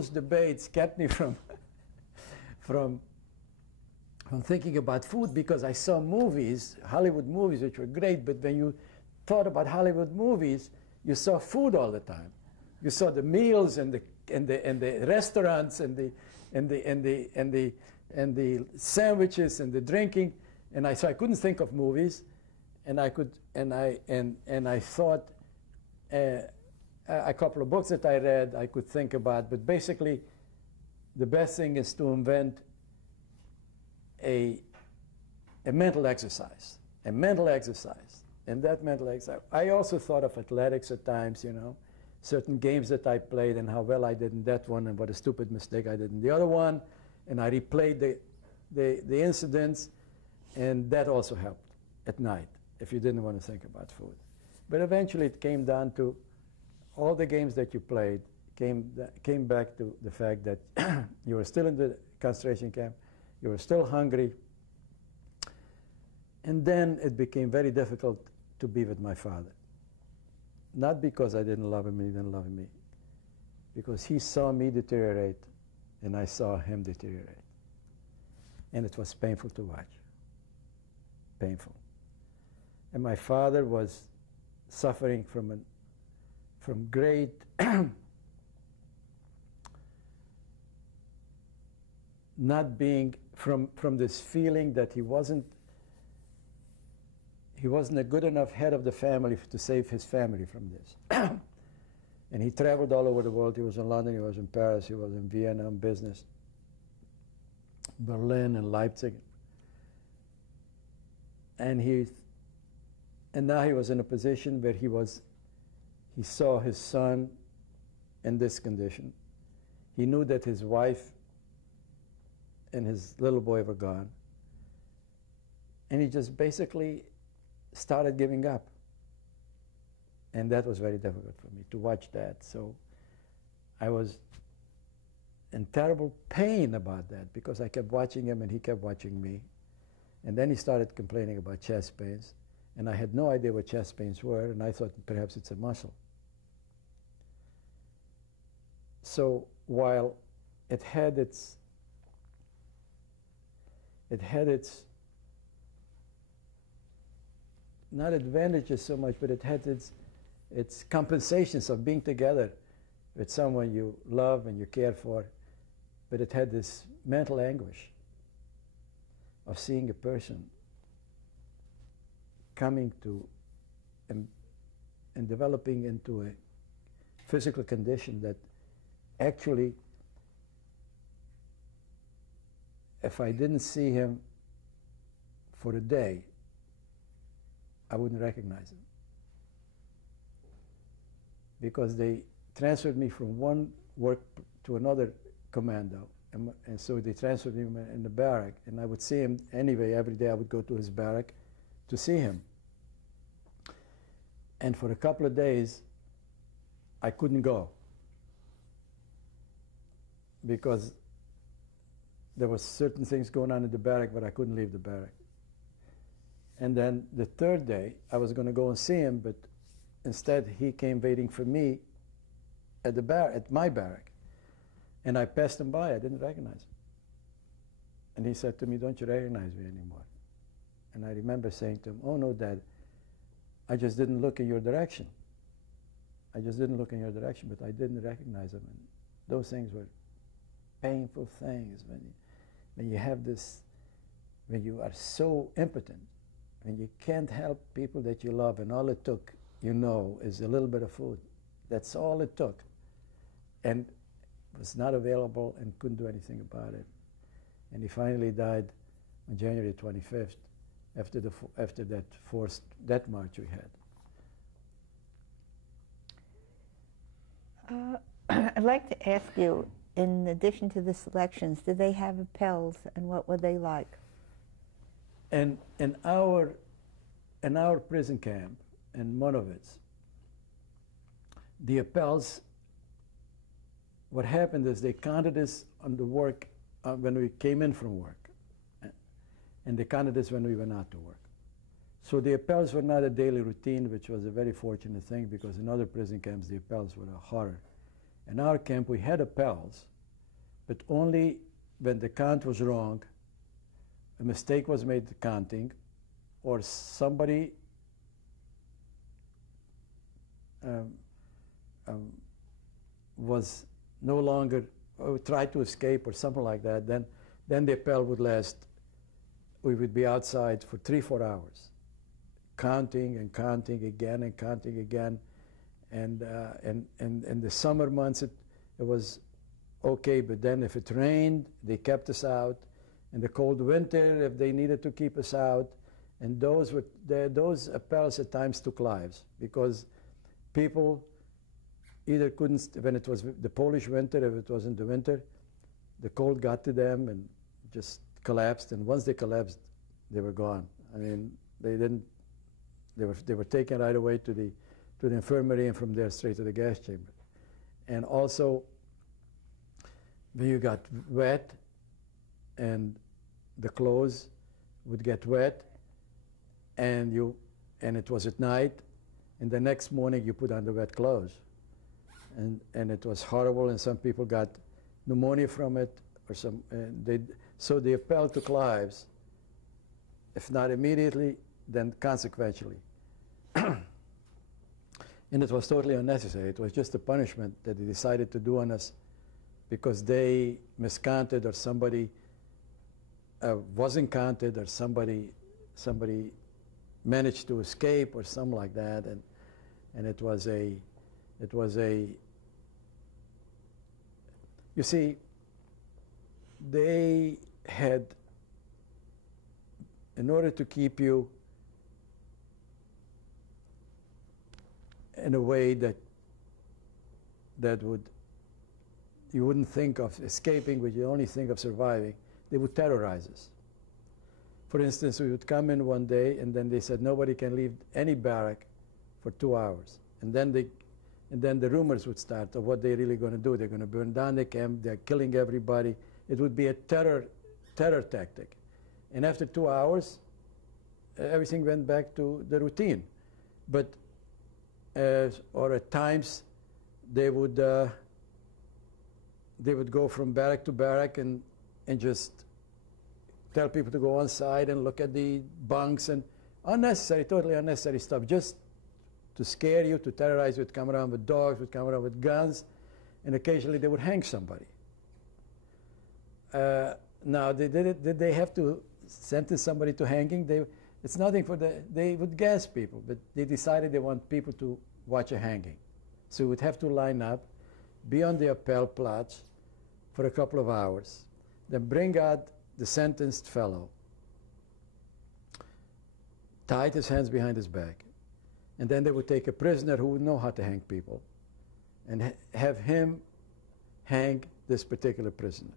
debates kept me from thinking about food, because I saw movies, Hollywood movies, which were great, but when you thought about Hollywood movies, you saw food all the time. You saw the meals and the restaurants and the sandwiches and the drinking, so I couldn't think of movies, and I thought a couple of books that I read I could think about, but basically the best thing is to invent a mental exercise, and that mental exercise. I also thought of athletics at times, you know, certain games that I played and how well I did in that one and what a stupid mistake I did in the other one, and I replayed the incidents, and that also helped at night if you didn't want to think about food. But eventually it came down to all the games that you played came back to the fact that you were still in the concentration camp, you were still hungry, and then it became very difficult to be with my father. Not because I didn't love him and he didn't love me, because he saw me deteriorate and I saw him deteriorate. And it was painful to watch. Painful. And my father was suffering from great not being, from this feeling that he wasn't a good enough head of the family to save his family from this. And he traveled all over the world. He was in London, he was in Paris, he was in Vienna on business, Berlin and Leipzig. And now he was in a position where he saw his son in this condition. He knew that his wife and his little boy were gone. And he just basically started giving up. And that was very difficult for me to watch that. So I was in terrible pain about that, because I kept watching him and he kept watching me. And then he started complaining about chest pains. And I had no idea what chest pains were, and I thought perhaps it's a muscle. So while it had its not advantages so much, but it had its compensations of being together with someone you love and you care for. But it had this mental anguish of seeing a person coming to and developing into a physical condition that actually, if I didn't see him for a day, I wouldn't recognize him. Because they transferred me from one work to another commando, and so they transferred me in the barrack, and I would see him anyway. Every day I would go to his barrack to see him. And for a couple of days, I couldn't go because there was certain things going on in the barrack, but I couldn't leave the barrack. And then the third day, I was going to go and see him, but instead he came waiting for me at my barrack. And I passed him by. I didn't recognize him. And he said to me, "Don't you recognize me anymore?" And I remember saying to him, "Oh, no, Dad, I just didn't look in your direction. I just didn't look in your direction, but I didn't recognize him." And those things were painful things when you have this, when you are so impotent, when you can't help people that you love, and all it took, is a little bit of food. That's all it took. And was not available and couldn't do anything about it. And he finally died on January 25th after that forced death march we had. I'd like to ask you, in addition to the selections, did they have appels, and what were they like? And in our prison camp in Monowitz, the appels, what happened is they counted us on the work when we came in from work, and they counted us when we went out to work. So the appels were not a daily routine, which was a very fortunate thing, because in other prison camps the appels were a horror. In our camp we had appels, but only when the count was wrong, a mistake was made counting, or somebody was no longer, tried to escape or something like that, then the appel would last. We would be outside for 3-4 hours, counting and counting again and counting again. And in the summer months it was okay, but then if it rained, they kept us out. In the cold winter, if they needed to keep us out, and those appels at times took lives, because people either couldn't, when it was the Polish winter, if it wasn't the winter, the cold got to them and just collapsed, and once they collapsed, they were gone. I mean, they were taken right away to the infirmary, and from there straight to the gas chamber. And also, when you got wet, and the clothes would get wet, and it was at night, and the next morning you put on the wet clothes, and it was horrible, and some people got pneumonia from it, or so the appel took lives, if not immediately, then consequentially. And it was totally unnecessary. It was just a punishment that they decided to do on us because they miscounted, or somebody wasn't counted, or somebody managed to escape, or something like that, and it was a you see, they had, in order to keep you in a way that you wouldn't think of escaping, but you only think of surviving, they would terrorize us. For instance, we would come in one day, and then they said nobody can leave any barrack for 2 hours. And then the rumors would start of what they're really going to do. They're going to burn down the camp. They're killing everybody. It would be a terror tactic. And after 2 hours, everything went back to the routine. But or at times, they would go from barrack to barrack and just tell people to go on side and look at the bunks, and Unnecessary, totally unnecessary stuff, just to scare you, to terrorize you, would come around with dogs, would come around with guns, and occasionally they would hang somebody. Now, did they have to sentence somebody to hanging? It's nothing for they would gas people, but they decided they want people to watch a hanging. So you would have to line up, be on the Appellplatz for a couple of hours, then bring out the sentenced fellow, tied his hands behind his back, and then they would take a prisoner who would know how to hang people and have him hang this particular prisoner.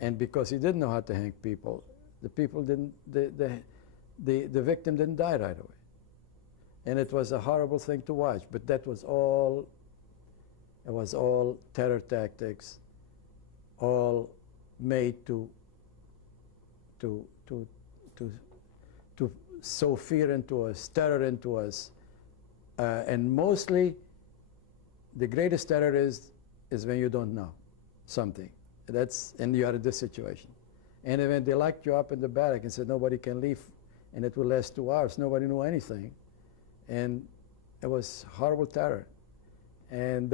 And because he didn't know how to hang people, the victim didn't die right away. And it was a horrible thing to watch, but that was all, it was all terror tactics, all made to sow fear into us, terror into us. And mostly, the greatest terror is when you don't know something. And you are in this situation. And when they locked you up in the barrack and said nobody can leave, and it will last 2 hours, nobody knew anything. And it was horrible terror. And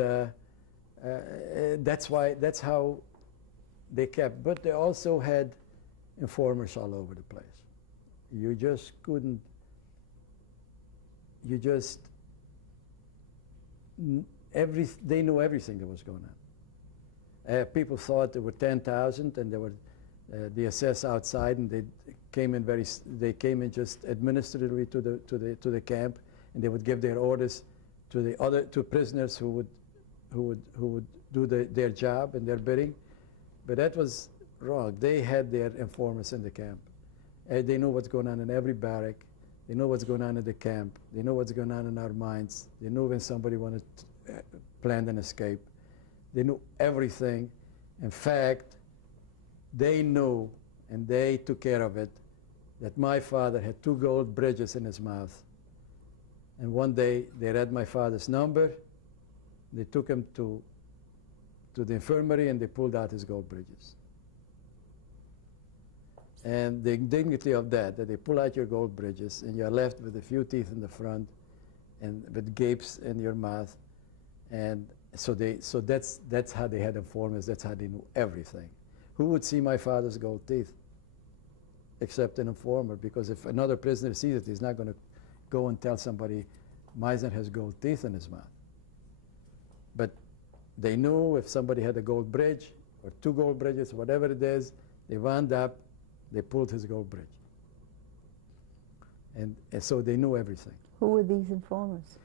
that's how they kept. But they also had informers all over the place. You just couldn't, they knew everything that was going on. People thought there were 10,000, and there were the SS outside, and they came in just administratively to the camp, and they would give their orders to the other prisoners who would do their job and their bidding. But that was wrong. They had their informers in the camp. They knew what's going on in every barrack. They know what's going on in the camp. They know what's going on in our minds. They knew when somebody wanted to plan an escape. They knew everything. In fact, they knew, and they took care of it, that my father had 2 gold bridges in his mouth. And one day, they read my father's number. They took him to the infirmary, and they pulled out his gold bridges. And the indignity of that they pull out your gold bridges, and you're left with a few teeth in the front, and with gapes in your mouth. And so that's how they had informers. That's how they knew everything. Who would see my father's gold teeth except an informer? Because if another prisoner sees it, he's not going to go and tell somebody Meisner has gold teeth in his mouth. But they knew if somebody had a gold bridge or 2 gold bridges, whatever it is, they wound up, they pulled his gold bridge. And so they knew everything. Who were these informers?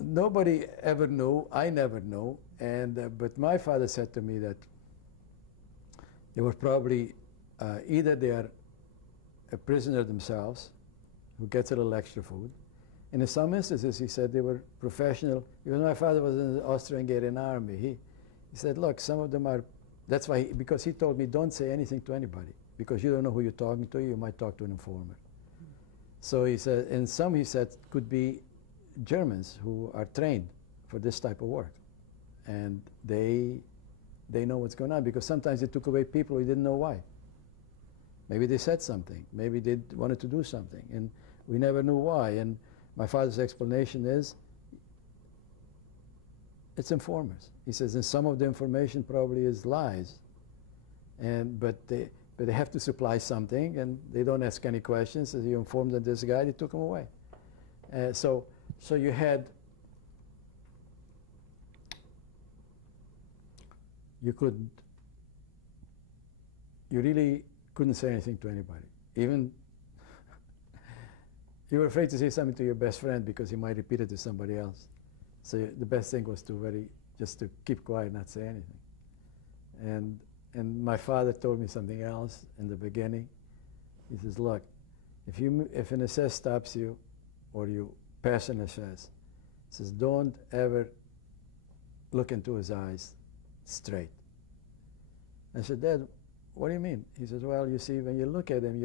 Nobody ever knew. I never knew. But my father said to me that they were probably either they are a prisoner themselves who gets a little extra food. And in some instances, he said they were professional. Because my father was in the Austrian-Hungarian army. He said, look, some of them are, that's why, because he told me, don't say anything to anybody, because you don't know who you're talking to. You might talk to an informer. So he said, and some, he said, could be Germans who are trained for this type of work. And they know what's going on, because sometimes they took away people who didn't know why. Maybe they said something. Maybe they wanted to do something, and we never knew why. And my father's explanation is, it's informers. He says, and some of the information probably is lies, but they have to supply something, and they don't ask any questions. As you informed them this guy, they took him away. So you had, you really couldn't say anything to anybody. Even you were afraid to say something to your best friend because he might repeat it to somebody else. So the best thing was just to keep quiet, not say anything. And my father told me something else in the beginning. He says, look, if an SS stops you, or you pass an SS, he says, don't ever look into his eyes straight. I said, Dad, what do you mean? He says, well, you see, when you look at him,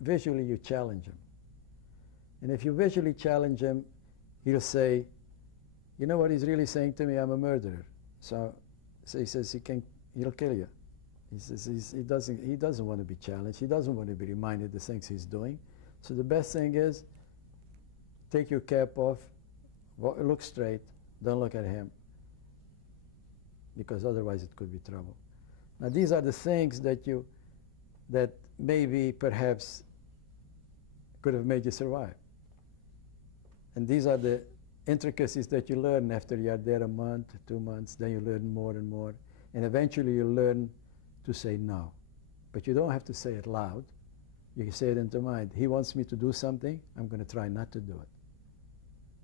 visually you challenge him. And if you visually challenge him, he'll say, you know what he's really saying to me? I'm a murderer. So he says he'll kill you He says he doesn't want to be challenged. He doesn't want to be reminded the things he's doing. So the best thing is take your cap off, look straight, don't look at him, because otherwise it could be trouble. Now these are the things that maybe perhaps could have made you survive. And these are the intricacies that you learn after you are there a month, 2 months, then you learn more and more. And eventually you learn to say no. But you don't have to say it loud. You can say it into mind. He wants me to do something, I'm going to try not to do it.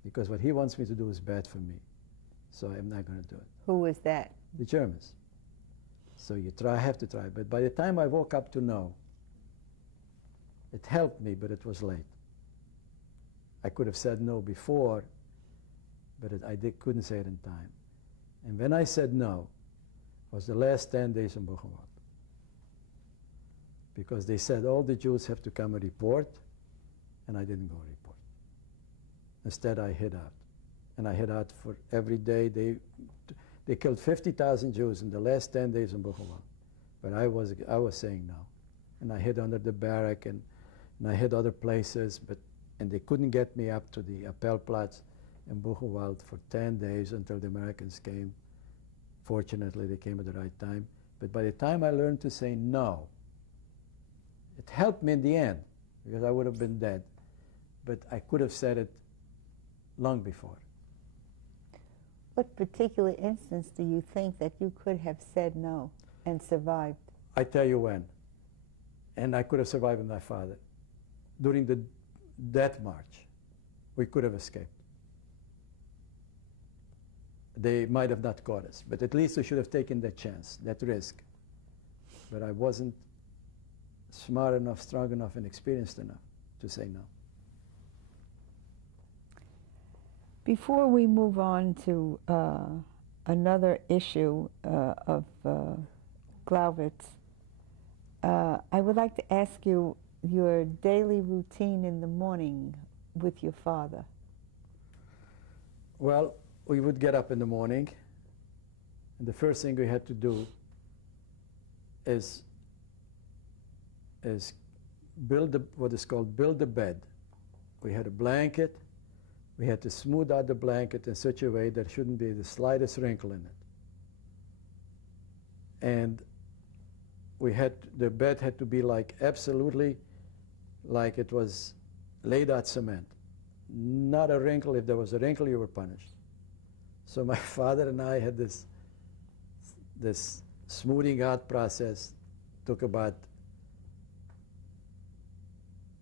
Because what he wants me to do is bad for me. So I'm not going to do it. Who was that? The Germans. So you have to try. But by the time I woke up to no, it helped me, but it was late. I could have said no before, but couldn't say it in time. And when I said no, it was the last 10 days in Buchenwald. Because they said all the Jews have to come and report, and I didn't go report. Instead, I hid out. And I hid out for every day. They killed 50,000 Jews in the last 10 days in Buchenwald. But I was saying no. And I hid under the barrack, and I hid other places, and they couldn't get me up to the Appellplatz in Buchenwald for 10 days until the Americans came. Fortunately, they came at the right time. But by the time I learned to say no, it helped me in the end, because I would have been dead. But I could have said it long before. What particular instance do you think that you could have said no and survived? I tell you when. And I could have survived with my father. During the death march, we could have escaped. They might have not caught us, but at least we should have taken that chance, that risk. But I wasn't smart enough, strong enough, and experienced enough to say no. Before we move on to another issue of Glaubitz, I would like to ask you your daily routine in the morning with your father. Well, we would get up in the morning, and the first thing we had to do is build what is called build the bed. We had a blanket. We had to smooth out the blanket in such a way there shouldn't be the slightest wrinkle in it. And the bed had to be absolutely like it was laid out cement. Not a wrinkle. If there was a wrinkle, you were punished. So my father and I had this smoothing out process. Took about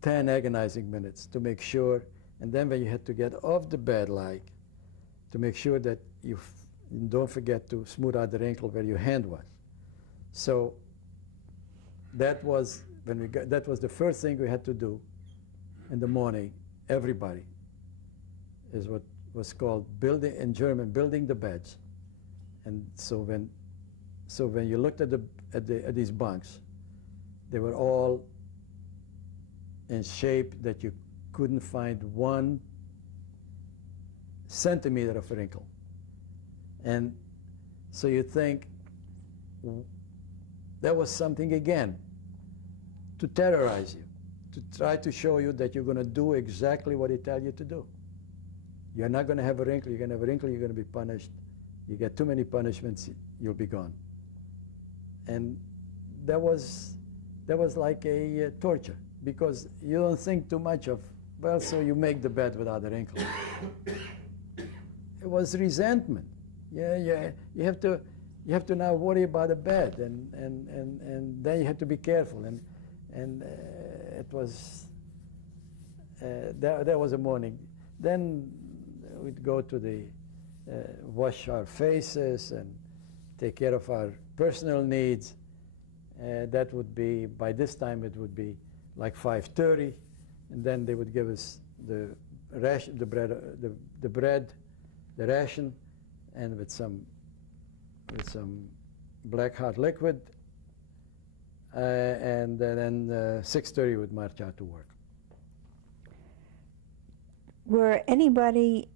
10 agonizing minutes to make sure. And then when you had to get off the bed, to make sure that you don't forget to smooth out the wrinkle where your hand was. So that was the first thing we had to do in the morning. Everybody is what was called building in German, building the beds. And so when you looked at these bunks, they were all in shape that you couldn't find 1 centimeter of wrinkle. And so you think that was something, again, to terrorize you, to try to show you that you're going to do exactly what he tells you to do. You're not going to have a wrinkle. You're going to have a wrinkle, you're going to be punished. You get too many punishments, you'll be gone. And that was like a torture, because you don't think too much of, well, so you make the bed without a wrinkle. It was resentment. Yeah, you have to now worry about the bed, and then you have to be careful. And it was that was a morning. Then we'd go to wash our faces and take care of our personal needs. That would be, by this time it would be like 5:30. And then they would give us the ration, the ration, and with some black hot liquid, and then 6:30 would march out to work. Were anybody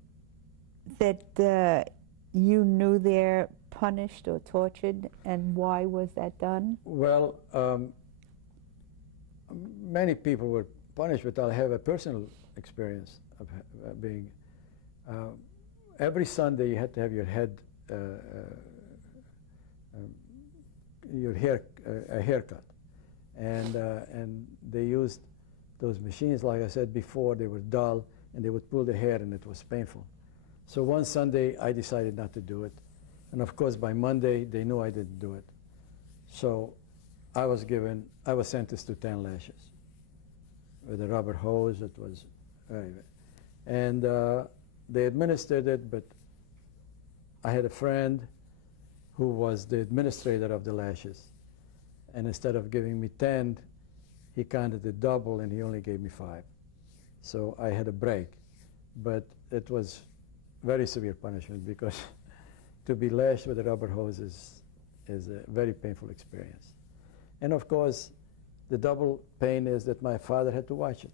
that you knew there punished or tortured, and why was that done? Well, many people were punished, but I have a personal experience of being. Every Sunday, you had to have your head, a haircut, and they used those machines. Like I said before, they were dull, and they would pull the hair, and it was painful. So one Sunday, I decided not to do it, and of course, by Monday, they knew I didn't do it. So I was sentenced to 10 lashes with a rubber hose. It was, and they administered it, but I had a friend who was the administrator of the lashes, and instead of giving me 10, he counted it double, and he only gave me 5. So I had a break, but it was very severe punishment because to be lashed with a rubber hose is a very painful experience. And of course, the double pain is that my father had to watch it.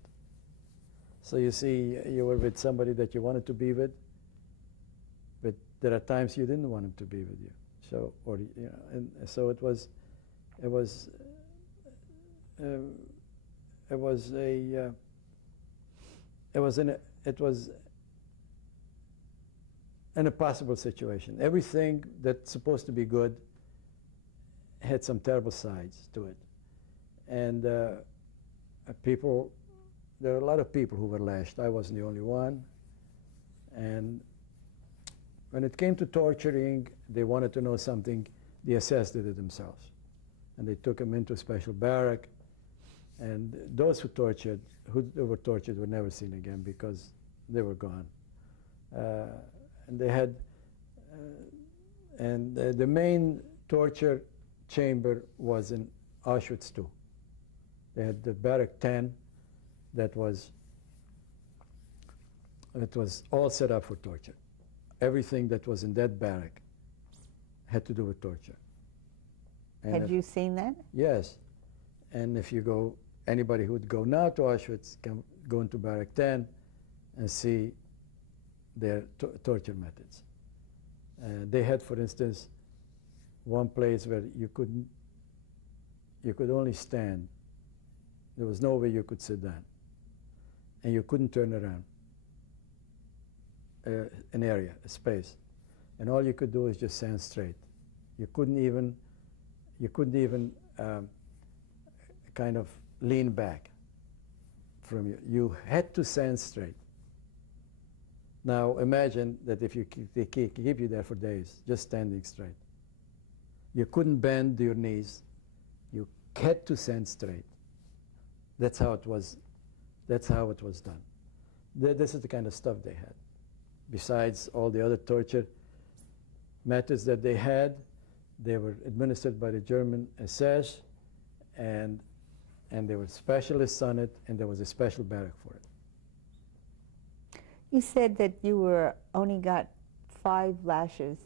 So you see, you were with somebody that you wanted to be with, but there are times you didn't want him to be with you. So, or you know, and so it was an impossible situation. Everything that's supposed to be good had some terrible sides to it, and there are a lot of people who were lashed. I wasn't the only one. And when it came to torturing, they wanted to know something. The SS did it themselves. And they took them into a special barrack. And those who were tortured were never seen again because they were gone. And they had, the main torture chamber was in Auschwitz too. They had the barrack 10. It was all set up for torture. Everything that was in that barrack had to do with torture. And Had you seen that? Yes. And if you go, anybody who would go now to Auschwitz can go into barrack 10 and see their torture methods. They had, for instance, one place where you could only stand. There was no way you could sit down. And you couldn't turn around an area, a space. And all you could do is just stand straight. You couldn't even kind of lean back from you. You had to stand straight. Now imagine that if they keep you there for days, just standing straight. You couldn't bend your knees. You had to stand straight. That's how it was. That's how it was done. This is the kind of stuff they had. Besides all the other torture methods that they had, they were administered by the German SS, and there were specialists on it, and there was a special barrack for it. You said that you only got 5 lashes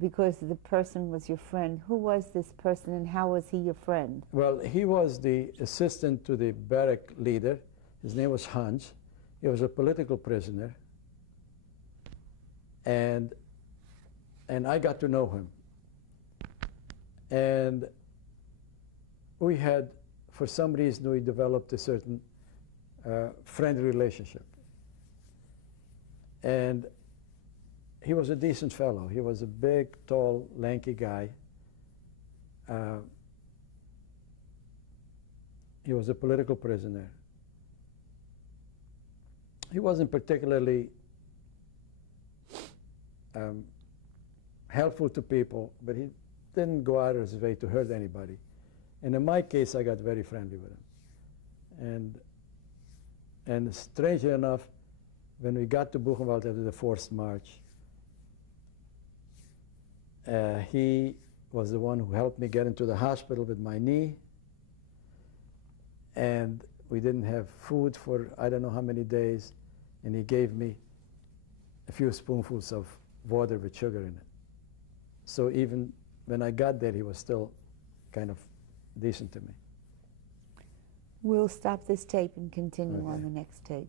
because the person was your friend. Who was this person, and how was he your friend? Well, he was the assistant to the barrack leader. His name was Hans. He was a political prisoner. And I got to know him. And we had, for some reason, we developed a certain friendly relationship. And he was a decent fellow. He was a big, tall, lanky guy. He was a political prisoner. He wasn't particularly helpful to people, but he didn't go out of his way to hurt anybody. And in my case, I got very friendly with him. And strangely enough, when we got to Buchenwald after the forced march, he was the one who helped me get into the hospital with my knee. And we didn't have food for I don't know how many days, and he gave me a few spoonfuls of water with sugar in it. So even when I got there, he was still kind of decent to me. We'll stop this tape and continue on the next tape.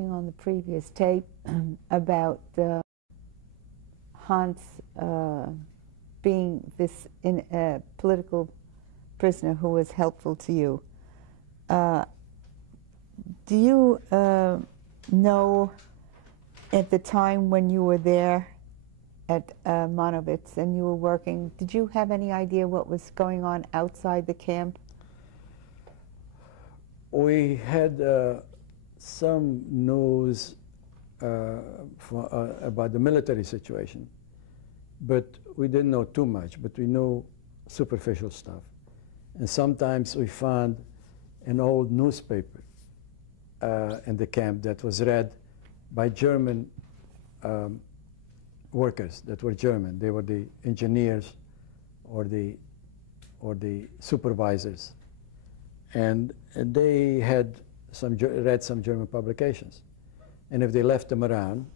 talking on the previous tape about Hans being this political prisoner who was helpful to you. Do you know at the time when you were there at Monowitz and you were working, did you have any idea what was going on outside the camp? We had some news about the military situation, but we didn't know too much, but we knew superficial stuff. And sometimes we found an old newspaper in the camp that was read by German workers that were German. They were the engineers or the supervisors. And they had read some German publications. And if they left them around,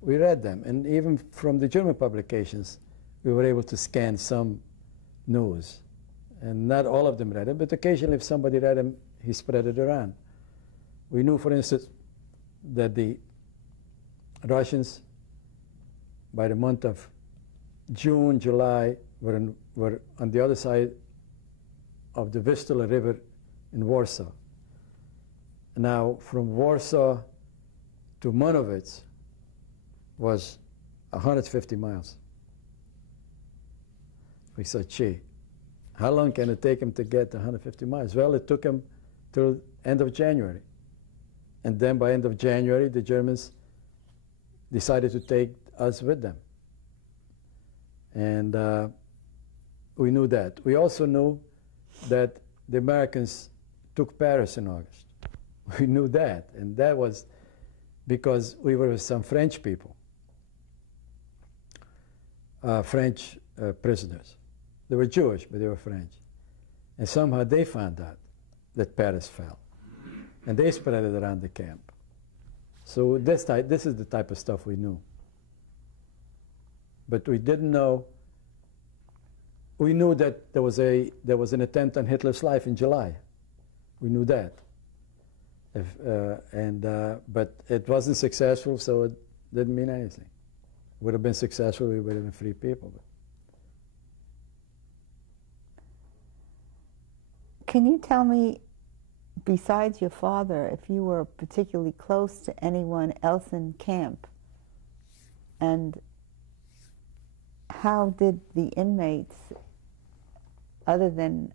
we read them. And even from the German publications, we were able to scan some news. And not all of them read it, but occasionally if somebody read them, he spread it around. We knew, for instance, that the Russians, by the month of June, July, were on the other side of the Vistula River in Warsaw. Now, from Warsaw to Monowitz was 150 miles. We said, gee, how long can it take him to get 150 miles? Well, it took him till end of January. And then by end of January, the Germans decided to take us with them. And we knew that. We also knew that the Americans took Paris in August. We knew that, and that was because we were with some French people, French prisoners. They were Jewish, but they were French. And somehow they found out that Paris fell, and they spread it around the camp. So this is the type of stuff we knew. But we didn't know. We knew that there was an attempt on Hitler's life in July. We knew that. But it wasn't successful, so it didn't mean anything. Would have been successful, we would have been free people. But. Can you tell me, besides your father, if you were particularly close to anyone else in camp? And how did the inmates, other than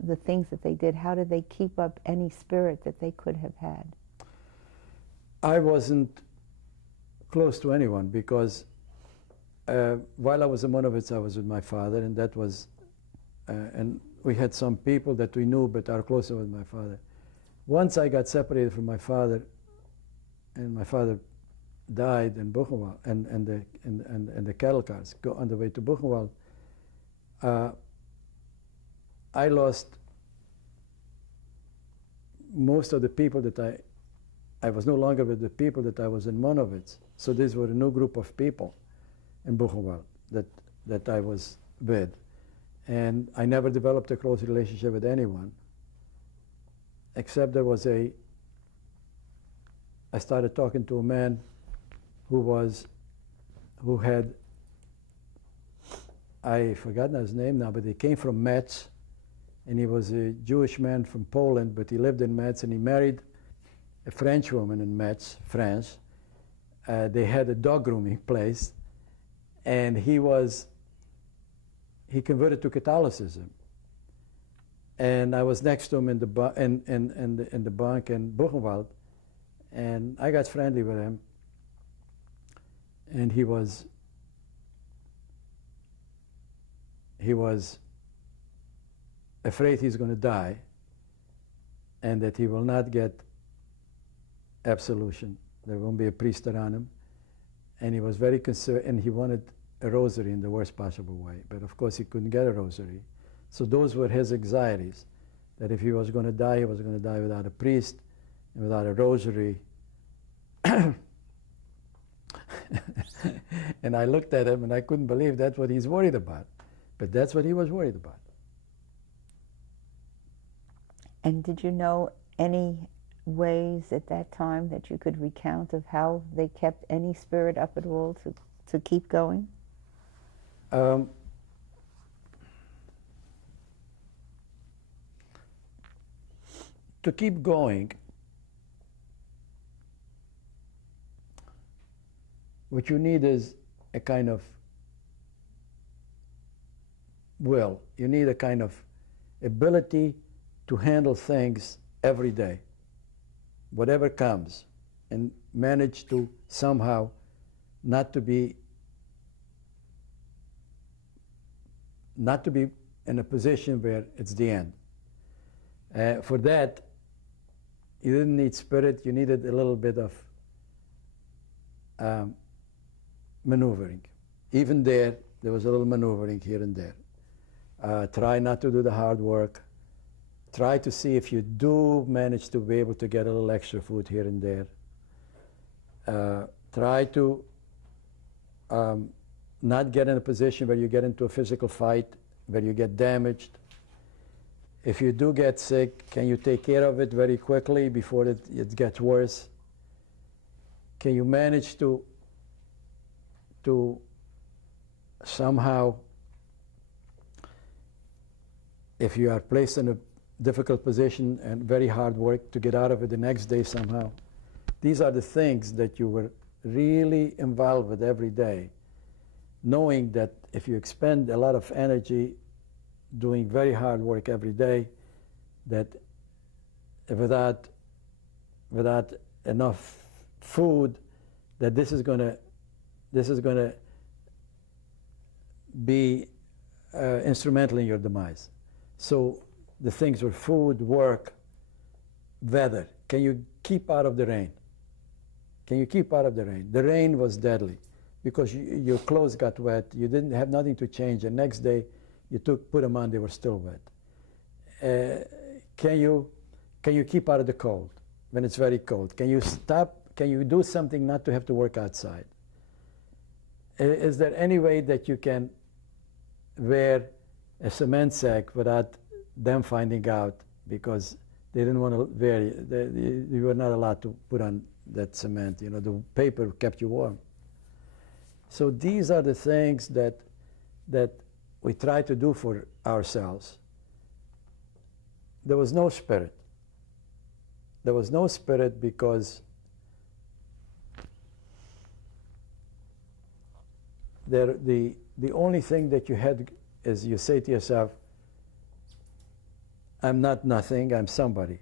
the things that they did, how did they keep up any spirit that they could have had? I wasn't close to anyone because while I was in Monowitz, I was with my father, and that was, and we had some people that we knew but are closer with my father. Once I got separated from my father, and my father died in Buchenwald, and the cattle cars go on the way to Buchenwald, I lost most of the people that I was no longer with the people that I was in Monowitz. So these were a new group of people in Buchenwald that I was with. And I never developed a close relationship with anyone, except I started talking to a man who had, I've forgotten his name now, but he came from Metz, and he was a Jewish man from Poland, but he lived in Metz, and he married a French woman in Metz, France. They had a dog grooming place, and he converted to Catholicism. And I was next to him in the bunk in Buchenwald, and I got friendly with him, and he was afraid he's going to die and that he will not get absolution. There won't be a priest around him. And he was very concerned, and he wanted a rosary in the worst possible way. But of course he couldn't get a rosary. So those were his anxieties, that if he was going to die, he was going to die without a priest and without a rosary. And I looked at him and I couldn't believe that's what he's worried about. But that's what he was worried about. And did you know any ways at that time that you could recount of how they kept any spirit up at all to keep going? To keep going, what you need is a kind of will. You need a kind of ability to handle things every day, whatever comes, and manage to somehow not to be in a position where it's the end. For that, you didn't need spirit, you needed a little bit of maneuvering. Even there was a little maneuvering here and there. Try not to do the hard work. Try to see if you do manage to be able to get a little extra food here and there. Try to not get in a position where you get into a physical fight, where you get damaged. If you do get sick, can you take care of it very quickly before it gets worse? Can you manage to somehow, if you are placed in a difficult position and very hard work, to get out of it the next day somehow? These are the things that you were really involved with every day, knowing that if you expend a lot of energy doing very hard work every day, that without enough food, that this is going to be instrumental in your demise. So the things were food, work, weather. Can you keep out of the rain? Can you keep out of the rain? The rain was deadly because your clothes got wet. You didn't have nothing to change. The next day, you put them on, they were still wet. Can you keep out of the cold when it's very cold? Can you do something not to have to work outside? Is there any way that you can wear a cement sack without them finding out, because they didn't want to wear it? You were not allowed to put on that cement. You know, the paper kept you warm. So these are the things that we try to do for ourselves. There was no spirit. There was no spirit because the only thing that you had is you say to yourself, I'm not nothing, I'm somebody.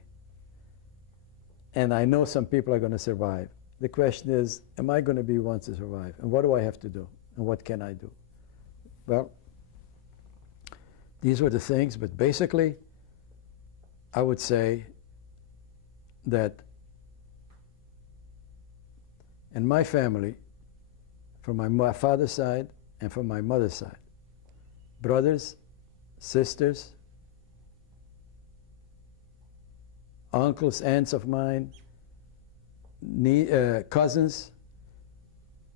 And I know some people are going to survive. The question is, am I going to be one to survive? And what do I have to do? And what can I do? Well, these were the things, but basically, I would say that in my family, from my father's side and from my mother's side, brothers, sisters, uncles, aunts of mine, cousins,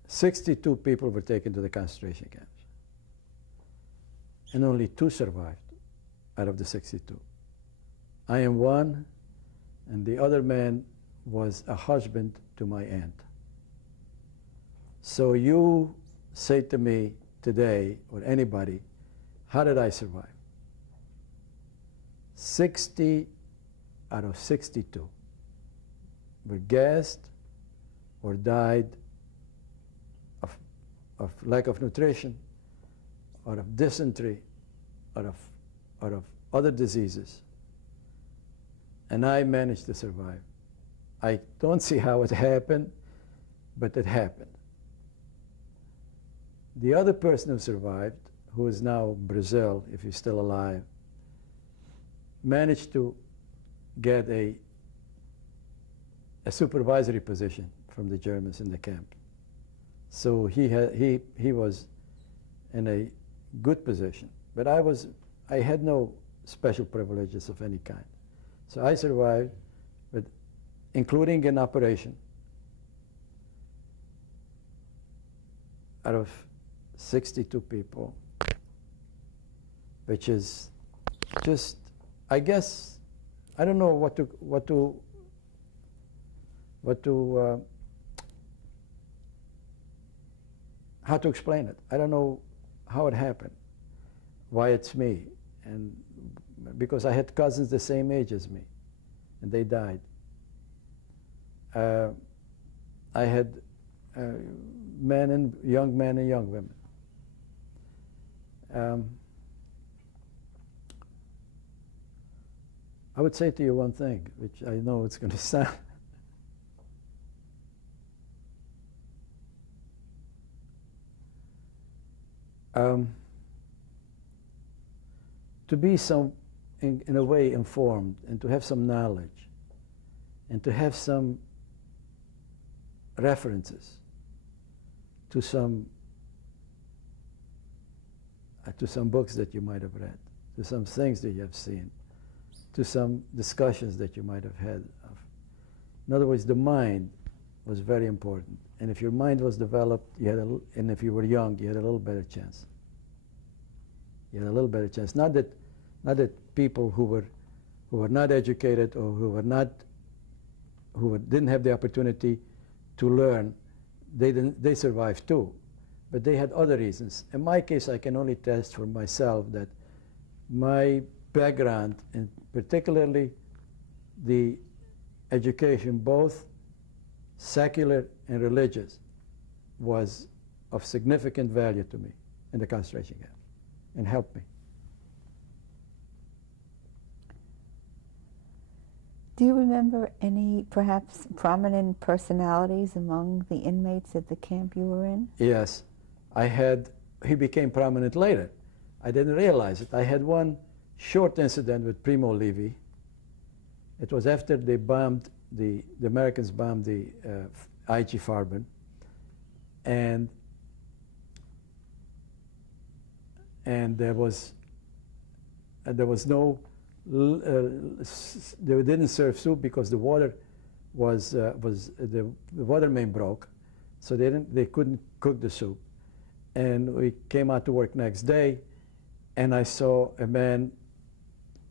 62 people were taken to the concentration camps. And only 2 survived out of the 62. I am one, and the other man was a husband to my aunt. So you say to me today, or anybody, how did I survive? 60 out of 62 were gassed or died of lack of nutrition, or of dysentery, or of other diseases. And I managed to survive. I don't see how it happened, but it happened. The other person who survived, who is now in Brazil, if he's still alive, managed to get a supervisory position from the Germans in the camp. So he was in a good position, but I had no special privileges of any kind. So I survived, but including an operation, out of 62 people, which is just, I guess, I don't know what to what to, how to explain it. I don't know how it happened, why it's me, and because I had cousins the same age as me, and they died. I had young men and young women. I would say to you one thing, which I know it's going to sound. To be in a way informed, and to have some knowledge, and to have some references to some books that you might have read, to some things that you have seen, to some discussions that you might have had. In other words, the mind was very important. And if your mind was developed, and if you were young, you had a little better chance. You had a little better chance. Not that people who were not educated or who didn't have the opportunity to learn, they survived too. But they had other reasons. In my case, I can only test for myself that my background, and particularly the education, both secular and religious, was of significant value to me in the concentration camp and helped me. Do you remember any perhaps prominent personalities among the inmates at the camp you were in? Yes. He became prominent later. I didn't realize it. I had one short incident with Primo Levi. It was after they bombed, the Americans bombed the IG Farben. And there was no, they didn't serve soup because the water the water main broke, so they couldn't cook the soup. And we came out to work next day, and I saw a man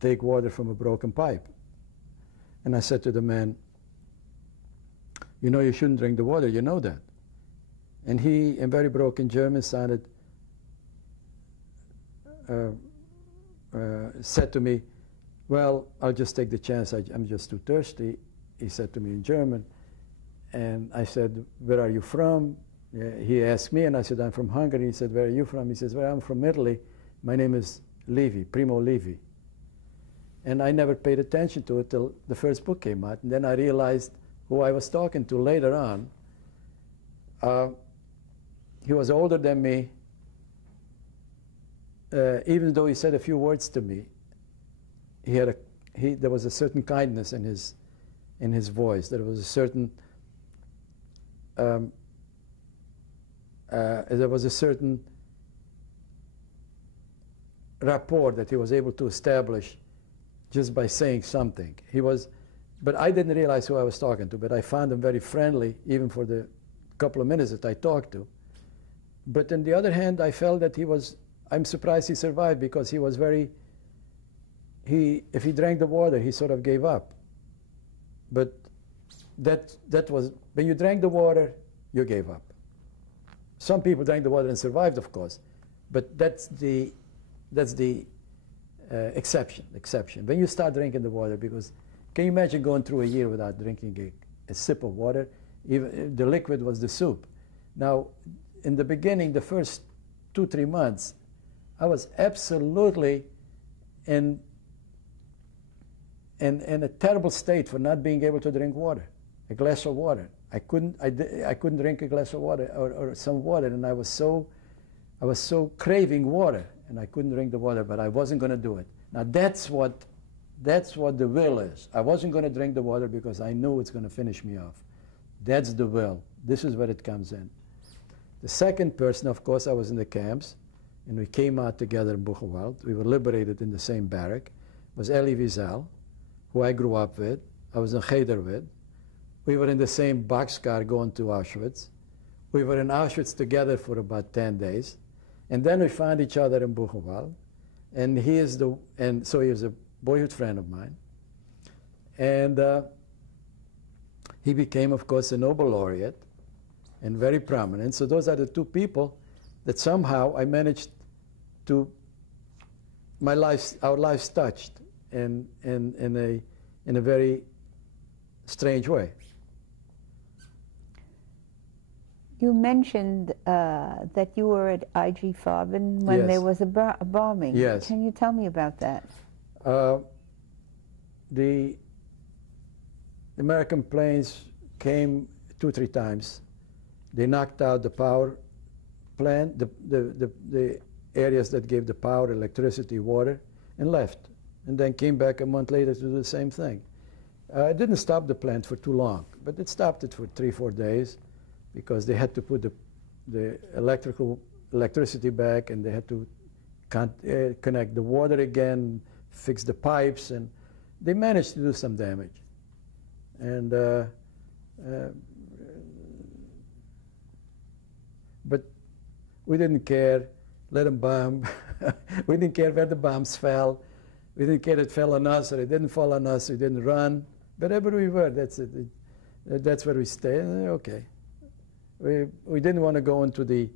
take water from a broken pipe. And I said to the man, "You know you shouldn't drink the water, you know that." And he, in very broken German, said to me, "Well, I'll just take the chance, I'm just too thirsty," he said to me in German. And I said, "Where are you from?" He asked me, and I said, "I'm from Hungary." He said, "Where are you from?" He says, "Well, I'm from Italy. My name is Levi, Primo Levi." And I never paid attention to it till the first book came out. And then I realized who I was talking to later on. He was older than me. Even though he said a few words to me, there was a certain kindness in his voice. There was a certain rapport that he was able to establish just by saying something. But I didn't realize who I was talking to, but I found him very friendly, even for the couple of minutes that I talked to. But on the other hand, I felt that I'm surprised he survived, because he was if he drank the water, he sort of gave up. But that was, when you drank the water, you gave up. Some people drank the water and survived, of course, but that's the exception. When you start drinking the water, because can you imagine going through a year without drinking a sip of water? Even the liquid was the soup. Now, in the beginning, the first 2-3 months, I was absolutely in a terrible state for not being able to drink water, a glass of water. I couldn't drink a glass of water or some water, and I was so craving water, and I couldn't drink the water, but I wasn't going to do it. Now that's what the will is. I wasn't going to drink the water because I knew it's going to finish me off. That's the will. This is where it comes in. The second person, of course, I was in the camps, and we came out together in Buchenwald. We were liberated in the same barrack. Was Elie Wiesel, who I grew up with. I was in Cheder with. We were in the same boxcar going to Auschwitz. We were in Auschwitz together for about 10 days. And then we found each other in Buchenwald. And so he was a boyhood friend of mine. And He became, of course, a Nobel laureate and very prominent. So those are the two people that somehow I managed to, our lives touched in a very strange way. You mentioned that you were at IG Farben when Yes. there was a bombing. Yes. Can you tell me about that? The American planes came 2-3 times. They knocked out the power plant, the areas that gave the power, electricity, water, and left. And then came back a month later to do the same thing. It didn't stop the plant for too long, but it stopped it for 3-4 days because they had to put the electricity back, and they had to connect the water again, fix the pipes, and they managed to do some damage. And but we didn't care. Let them bomb. We didn't care where the bombs fell. We didn't care if it fell on us or it didn't fall on us. We didn't run. Wherever we were, that's it. That's where we stayed. Okay. We didn't want to go into the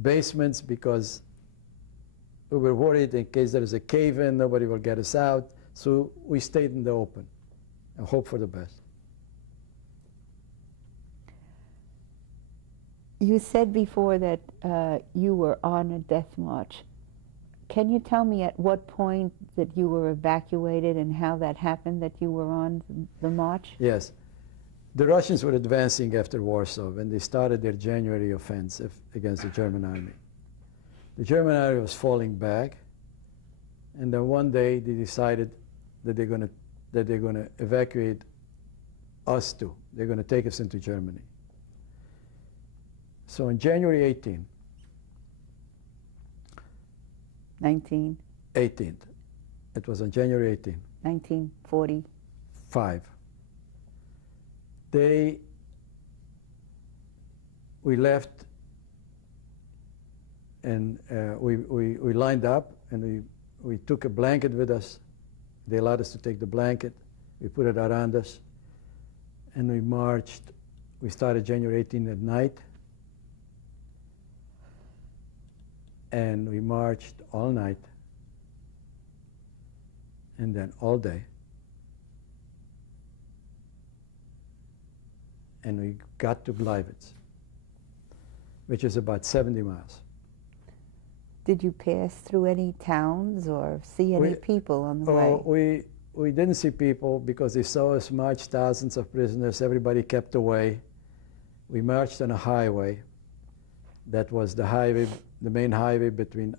basements because we were worried in case there is a cave-in, nobody will get us out. So we stayed in the open and hope for the best. You said before that you were on a death march. Can you tell me at what point that you were evacuated and how that happened, that you were on the march? Yes. The Russians were advancing after Warsaw when they started their January offensive against the German army. The German army was falling back, and then one day they decided that they're going to evacuate us too. They're going to take us into Germany. So on January 18th, 18th. It was on January 18th. 1945. We left, and we lined up, and we took a blanket with us. They allowed us to take the blanket. We put it around us, and we marched. We started January 18th at night, and we marched all night, and then all day. And we got to Gleiwitz, which is about 70 miles. Did you pass through any towns or see any people on the way? We didn't see people because they saw us march, thousands of prisoners. Everybody kept away. We marched on a highway. That was the highway, the main highway between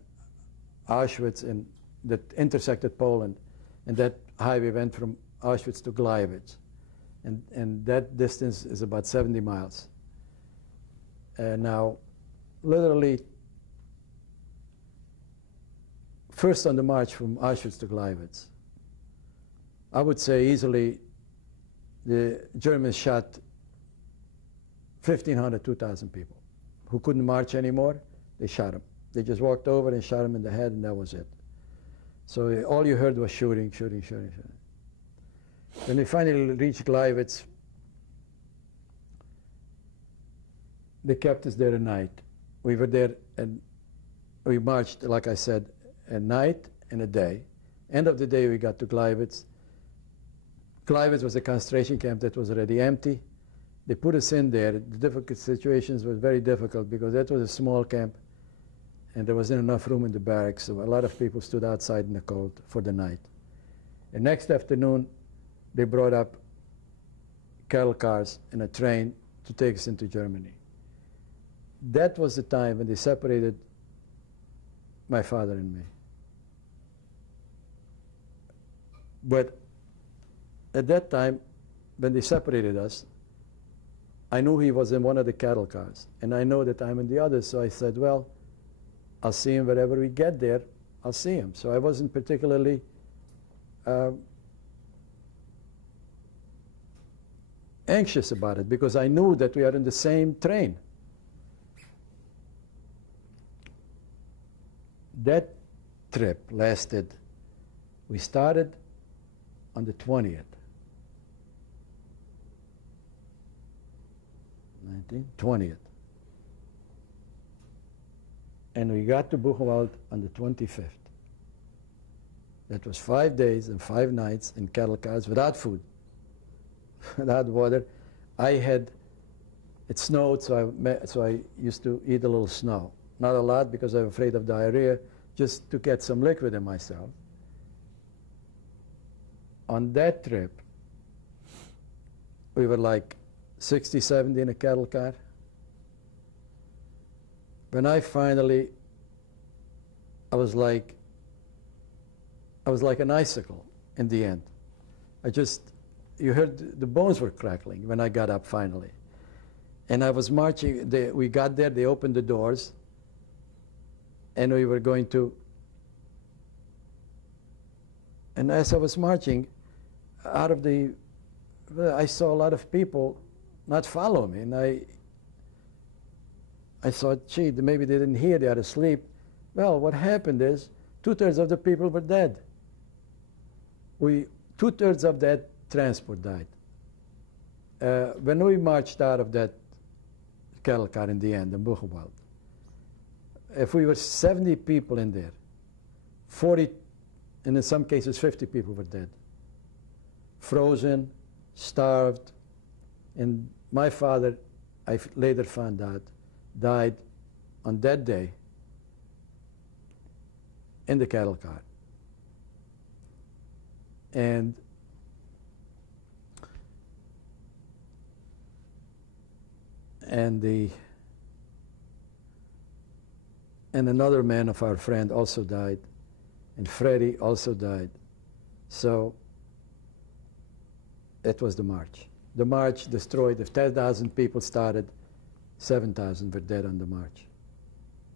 Auschwitz and that intersected Poland. And that highway went from Auschwitz to Gleiwitz. And that distance is about 70 miles. Now, literally, first on the march from Auschwitz to Gleiwitz, I would say easily the Germans shot 1,500, 2,000 people who couldn't march anymore. They shot them. They just walked over and shot them in the head, and that was it. So all you heard was shooting, shooting, shooting, shooting. When we finally reached Gleiwitz, they kept us there a night. We were there, and we marched, like I said, a night and a day. End of the day, we got to Gleiwitz. Gleiwitz was a concentration camp that was already empty. They put us in there. The difficult situations were very difficult because that was a small camp, and there wasn't enough room in the barracks, so a lot of people stood outside in the cold for the night. The next afternoon, they brought up cattle cars and a train to take us into Germany. That was the time when they separated my father and me. But at that time, when they separated us, I knew he was in one of the cattle cars, and I know that I'm in the other, so I said, well, I'll see him wherever we get there, I'll see him. So I wasn't particularly anxious about it because I knew that we are in the same train. That trip lasted, we started on the 20th. 20th. And we got to Buchenwald on the 25th. That was 5 days and 5 nights in cattle cars without food, without water. It snowed, so I used to eat a little snow. Not a lot because I'm afraid of diarrhea, just to get some liquid in myself. On that trip, we were like 60, 70 in a cattle car. When I finally, I was like an icicle in the end. You heard the bones were crackling when I got up finally. And I was marching, we got there, they opened the doors, and we were going to, and as I was marching, I saw a lot of people not follow me, and I thought, gee, maybe they didn't hear, they are asleep. Well, what happened is 2/3 of the people were dead. 2/3 of that transport died. When we marched out of that cattle car in the end, in Buchenwald, if we were 70 people in there, 40, and in some cases 50 people were dead. Frozen, starved, and my father, I later found out, died on that day in the cattle car. And another man of our friend also died, and Freddie also died. So that was the march. The march destroyed. If 10,000 people started, 7,000 were dead on the march.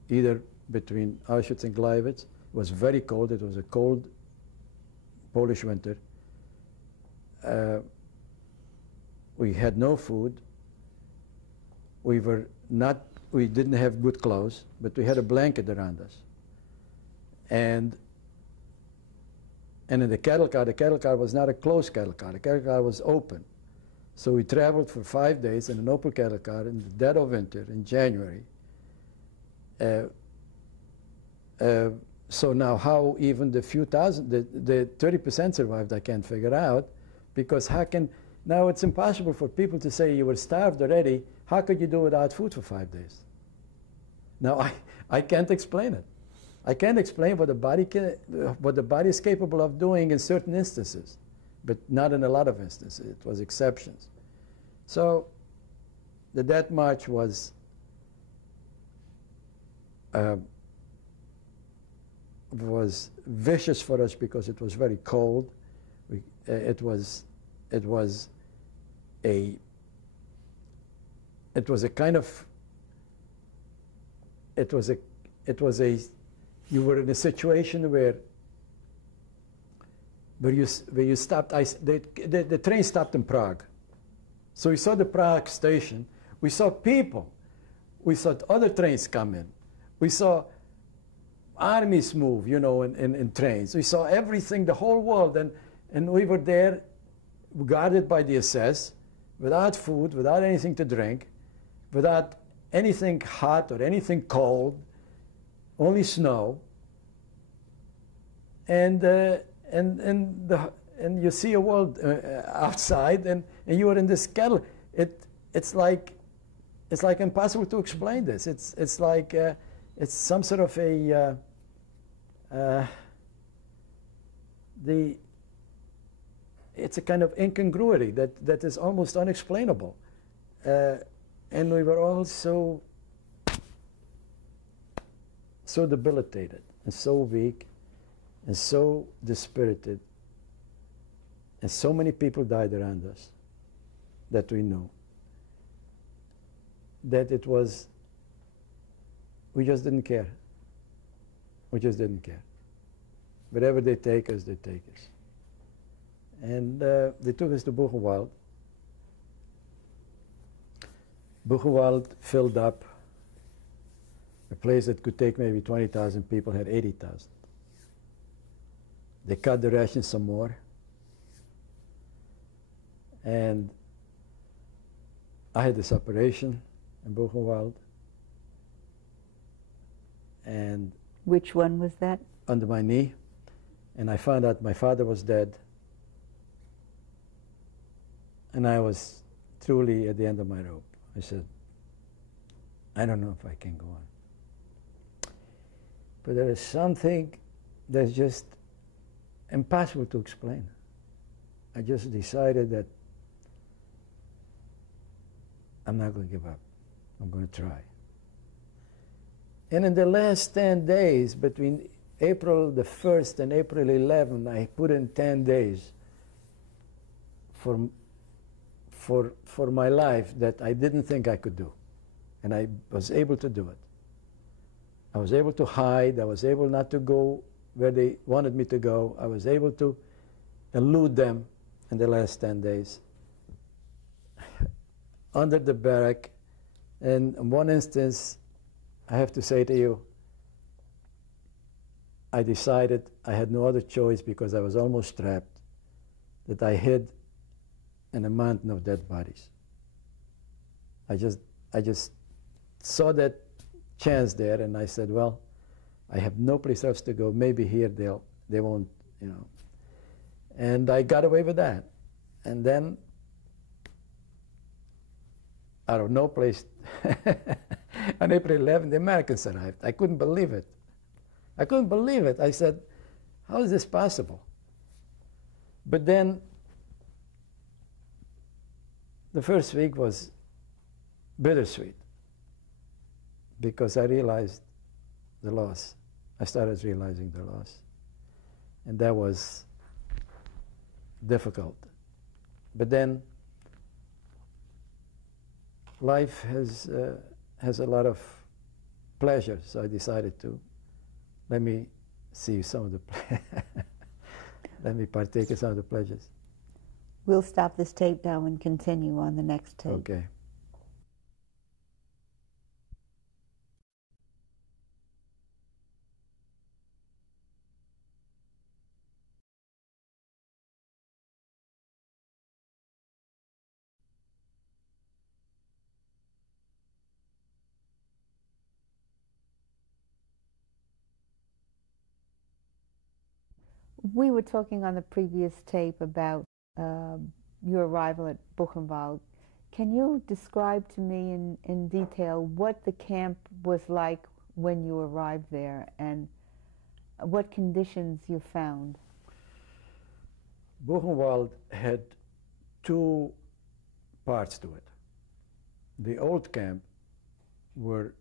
Either between Auschwitz and Gleiwitz. It was very cold. It was a cold Polish winter. We had no food. We didn't have good clothes, but we had a blanket around us. And in the cattle car was not a closed cattle car. The cattle car was open. So we traveled for 5 days in an open cattle car in the dead of winter in January. So now how even the few thousand, the 30% survived, I can't figure out, because now it's impossible for people to say you were starved already. How could you do without food for 5 days? Now I can't explain it. I can't explain what the body is capable of doing in certain instances, but not in a lot of instances. It was exceptions. So the death march was vicious for us because it was very cold. It was a you were in a situation where you stopped. The train stopped in Prague, so we saw the Prague station. We saw people. We saw other trains come in. We saw armies move, in trains. We saw everything, the whole world, and we were there, guarded by the SS, without food, without anything to drink, without anything hot or anything cold, only snow. And you see a world outside, and you are in this cattle. It's like impossible to explain this. It's like it's some sort of it's a kind of incongruity that is almost unexplainable. And we were all so debilitated and so weak and so dispirited, and so many people died around us that we know, that we just didn't care. We just didn't care. Wherever they take us, they take us. And they took us to Buchenwald. Buchenwald filled up. A place that could take maybe 20,000 people had 80,000. They cut the rations some more. And I had this operation. in Buchenwald. And Which one was that? under my knee, and I found out my father was dead, and I was truly at the end of my rope. I said, I don't know if I can go on. But there is something that's just impossible to explain. I just decided that I'm not going to give up. I'm going to try. And in the last 10 days, between April the 1st and April 11th, I put in 10 days for my life that I didn't think I could do. And I was able to do it. I was able to hide. I was able not to go where they wanted me to go. I was able to elude them in the last 10 days. Under the barrack, and in one instance, I have to say to you, I decided I had no other choice because I was almost trapped, that I hid in a mountain of dead bodies. I just saw that chance there, and I said, well, I have no place else to go. Maybe here they won't, you know. And I got away with that. And then, out of no place, on April 11th, the Americans arrived. I couldn't believe it. I couldn't believe it. I said, how is this possible? But then, the first week was bittersweet because I realized the loss. I started realizing the loss. And that was difficult. But then life has a lot of pleasure, so I decided to let me see some of the let me partake in some of the pleasures. We'll stop this tape now and continue on the next tape. Okay. We were talking on the previous tape about your arrival at Buchenwald. Can you describe to me in detail what the camp was like when you arrived there and what conditions you found? Buchenwald had two parts to it. The old camp were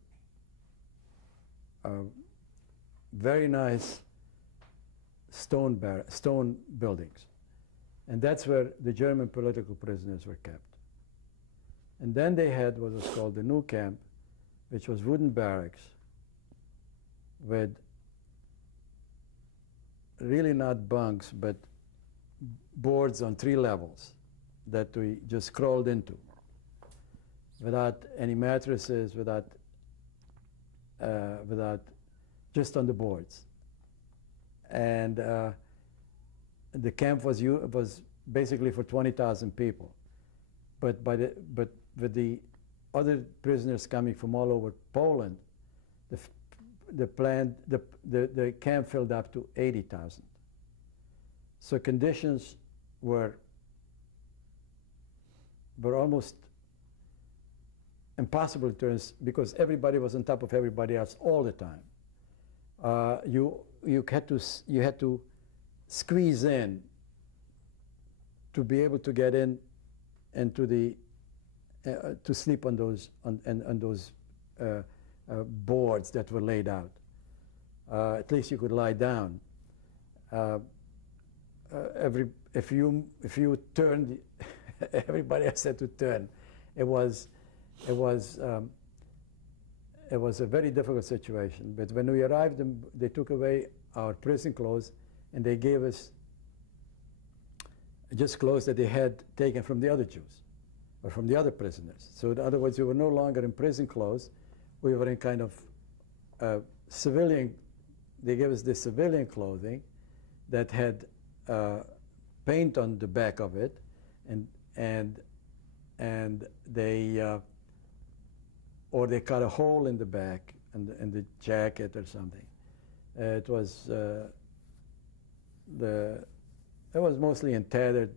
very nice stone buildings. And that's where the German political prisoners were kept. And then they had what was called the new camp, which was wooden barracks with really not bunks, but boards on 3 levels that we just crawled into without any mattresses, without just on the boards. And the camp was basically for 20,000 people, but with the other prisoners coming from all over Poland, the camp filled up to 80,000. So conditions were almost impossible in terms, because everybody was on top of everybody else all the time. You had to squeeze in to be able to get into the to sleep on those boards that were laid out. At least you could lie down. If you turned, everybody else had to turn. It was a very difficult situation. But when we arrived, they took away our prison clothes, and they gave us just clothes that they had taken from the other Jews or from the other prisoners. So in other words, we were no longer in prison clothes. We were in kind of civilian. They gave us this civilian clothing that had paint on the back of it, and they or they cut a hole in the back in the jacket or something. It was mostly in tattered,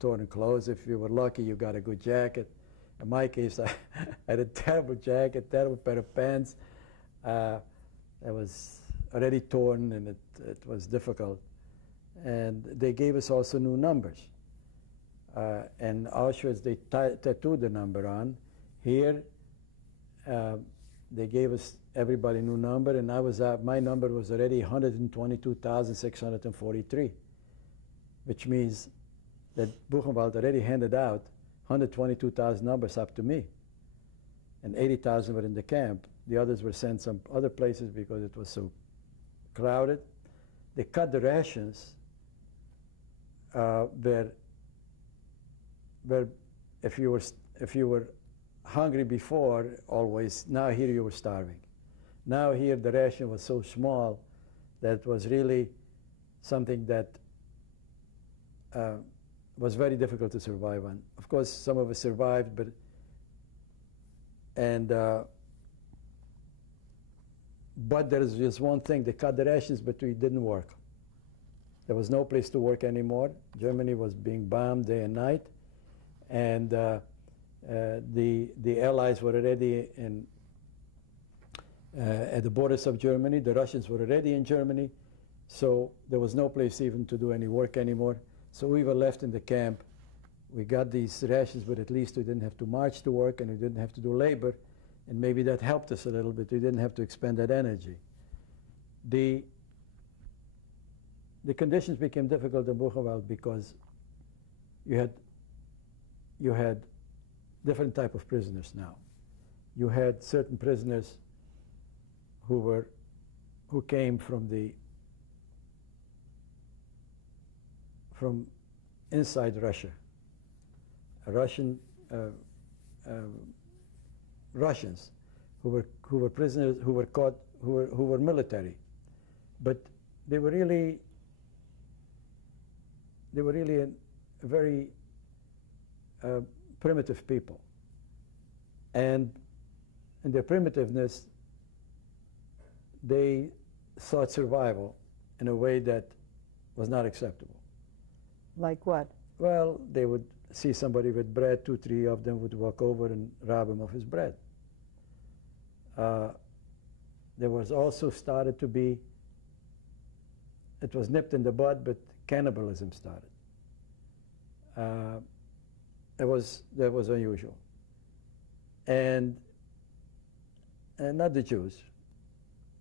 torn clothes. If you were lucky, you got a good jacket. In my case, I had a terrible jacket, terrible pair of pants. It was already torn, and it was difficult. And they gave us also new numbers. In Auschwitz, they tattooed the number on. Here, they gave us everybody new number, and my number was already 122,643, which means that Buchenwald already handed out 122,000 numbers up to me, and 80,000 were in the camp. The others were sent some other places because it was so crowded. They cut the rations where if you were hungry before, always, now here you were starving. Now here the ration was so small that it was really something that was very difficult to survive on. Of course, some of us survived, but there's just one thing: they cut the rations, but it didn't work. There was no place to work anymore. Germany was being bombed day and night, and the Allies were already at the borders of Germany. The Russians were already in Germany, so there was no place even to do any work anymore. So we were left in the camp. We got these rations, but at least we didn't have to march to work, and we didn't have to do labor, and maybe that helped us a little bit. We didn't have to expend that energy. The conditions became difficult in Buchenwald because you had different type of prisoners now. You had certain prisoners who came from inside Russia. Russians who were prisoners, who were caught, who were military, but they were really a very primitive people, and in their primitiveness, they sought survival in a way that was not acceptable. Like what? Well, they would see somebody with bread, 2, 3 of them would walk over and rob him of his bread. There was also started to be, it was nipped in the bud, but cannibalism started. That was unusual. And not the Jews.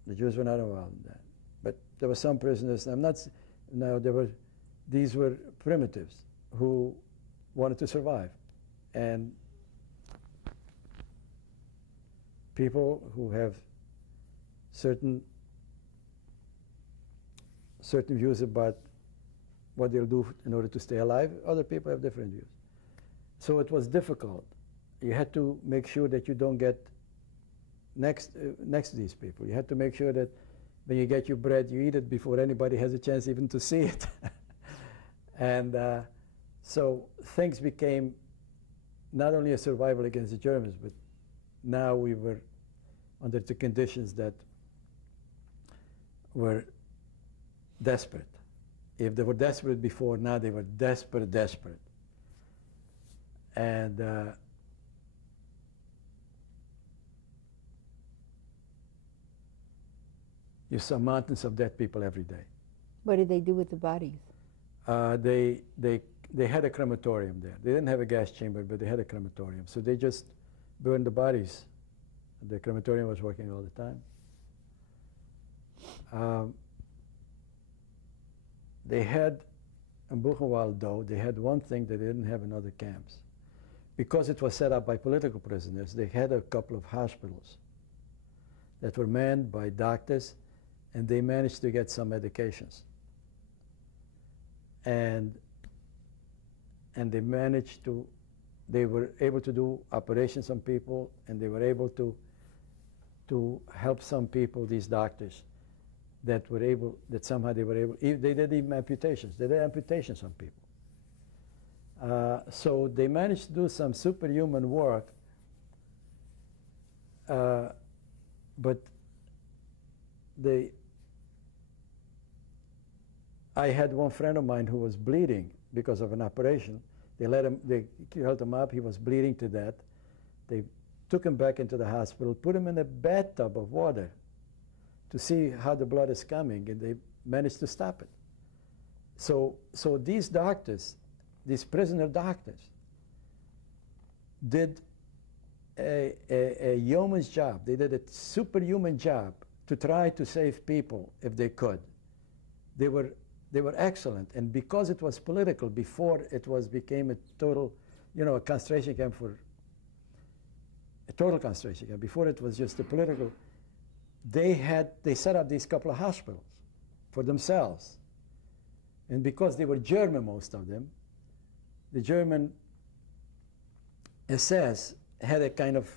The Jews were not involved in that. But there were some prisoners, these were primitives who wanted to survive. And people who have certain views about what they'll do in order to stay alive, other people have different views. So it was difficult. You had to make sure that you don't get next to these people. You had to make sure that when you get your bread, you eat it before anybody has a chance even to see it. And so things became not only a survival against the Germans, but now we were under the conditions that were desperate. If they were desperate before, now they were desperate. And you saw mountains of dead people every day. What did they do with the bodies? They had a crematorium there. They didn't have a gas chamber, but they had a crematorium. So they just burned the bodies. The crematorium was working all the time. They had, in Buchenwald though, they had one thing they didn't have in other camps. Because it was set up by political prisoners, they had a couple of hospitals that were manned by doctors, and they managed to get some medications. And they were able to do operations on people, and they were able to help some people, these doctors, that somehow they were able, they did even amputations. They did amputations on people. So they managed to do some superhuman work but I had one friend of mine who was bleeding because of an operation. They held him up. He was bleeding to death. They took him back into the hospital, put him in a bathtub of water to see how the blood is coming, and they managed to stop it. So these doctors, these prisoner doctors, did a yeoman's job. They did a superhuman job to try to save people if they could. They were excellent, and because it was political, before it became a total, a concentration camp a total concentration camp. Before it was just a political. They set up these couple of hospitals for themselves, and because they were German, most of them, the German SS had a kind of,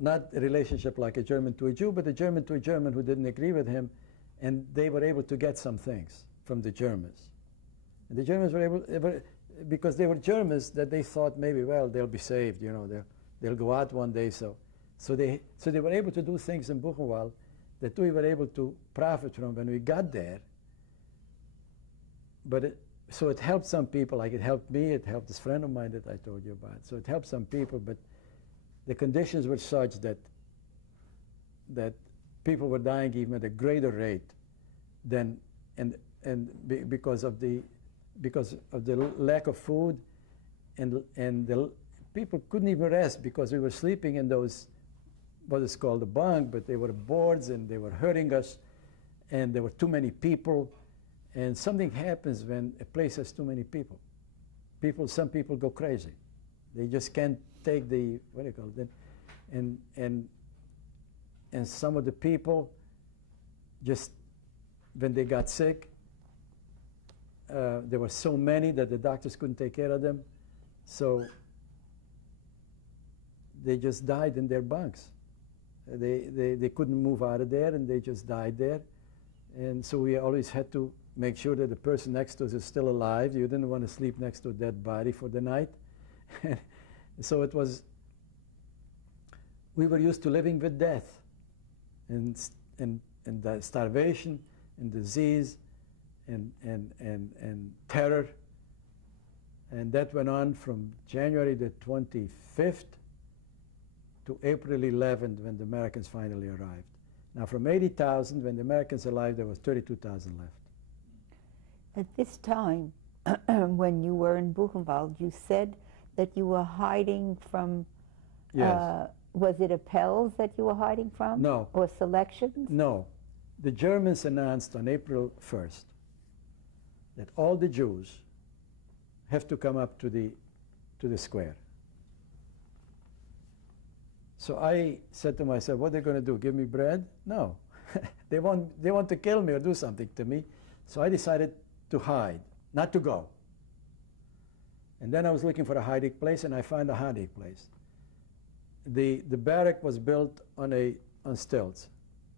not a relationship like a German to a Jew, but a German to a German who didn't agree with him, and they were able to get some things from the Germans. And the Germans were able, because they were Germans, that they thought maybe, well, they'll be saved, they'll go out one day. So they were able to do things in Buchenwald that we were able to profit from when we got there. But so it helped some people, like it helped me, it helped this friend of mine that I told you about. So it helped some people, but the conditions were such that people were dying even at a greater rate than, because of the lack of food, and the people couldn't even rest because we were sleeping in those, what is called a bunk, but they were boards and they were hurting us, and there were too many people. And something happens when a place has too many people. Some people go crazy. They just can't take the, what do you call it? And some of the people just, when they got sick, there were so many that the doctors couldn't take care of them. So they just died in their bunks. They couldn't move out of there, and they just died there. And so we always had to make sure that the person next to us is still alive. You didn't want to sleep next to a dead body for the night. So it was, we were used to living with death and the starvation and disease and terror. And that went on from January the 25th to April 11th, when the Americans finally arrived. Now, from 80,000, when the Americans arrived, there was 32,000 left. At this time, when you were in Buchenwald, you said that you were hiding from, Yes. Was it appels that you were hiding from? No. Or selections? No. The Germans announced on April 1st that all the Jews have to come up to the square. So I said to myself, what are they going to do, give me bread? No. They want to kill me or do something to me. So I decided to hide, not to go. And then I was looking for a hiding place, and I found a hiding place. The barrack was built on stilts,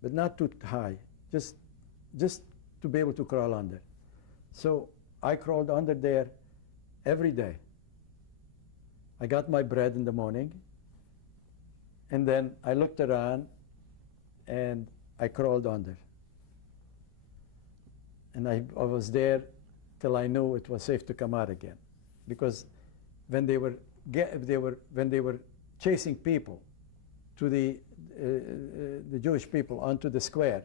but not too high, just to be able to crawl under. So I crawled under there every day. I got my bread in the morning, and then I looked around, and I crawled under. And I was there till I knew it was safe to come out again, because when they were chasing people to the Jewish people onto the square,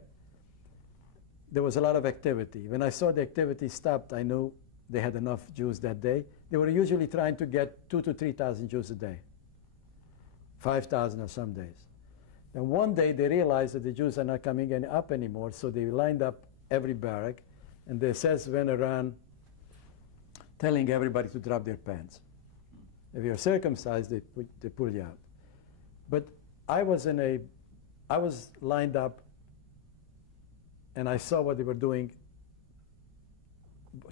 there was a lot of activity. When I saw the activity stopped, I knew they had enough Jews that day. They were usually trying to get 2,000 to 3,000 Jews a day, 5,000 on some days. Then one day they realized that the Jews are not coming up anymore, so they lined up every barrack, and the SS went around telling everybody to drop their pants. If you're circumcised, they pull you out. But I was lined up, and I saw what they were doing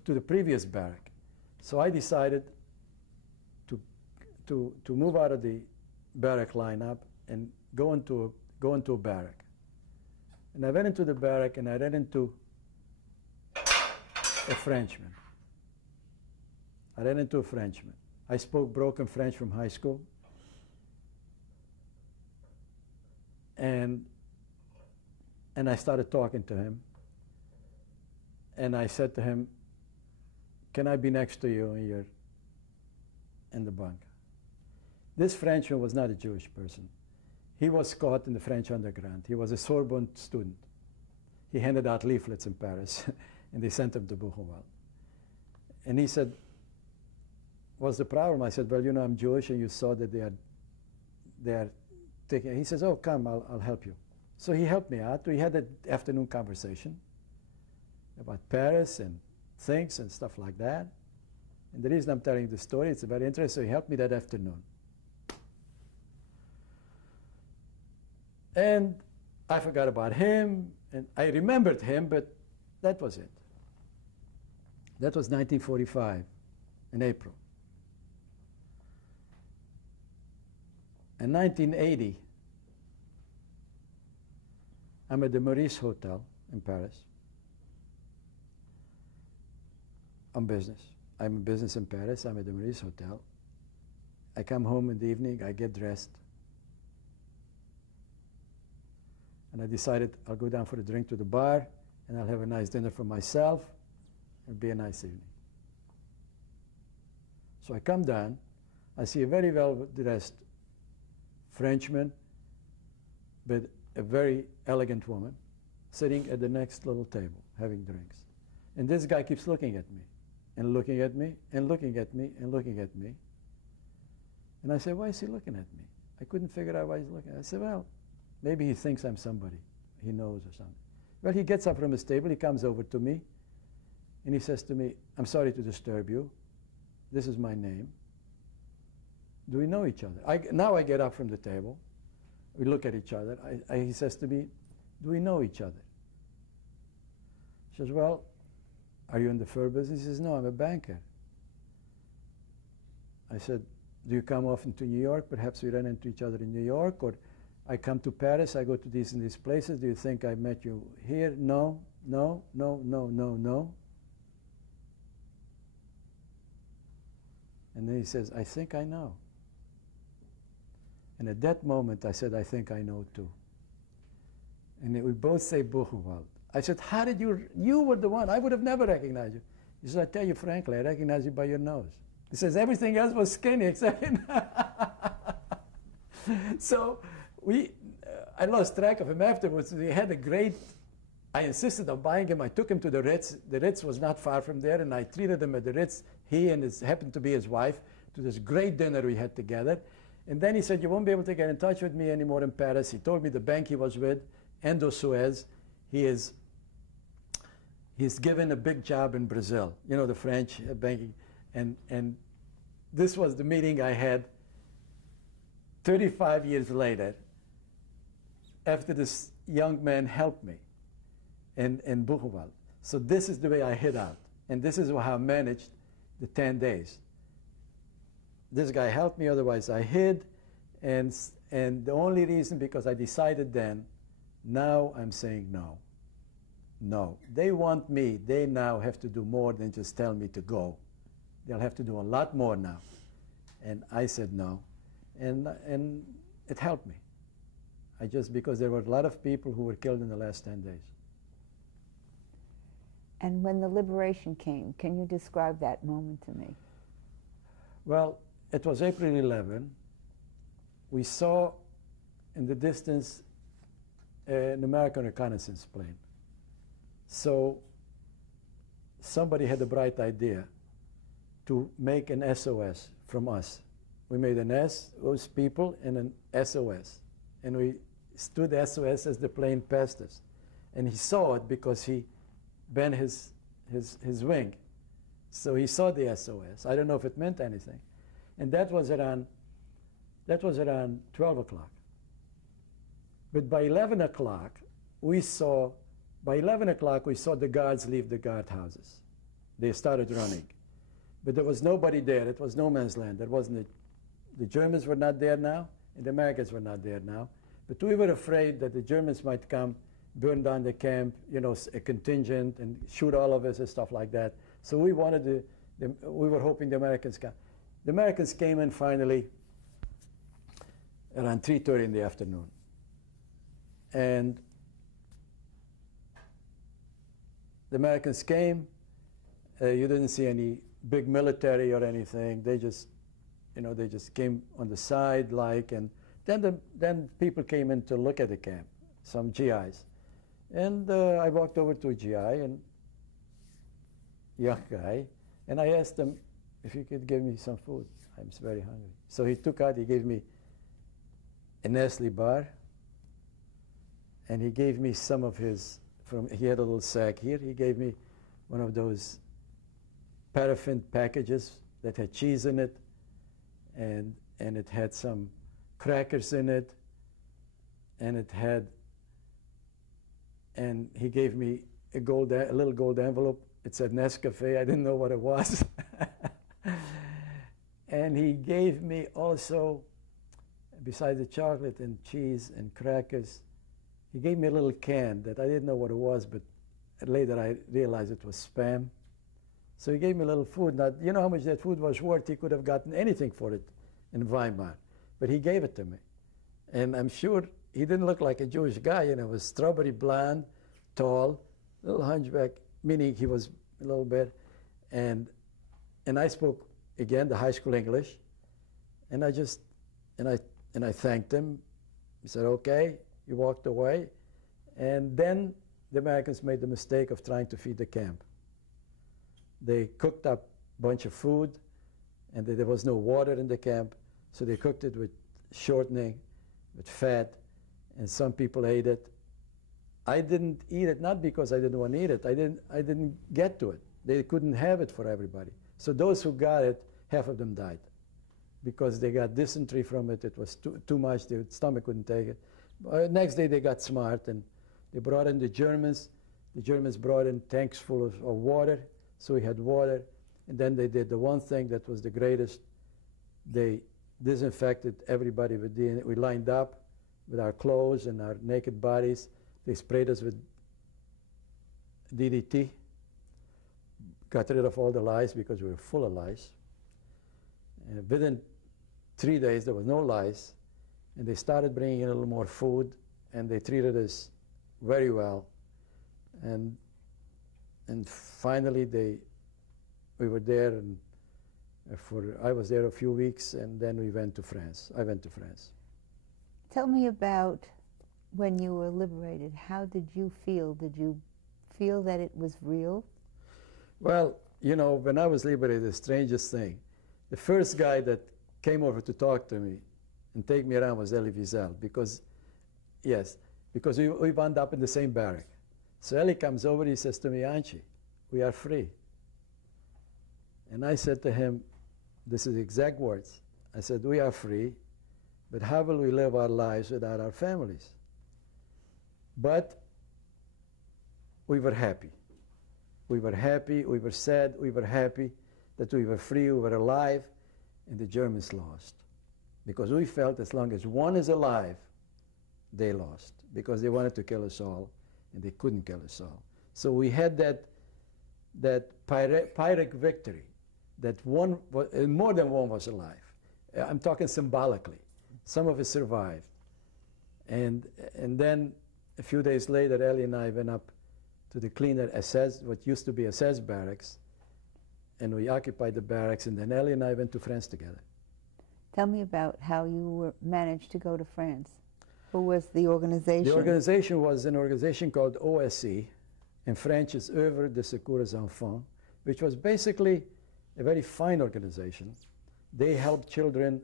to the previous barrack. So I decided to move out of the barrack lineup and go into a barrack. And I went into the barrack, and I ran into a Frenchman. I spoke broken French from high school. And I started talking to him. And I said to him, can I be next to you in the bunk? This Frenchman was not a Jewish person. He was caught in the French underground. He was a Sorbonne student. He handed out leaflets in Paris, and they sent him to Buchenwald. And he said, what's the problem? I said, well, you know, I'm Jewish, and you saw that they are taking. He says, oh, come, I'll help you. So he helped me out. We had an afternoon conversation about Paris and things and stuff like that. And the reason I'm telling the story, it's very interesting. So he helped me that afternoon. And I forgot about him, and I remembered him, but that was it. That was 1945, in April. In 1980, I'm at the Maurice Hotel in Paris on business. I'm in business in Paris. I'm at the Maurice Hotel. I come home in the evening. I get dressed. And I decided I'll go down for a drink to the bar, and I'll have a nice dinner for myself. It'll be a nice evening. So I come down. I see a very well-dressed Frenchman with a very elegant woman sitting at the next little table having drinks. And this guy keeps looking at me and looking at me and looking at me and looking at me. And I said, why is he looking at me? I couldn't figure out why he's looking. I said, well, maybe he thinks I'm somebody he knows or something. Well, he gets up from his table, he comes over to me, and he says to me, I'm sorry to disturb you. This is my name. Do we know each other? Now I get up from the table. We look at each other. He says to me, do we know each other? He says, well, are you in the fur business? He says, no, I'm a banker. I said, do you come often to New York? Perhaps we run into each other in New York, or I come to Paris, I go to these and these places. Do you think I met you here? No, no, no, no, no, no. And then he says, I think I know. And at that moment, I said, I think I know too. And we both say Buchenwald. I said, how did you were the one. I would have never recognized you. He said, I tell you frankly, I recognize you by your nose. He says, everything else was skinny except So I lost track of him afterwards. We had a great, I insisted on buying him. I took him to the Ritz. The Ritz was not far from there, and I treated him at the Ritz, he and happened to be his wife, to this great dinner we had together. And then he said, you won't be able to get in touch with me anymore in Paris. He told me the bank he was with, Endo Suez, he's given a big job in Brazil. You know, the French banking. And this was the meeting I had 35 years later, after this young man helped me in Buchenwald. So this is the way I hid out. And this is how I managed the 10 days. This guy helped me, otherwise I hid. And the only reason, because I decided then, now I'm saying no. No. They want me. They now have to do more than just tell me to go. They'll have to do a lot more now. And I said no. And it helped me. Because there were a lot of people who were killed in the last 10 days. And when the liberation came, can you describe that moment to me? Well, it was April 11. We saw in the distance an American reconnaissance plane. So somebody had a bright idea to make an SOS from us. We made an S, those people, and an SOS. And we stood SOS as the plane passed us. And he saw it because he bent his wing. So he saw the SOS. I don't know if it meant anything. And that was around 12 o'clock. But by 11 o'clock, we saw the guards leave the guardhouses. They started running. But there was nobody there. It was no man's land. There wasn't the Germans were not there now, and the Americans were not there now. But we were afraid that the Germans might come, burn down the camp, you know, a contingent, and shoot all of us and stuff like that. So we wanted we were hoping the Americans come. The Americans came in finally around 3:30 in the afternoon. And the Americans came. You didn't see any big military or anything. They just, they just came on the side, and then people came in to look at the camp, some GIs. And I walked over to a GI, and young guy, and I asked him if he could give me some food. I'm very hungry. So he gave me a Nestle bar, and he gave me some of he had a little sack here. He gave me one of those paraffin packages that had cheese in it, and it had some crackers in it, and he gave me a little gold envelope. It said Nescafe. I didn't know what it was. And he gave me also, besides the chocolate and cheese and crackers, he gave me a little can that I didn't know what it was, but later I realized it was Spam. So he gave me a little food. Now, you know how much that food was worth? He could have gotten anything for it in Weimar, but he gave it to me. And I'm sure he didn't look like a Jewish guy, he was strawberry blonde, tall, little hunchback, meaning he was a little bit. And I spoke, again, the high school English, and I thanked him. He said, okay. He walked away. And then the Americans made the mistake of trying to feed the camp. They cooked up a bunch of food, and there was no water in the camp, so they cooked it with shortening, with fat, and some people ate it. I didn't eat it, not because I didn't want to eat it. I didn't get to it. They couldn't have it for everybody. So those who got it, half of them died because they got dysentery from it. It was too much. Their stomach couldn't take it. Next day they got smart, and they brought in the Germans. The Germans brought in tanks full of water, so we had water. And then they did the one thing that was the greatest. They disinfected everybody with DNA. We lined up with our clothes and our naked bodies. They sprayed us with DDT, got rid of all the lice because we were full of lice. And within 3 days, there was no lice. And they started bringing in a little more food, and they treated us very well. And finally, we were there, and I was there a few weeks, and then we went to France. I went to France. Tell me about when you were liberated. How did you feel? Did you feel that it was real? Well, when I was liberated, the strangest thing, the first guy that came over to talk to me and take me around was Elie Wiesel, because we wound up in the same barrack. So Elie comes over, he says to me, Anchi, we are free. And I said to him, this is the exact words. I said, we are free, but how will we live our lives without our families? But we were happy. We were happy, we were sad, we were happy that we were free, we were alive, and the Germans lost. Because we felt as long as one is alive, they lost. Because they wanted to kill us all, and they couldn't kill us all. So we had that Pyrrhic victory, that more than one was alive. I'm talking symbolically. Some of us survived. And then a few days later, Elie and I went up to the cleaner SS, what used to be SS barracks, and we occupied the barracks, and then Elie and I went to France together. Tell me about how you managed to go to France. Who was the organization? The organization was an organization called OSE. In French, it's Œuvre de Secours Enfants, which was basically a very fine organization. They helped children.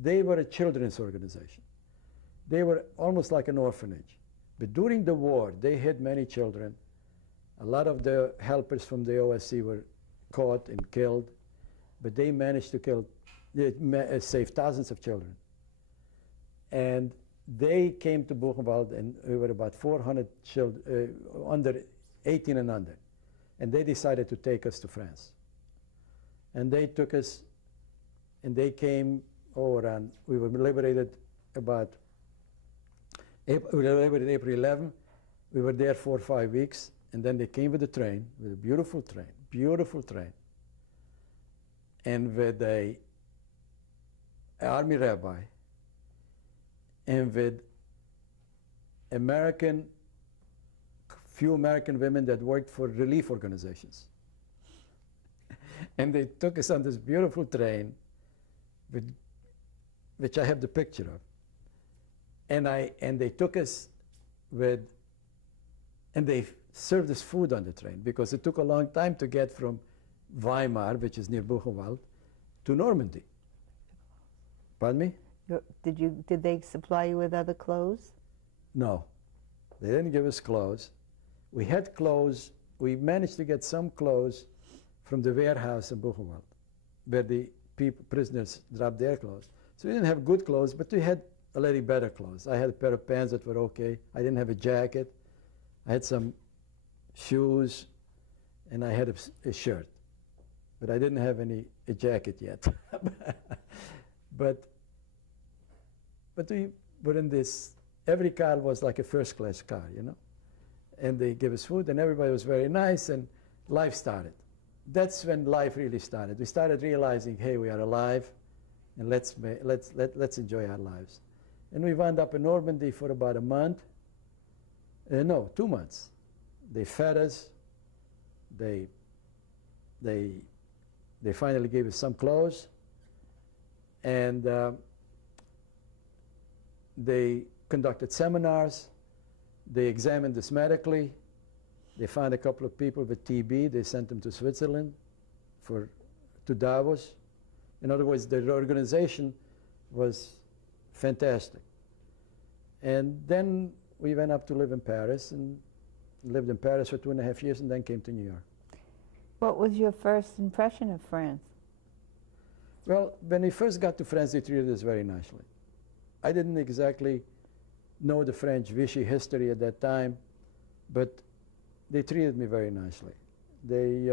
They were a children's organization. They were almost like an orphanage. But during the war, they had many children. A lot of the helpers from the OSE were caught and killed, but they managed to save thousands of children. And they came to Buchenwald, and we were about 400 children, under 18 and under. And they decided to take us to France. And they took us, and they came over, and we were liberated April 11. We were there 4 or 5 weeks, and then they came with a train, with a beautiful train, and with an army rabbi, and with few American women that worked for relief organizations. And they took us on this beautiful train, which I have the picture of. And they took us and they served us food on the train, because it took a long time to get from Weimar, which is near Buchenwald, to Normandy. Pardon me? Did they supply you with other clothes? No, they didn't give us clothes. We had clothes. We managed to get some clothes from the warehouse in Buchenwald, where the prisoners dropped their clothes. So we didn't have good clothes, but we had a little better clothes. I had a pair of pants that were okay. I didn't have a jacket. I had some shoes, and I had a shirt. But I didn't have a jacket yet. But we were in this, every car was like a first-class car, you know? And they gave us food, and everybody was very nice, and life started. That's when life really started. We started realizing, hey, we are alive, and let's enjoy our lives. And we wound up in Normandy for about a month. No, 2 months. They fed us. They finally gave us some clothes, and they conducted seminars. They examined us medically. They found a couple of people with TB. They sent them to Switzerland, to Davos. In other words, their organization was fantastic. And then we went up to live in Paris, and lived in Paris for 2.5 years, and then came to New York. What was your first impression of France? Well, when we first got to France, they treated us very nicely. I didn't exactly know the French Vichy history at that time, but they treated me very nicely. They,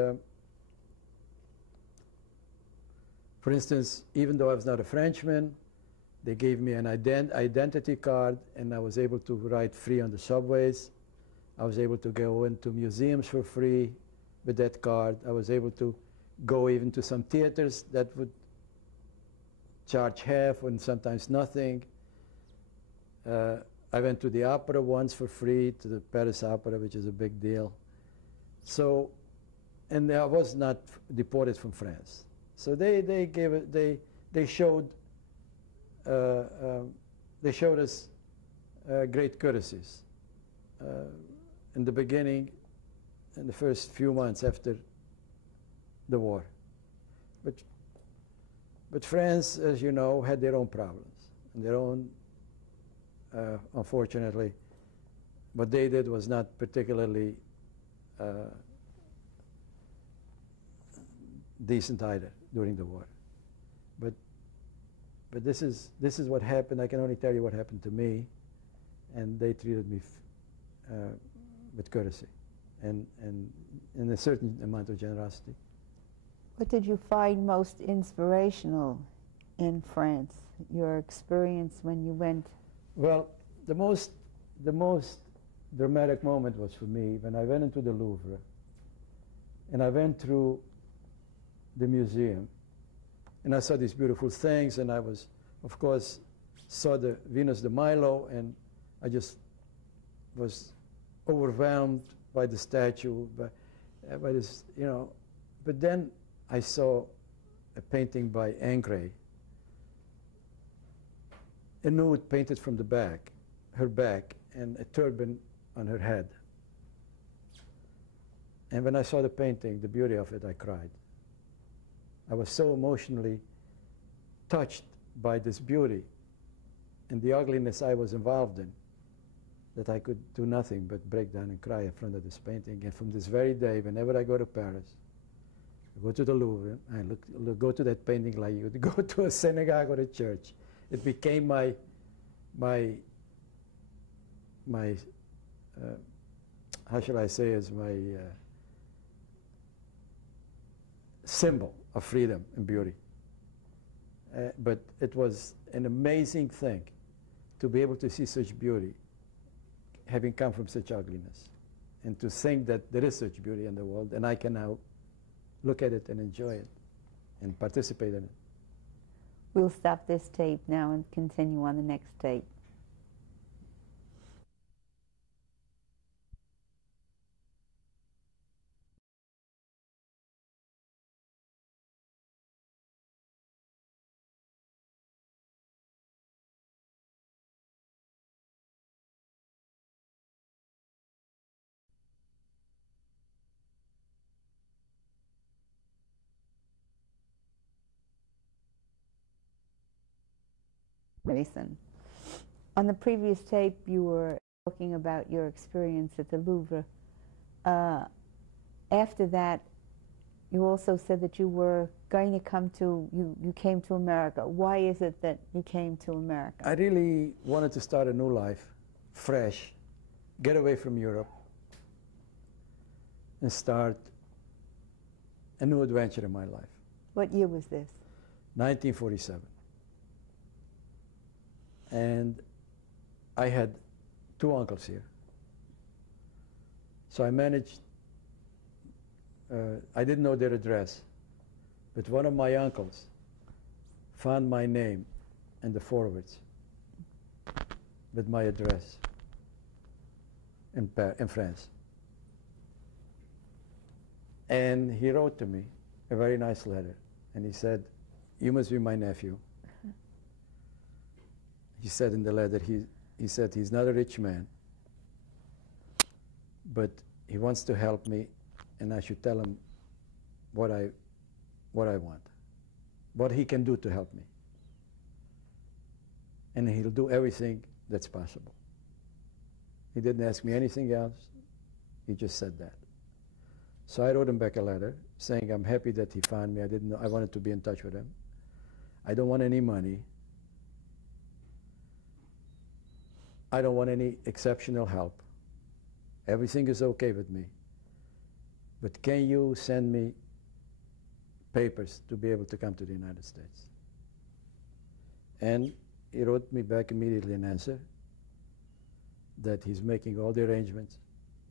for instance, even though I was not a Frenchman, they gave me an identity card, and I was able to ride free on the subways. I was able to go into museums for free with that card. I was able to go even to some theaters that would charge half and sometimes nothing. I went to the opera once for free, to the Paris Opera, which is a big deal. So, and I was not deported from France. So they showed us great courtesies in the beginning, in the first few months after the war. But France, as you know, had their own problems and their own, unfortunately, what they did was not particularly decent either during the war. But this is what happened. I can only tell you what happened to me, and they treated me with courtesy and in a certain amount of generosity. What did you find most inspirational in France? Your experience when you went? Well, the most dramatic moment was for me when I went into the Louvre, and I went through the museum, and I saw these beautiful things, and I was, of course, saw the Venus de Milo, and I just was overwhelmed by the statue, by this, you know. But then I saw a painting by Ingres, a nude painted from the back, her back, and a turban on her head. And when I saw the painting, the beauty of it, I cried. I was so emotionally touched by this beauty and the ugliness I was involved in that I could do nothing but break down and cry in front of this painting. And from this very day, whenever I go to Paris, I go to the Louvre, I go to that painting like you would go to a synagogue or a church. It became my how shall I say, is my symbol of freedom and beauty. But it was an amazing thing to be able to see such beauty having come from such ugliness, and to think that there is such beauty in the world, and I can now look at it and enjoy it and participate in it. We'll stop this tape now and continue on the next tape. Mason. On the previous tape, you were talking about your experience at the Louvre. After that, you also said that you were going to come to, you came to America. Why is it that you came to America? I really wanted to start a new life, fresh, get away from Europe, and start a new adventure in my life. What year was this? 1947. And I had two uncles here. So I managed, I didn't know their address, but one of my uncles found my name in the forwards with my address in France. And he wrote to me a very nice letter, and he said, "You must be my nephew." He said in the letter, he said he's not a rich man, but he wants to help me, and I should tell him what I want, what he can do to help me. And he'll do everything that's possible. He didn't ask me anything else. He just said that. So I wrote him back a letter saying I'm happy that he found me. I didn't know, I wanted to be in touch with him. I don't want any money. I don't want any exceptional help. Everything is okay with me. But can you send me papers to be able to come to the United States? And he wrote me back immediately an answer that he's making all the arrangements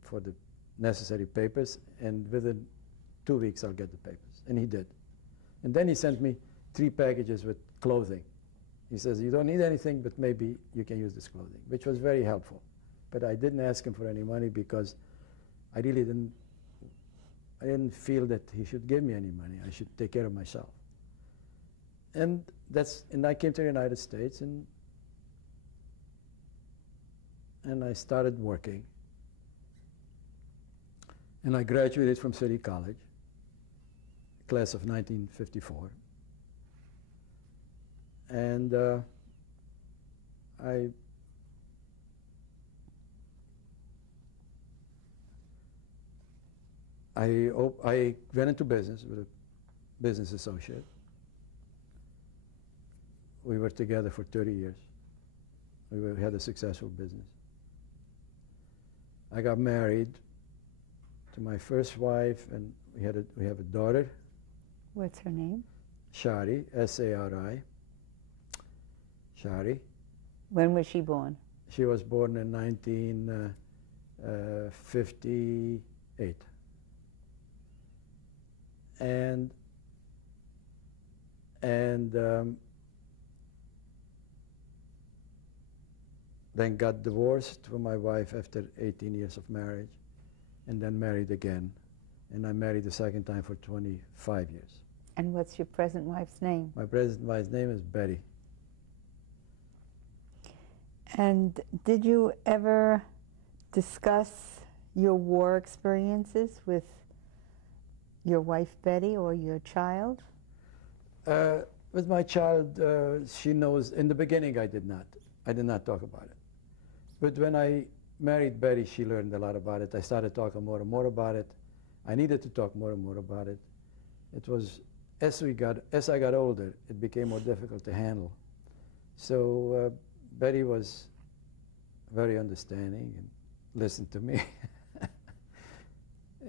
for the necessary papers, and within 2 weeks I'll get the papers. And he did. And then he sent me 3 packages with clothing. He says, you don't need anything, but maybe you can use this clothing, which was very helpful. But I didn't ask him for any money because I really didn't feel that he should give me any money. I should take care of myself. And I came to the United States, and I started working. And I graduated from City College, class of 1954. And I went into business with a business associate. We were together for 30 years. We had a successful business. I got married to my first wife, and we have a daughter. What's her name? Shari, S-A-R-I. Shari. When was she born? She was born in 1958. And then got divorced from my wife after 18 years of marriage, and then married again. And I married the second time for 25 years. And what's your present wife's name? My present wife's name is Betty. And did you ever discuss your war experiences with your wife Betty or your child? With my child, she knows. In the beginning, I did not talk about it. But when I married Betty, she learned a lot about it. I started talking more and more about it. I needed to talk more and more about it. It was, as I got older, it became more difficult to handle. So Betty was very understanding and listened to me.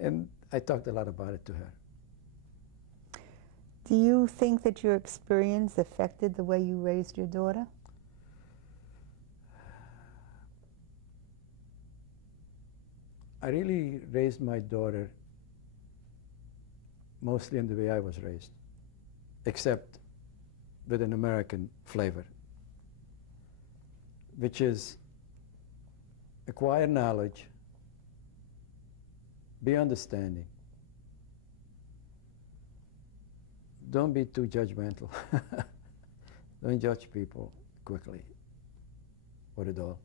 And I talked a lot about it to her. Do you think that your experience affected the way you raised your daughter? I really raised my daughter mostly in the way I was raised, except with an American flavor, which is acquire knowledge, be understanding, don't be too judgmental, don't judge people quickly or at all,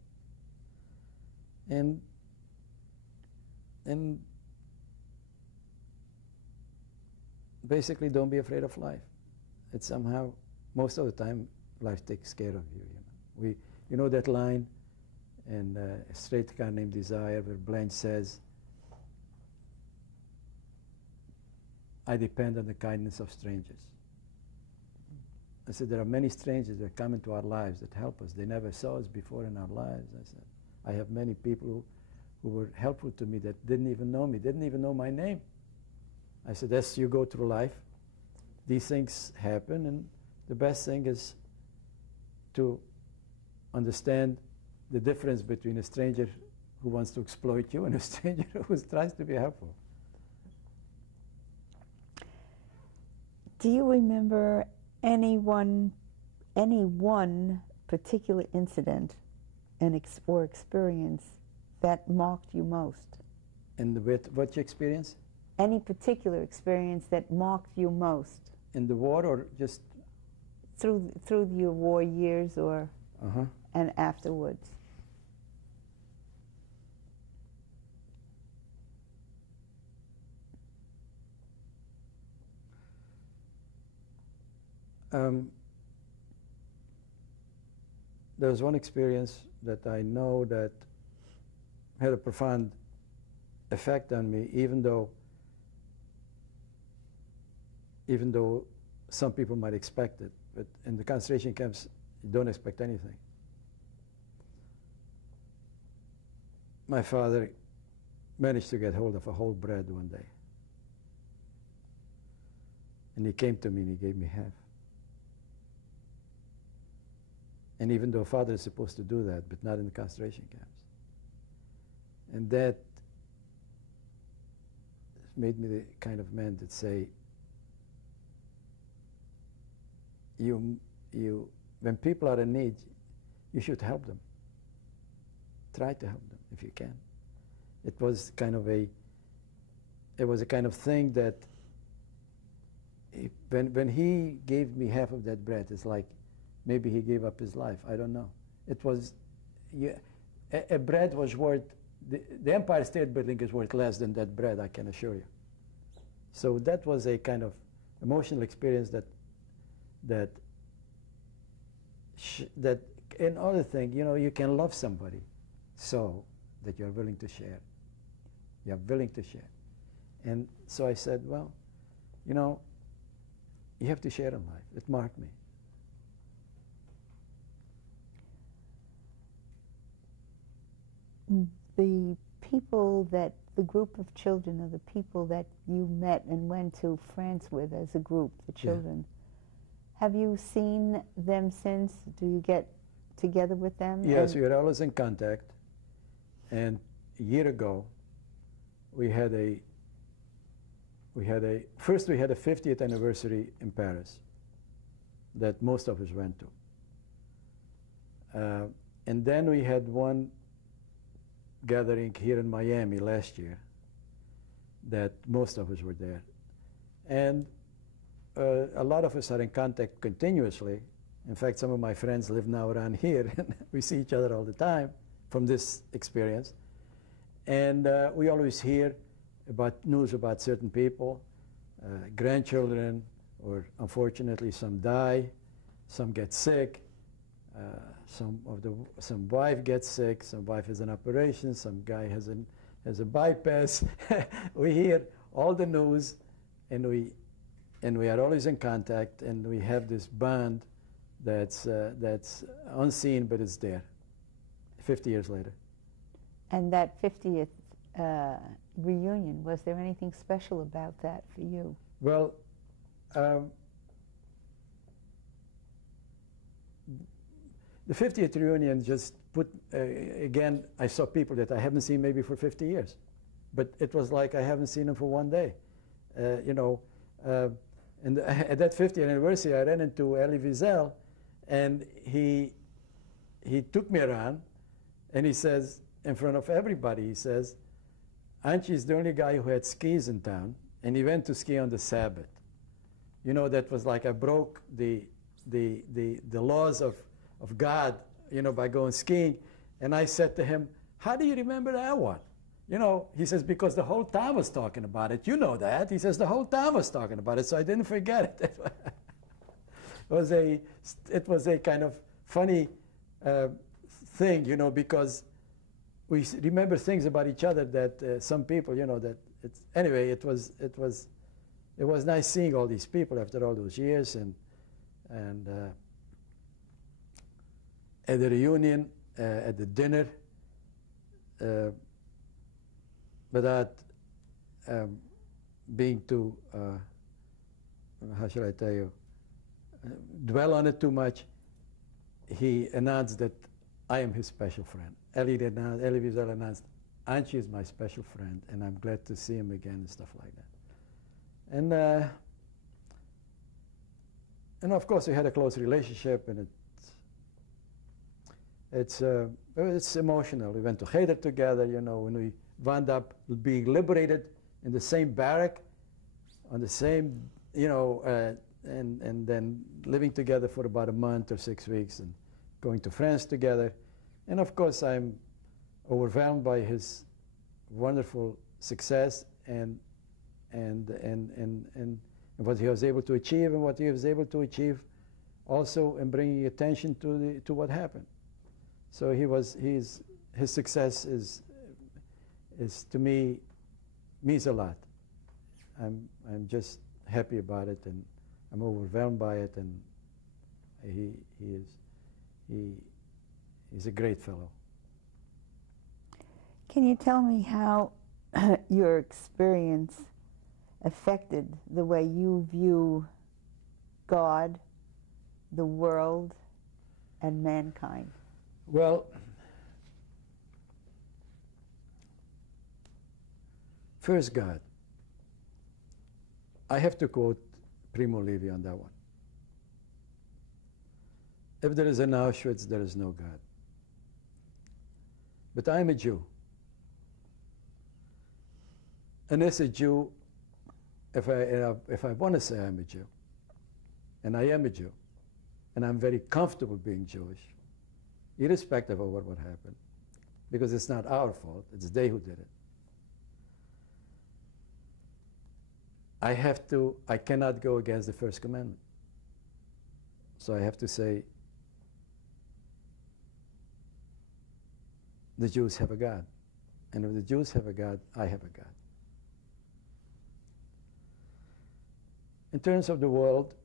and basically don't be afraid of life. It's somehow, most of the time, life takes care of you, you know. You know that line in A Streetcar Named Desire where Blanche says, I depend on the kindness of strangers. I said, there are many strangers that come into our lives that help us. They never saw us before in our lives. I said, I have many people who were helpful to me that didn't even know me, didn't even know my name. I said, as you go through life, these things happen, and the best thing is to understand the difference between a stranger who wants to exploit you and a stranger who tries to be helpful. Do you remember any one particular incident or experience that marked you most? And what you experience? Any particular experience that marked you most? In the war or just? Through your war years or and afterwards. There was one experience that I know that had a profound effect on me, even though some people might expect it. But in the concentration camps, you don't expect anything. My father managed to get hold of a whole bread one day. And he came to me and he gave me half. And even though father is supposed to do that, but not in the concentration camps. And that made me the kind of man that say, when people are in need, you should help them. Try to help them if you can. It was a kind of thing that when he gave me half of that bread, it's like maybe he gave up his life. I don't know. It was, a bread was worth, the Empire State Building is worth less than that bread, I can assure you. So that was a kind of emotional experience that another thing, you can love somebody so that you're willing to share. You're willing to share. And so I said, well, you have to share in life. It marked me. The group of children or the people that you met and went to France with as a group, the children, have you seen them since? Do you get together with them? Yes, we are always in contact. And a year ago, we had a 50th anniversary in Paris that most of us went to. And then we had one gathering here in Miami last year that most of us were there. And a lot of us are in contact continuously. In fact, some of my friends live now around here, and we see each other all the time from this experience. And we always hear about news about certain people, grandchildren, or unfortunately some die, some get sick, some wife gets sick, some wife has an operation, some guy has a bypass. We hear all the news, and we are always in contact, and we have this bond that's unseen, but it's there 50 years later. And that 50th reunion, was there anything special about that for you? Well, the 50th reunion just put, again, I saw people that I haven't seen maybe for 50 years. But it was like I haven't seen them for one day. And at that 50th anniversary, I ran into Elie Wiesel, and he took me around, and he says, in front of everybody, he says, Anchi is the only guy who had skis in town, and he went to ski on the Sabbath. That was like I broke the laws of God, by going skiing. And I said to him, how do you remember that one? He says, because the whole town was talking about it. You know that. He says, the whole town was talking about it, so I didn't forget it. It was a kind of funny uh, thing, you know, because we remember things about each other that some people, you know, that it's, anyway, it was nice seeing all these people after all those years, and at the reunion, at the dinner, without being too, how should I tell you, dwell on it too much, he announced that I am his special friend. Elie Wiesel announced, Anchi is my special friend, and I'm glad to see him again and stuff like that. And of course, we had a close relationship, and it's emotional. We went to Cheder together, you know, when we wound up being liberated in the same barrack, on the same, you know, and then living together for about a month or 6 weeks, and going to France together. And of course, I'm overwhelmed by his wonderful success and what he was able to achieve, and what he was able to achieve also in bringing attention to what happened. So his success is to me means a lot. I'm just happy about it, and I'm overwhelmed by it, and he's a great fellow. Can you tell me how your experience affected the way you view God, the world, and mankind? Well, first, God. I have to quote Primo Levi on that one. If there is an Auschwitz, there is no God. But I'm a Jew. And as a Jew, if I want to say I'm a Jew, and I am a Jew, and I'm very comfortable being Jewish, irrespective of what happened, because it's not our fault, it's they who did it. I cannot go against the first commandment. So I have to say, the Jews have a God. And if the Jews have a God, I have a God. In terms of the world,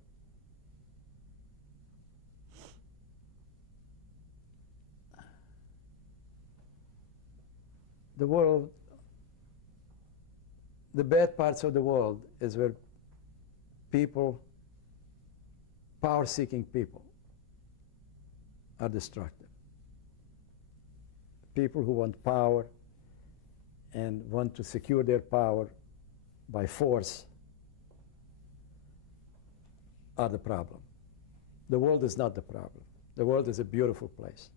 the bad parts of the world is where people, power-seeking people, are destructive. People who want power and want to secure their power by force are the problem. The world is not the problem. The world is a beautiful place.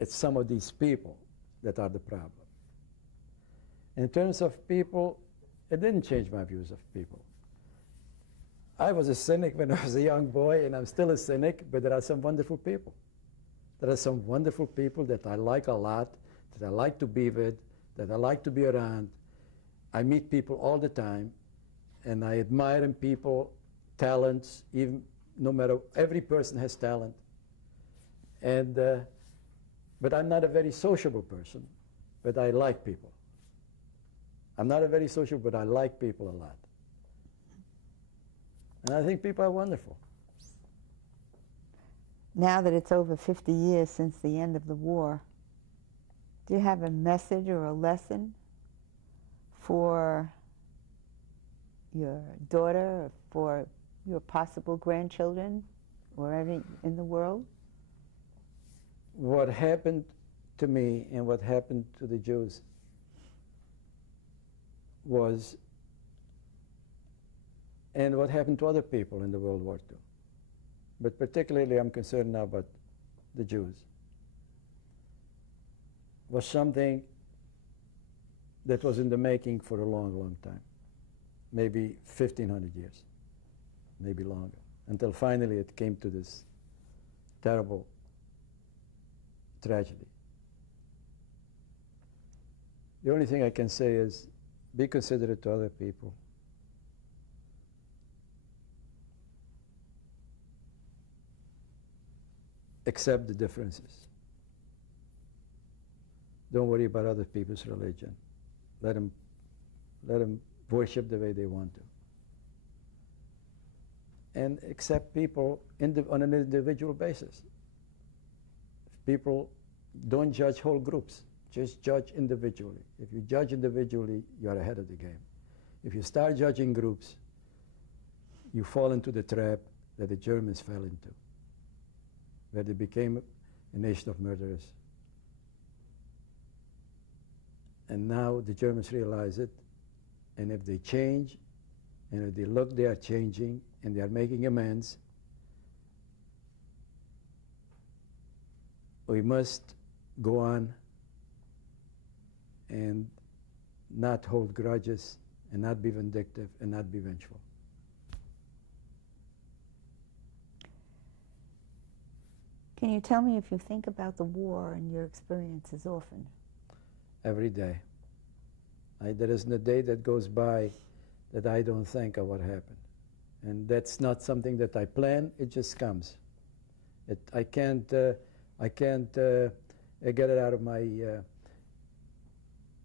It's some of these people that are the problem. In terms of people, it didn't change my views of people. I was a cynic when I was a young boy, and I'm still a cynic, but there are some wonderful people. There are some wonderful people that I like a lot, that I like to be with, that I like to be around. I meet people all the time, and I admire in people talents, even no matter, every person has talent. And, but I'm not a very sociable person, but I like people. I'm not a very social, but I like people a lot. And I think people are wonderful. Now that it's over 50 years since the end of the war, do you have a message or a lesson for your daughter, or for your possible grandchildren, wherever in the world? What happened to me and what happened to the Jews was, and what happened to other people in the World War II. But particularly I'm concerned now about the Jews, was something that was in the making for a long, long time, maybe 1,500 years, maybe longer, until finally it came to this terrible tragedy. The only thing I can say is be considerate to other people. accept the differences. Don't worry about other people's religion. Let them worship the way they want to. And accept people on an individual basis. People don't judge whole groups, just judge individually. If you judge individually, you are ahead of the game. If you start judging groups, you fall into the trap that the Germans fell into, where they became a nation of murderers. And now the Germans realize it, and if they change, and if they look they are changing, and they are making amends, we must go on and not hold grudges, and not be vindictive, and not be vengeful. Can you tell me if you think about the war and your experiences often? Every day. There isn't a day that goes by that I don't think of what happened. And that's not something that I plan, it just comes. I can't get it out of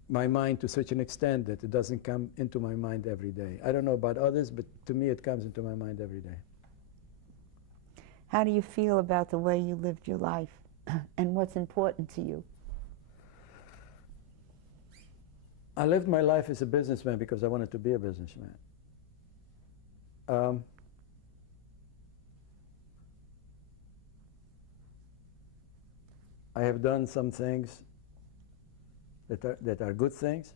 my mind to such an extent that it doesn't come into my mind every day. I don't know about others, but to me it comes into my mind every day. How do you feel about the way you lived your life and what's important to you? I lived my life as a businessman because I wanted to be a businessman. I have done some things that are good things,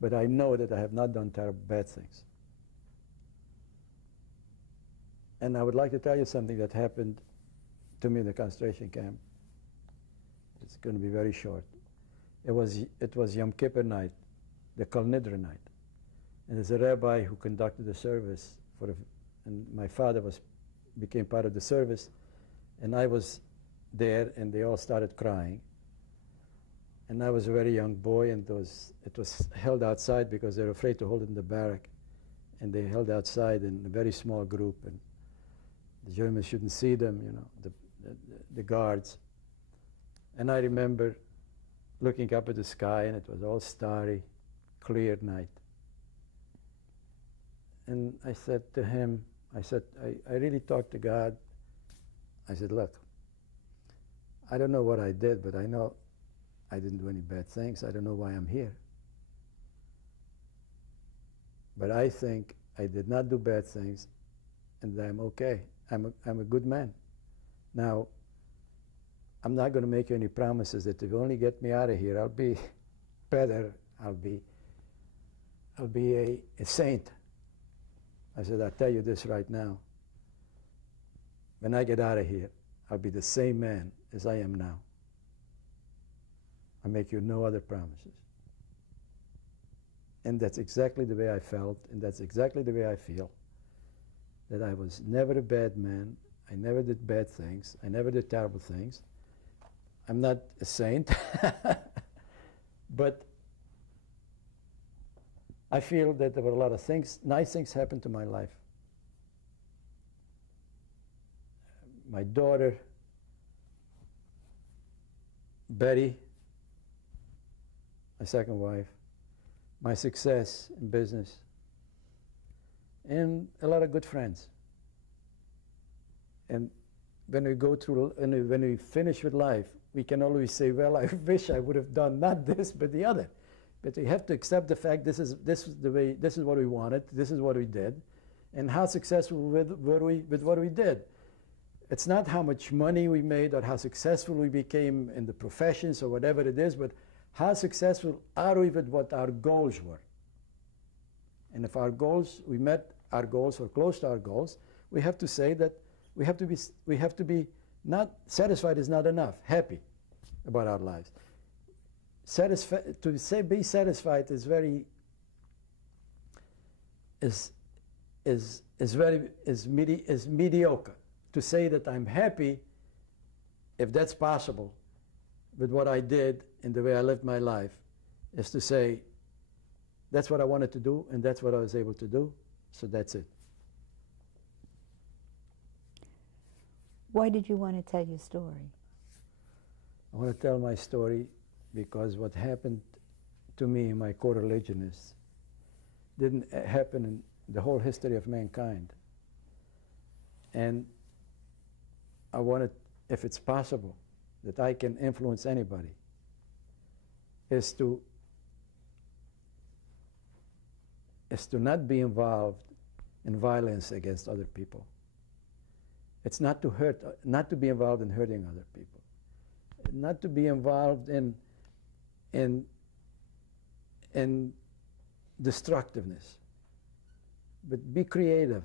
but I know that I have not done terrible bad things. And I would like to tell you something that happened to me in the concentration camp. It's going to be very short. It was Yom Kippur night, the Kol Nidre night. And there's a rabbi who conducted the service and my father became part of the service, and I was there, and they all started crying. And I was a very young boy, and it was held outside because they were afraid to hold it in the barrack. And they held outside in a very small group, and the Germans shouldn't see them, you know, the guards. And I remember looking up at the sky, and it was all starry, clear night. And I said to him, I really talked to God. I said, look, I don't know what I did, but I know I didn't do any bad things. I don't know why I'm here. But I think I did not do bad things, and I'm okay. I'm a good man. Now, I'm not going to make you any promises that if you only get me out of here, I'll be better. I'll be a saint. I said, I'll tell you this right now. When I get out of here, I'll be the same man as I am now. I make you no other promises. And that's exactly the way I felt, and that's exactly the way I feel. That I was never a bad man. I never did bad things. I never did terrible things. I'm not a saint, but I feel that there were a lot of things, nice things happened to my life. My daughter, Betty, my second wife, my success in business, and a lot of good friends. And when we go through, and when we finish with life, we can always say, well, I wish I would have done not this, but the other. But we have to accept the fact this is what we wanted, this is what we did, and how successful were we with what we did. It's not how much money we made or how successful we became in the professions or whatever it is, but how successful are we with what our goals were. And if we met our goals or close to our goals, we have to say that we have to be not satisfied is not enough, happy about our lives. Be satisfied is mediocre. To say that I'm happy, if that's possible, with what I did and the way I lived my life, is to say, that's what I wanted to do, and that's what I was able to do, so that's it. Why did you want to tell your story? I want to tell my story because what happened to me in my co-religion didn't happen in the whole history of mankind. And I wanted, if it's possible, that I can influence anybody, is to not be involved in violence against other people. It's not to hurt, not to be involved in hurting other people, not to be involved in destructiveness, but be creative,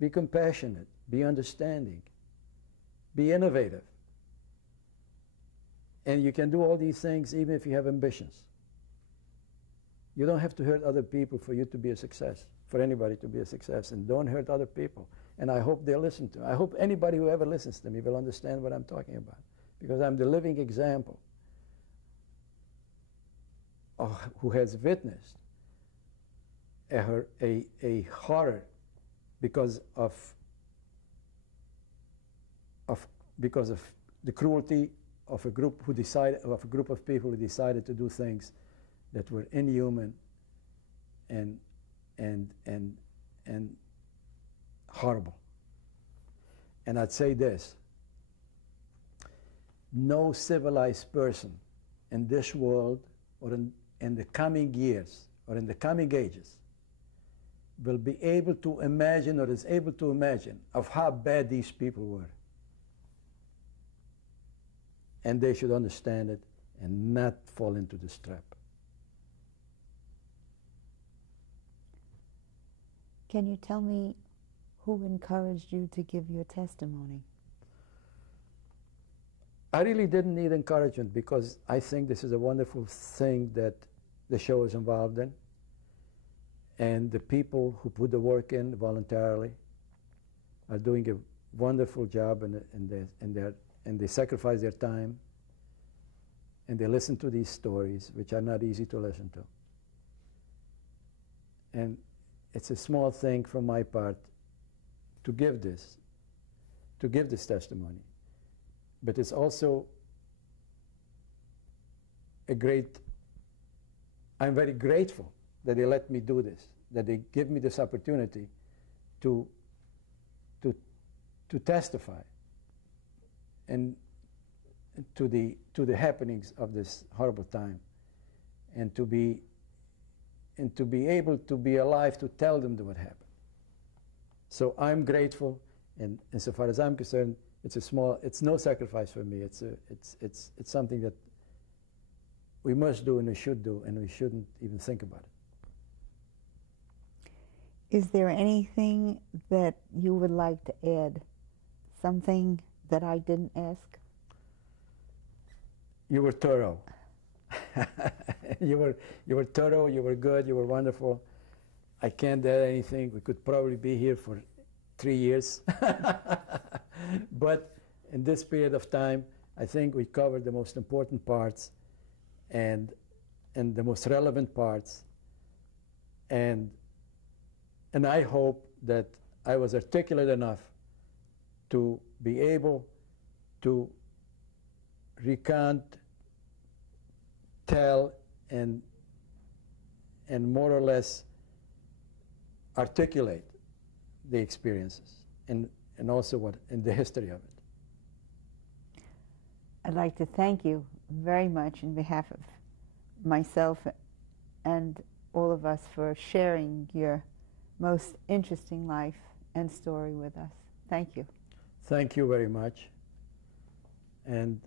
be compassionate, be understanding, be innovative. And you can do all these things even if you have ambitions. You don't have to hurt other people for you to be a success, for anybody to be a success. And don't hurt other people. And I hope they'll listen to me. I hope anybody who ever listens to me will understand what I'm talking about, because I'm the living example of who has witnessed a horror because of the cruelty of a group of people who decided to do things that were inhuman and horrible. And I'd say this: no civilized person in this world or in the coming years or in the coming ages will be able to imagine or is able to imagine of how bad these people were. And they should understand it and not fall into this trap. Can you tell me who encouraged you to give your testimony? I really didn't need encouragement, because I think this is a wonderful thing that the show is involved in. And the people who put the work in voluntarily are doing a wonderful job, and they sacrifice their time, and they listen to these stories, which are not easy to listen to. And it's a small thing from my part to give this testimony. But it's also I'm very grateful that they let me do this, that they give me this opportunity to testify and to the happenings of this horrible time, and to be able to be alive to tell them what happened. So I'm grateful, and insofar as I'm concerned, it's no sacrifice for me. It's something that we must do and we should do, and we shouldn't even think about it. Is there anything that you would like to add? Something that I didn't ask? You were thorough. You were thorough, you were good, you were wonderful. I can't add anything. We could probably be here for 3 years. But in this period of time, I think we covered the most important parts and the most relevant parts. And I hope that I was articulate enough to be able to recount, tell, and more or less articulate the experiences and also in the history of it. I'd like to thank you very much in behalf of myself and all of us for sharing your most interesting life and story with us. Thank you. Thank you very much. And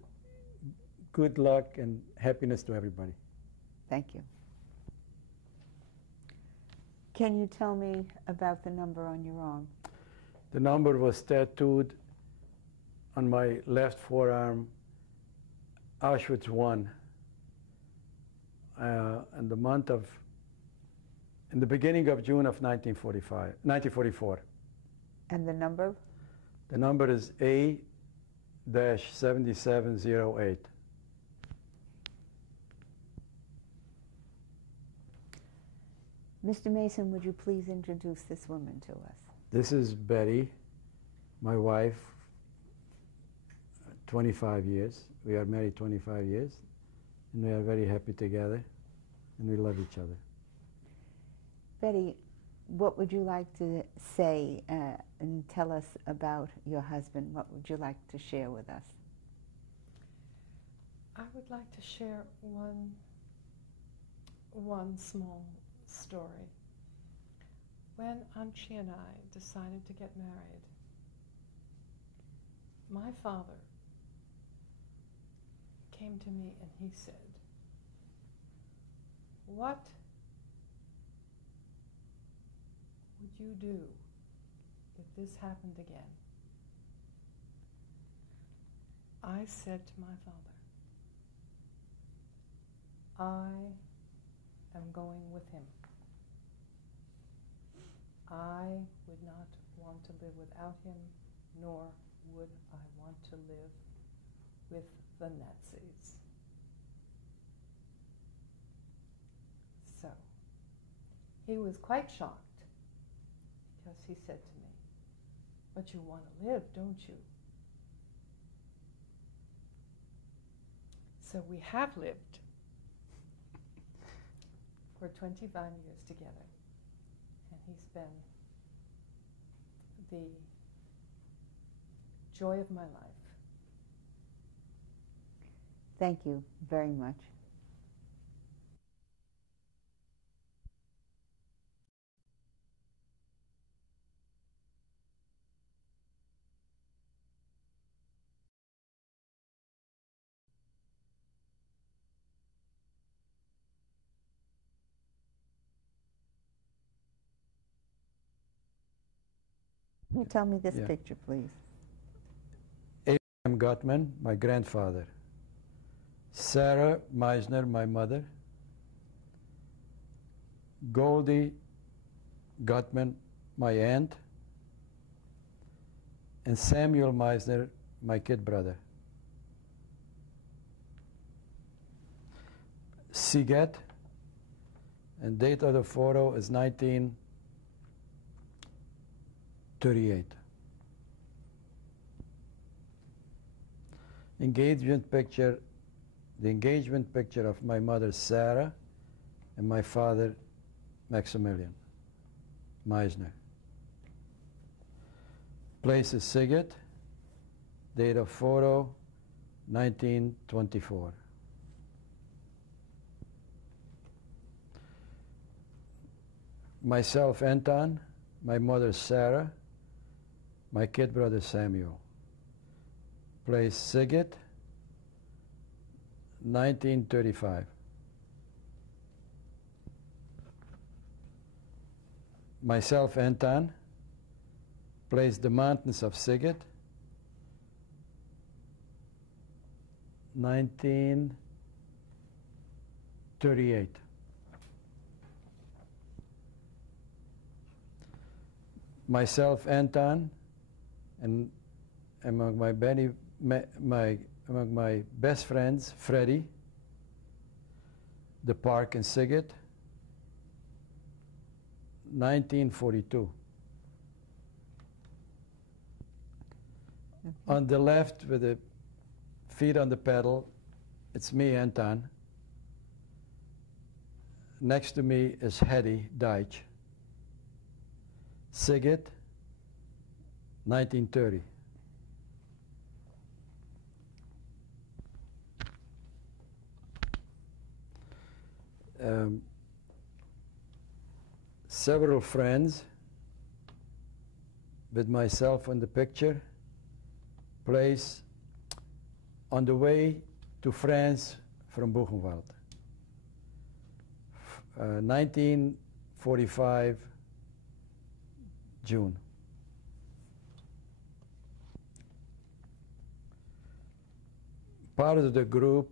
good luck and happiness to everybody. Thank you. Can you tell me about the number on your arm? The number was tattooed on my left forearm, Auschwitz I, in the beginning of June of 1944. And the number? The number is A-7708. Mr. Mason, would you please introduce this woman to us? This is Betty, my wife, 25 years. We are married 25 years, and we are very happy together, and we love each other. Betty, what would you like to say and tell us about your husband? What would you like to share with us? I would like to share one small story. When Anchi and I decided to get married, my father came to me and he said, "What would you do if this happened again?" I said to my father, "I am going with him. I would not want to live without him, nor would I want to live with the Nazis." So, he was quite shocked because he said to me, "But you want to live, don't you?" So we have lived for 25 years together, and he's been the joy of my life. Thank you very much. Can you tell me this Yeah. picture, please? Abraham Gottman, my grandfather. Sarah Meisner, my mother. Goldie Gottman, my aunt. And Samuel Meisner, my kid brother. Siget, and date of the photo is 1938. Engagement picture, the engagement picture of my mother Sarah and my father Maximilian Meisner. Place is Siget, date of photo 1924. Myself, Anton, my mother Sarah, my kid brother Samuel. Place Siget, 1935. Myself, Anton, place the mountains of Siget, 1938. Myself, Anton, and among my best friends, Freddie, the park in Siget, 1942. Okay. On the left, with the feet on the pedal, it's me, Anton. Next to me is Hedy Deitch. Siget, 1930. Several friends with myself in the picture. Place on the way to France from Buchenwald. 1945 June. Part of the group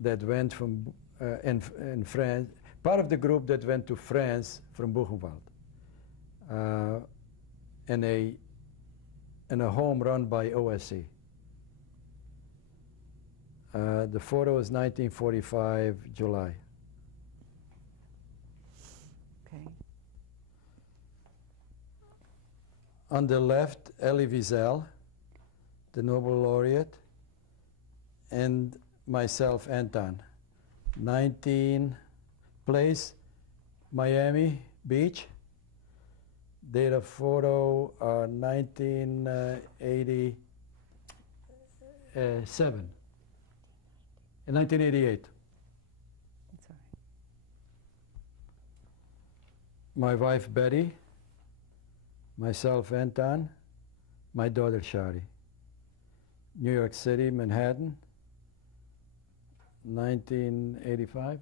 that went from in France, part of the group that went to France from Buchenwald, in a home run by OSC. The photo is 1945 July. Okay. On the left, Elie Wiesel, the Nobel laureate, and myself, Anton. 19 place, Miami Beach. Date of photo, 1987. In 1988. That's all right. My wife, Betty. Myself, Anton. My daughter, Shari. New York City, Manhattan, 1985.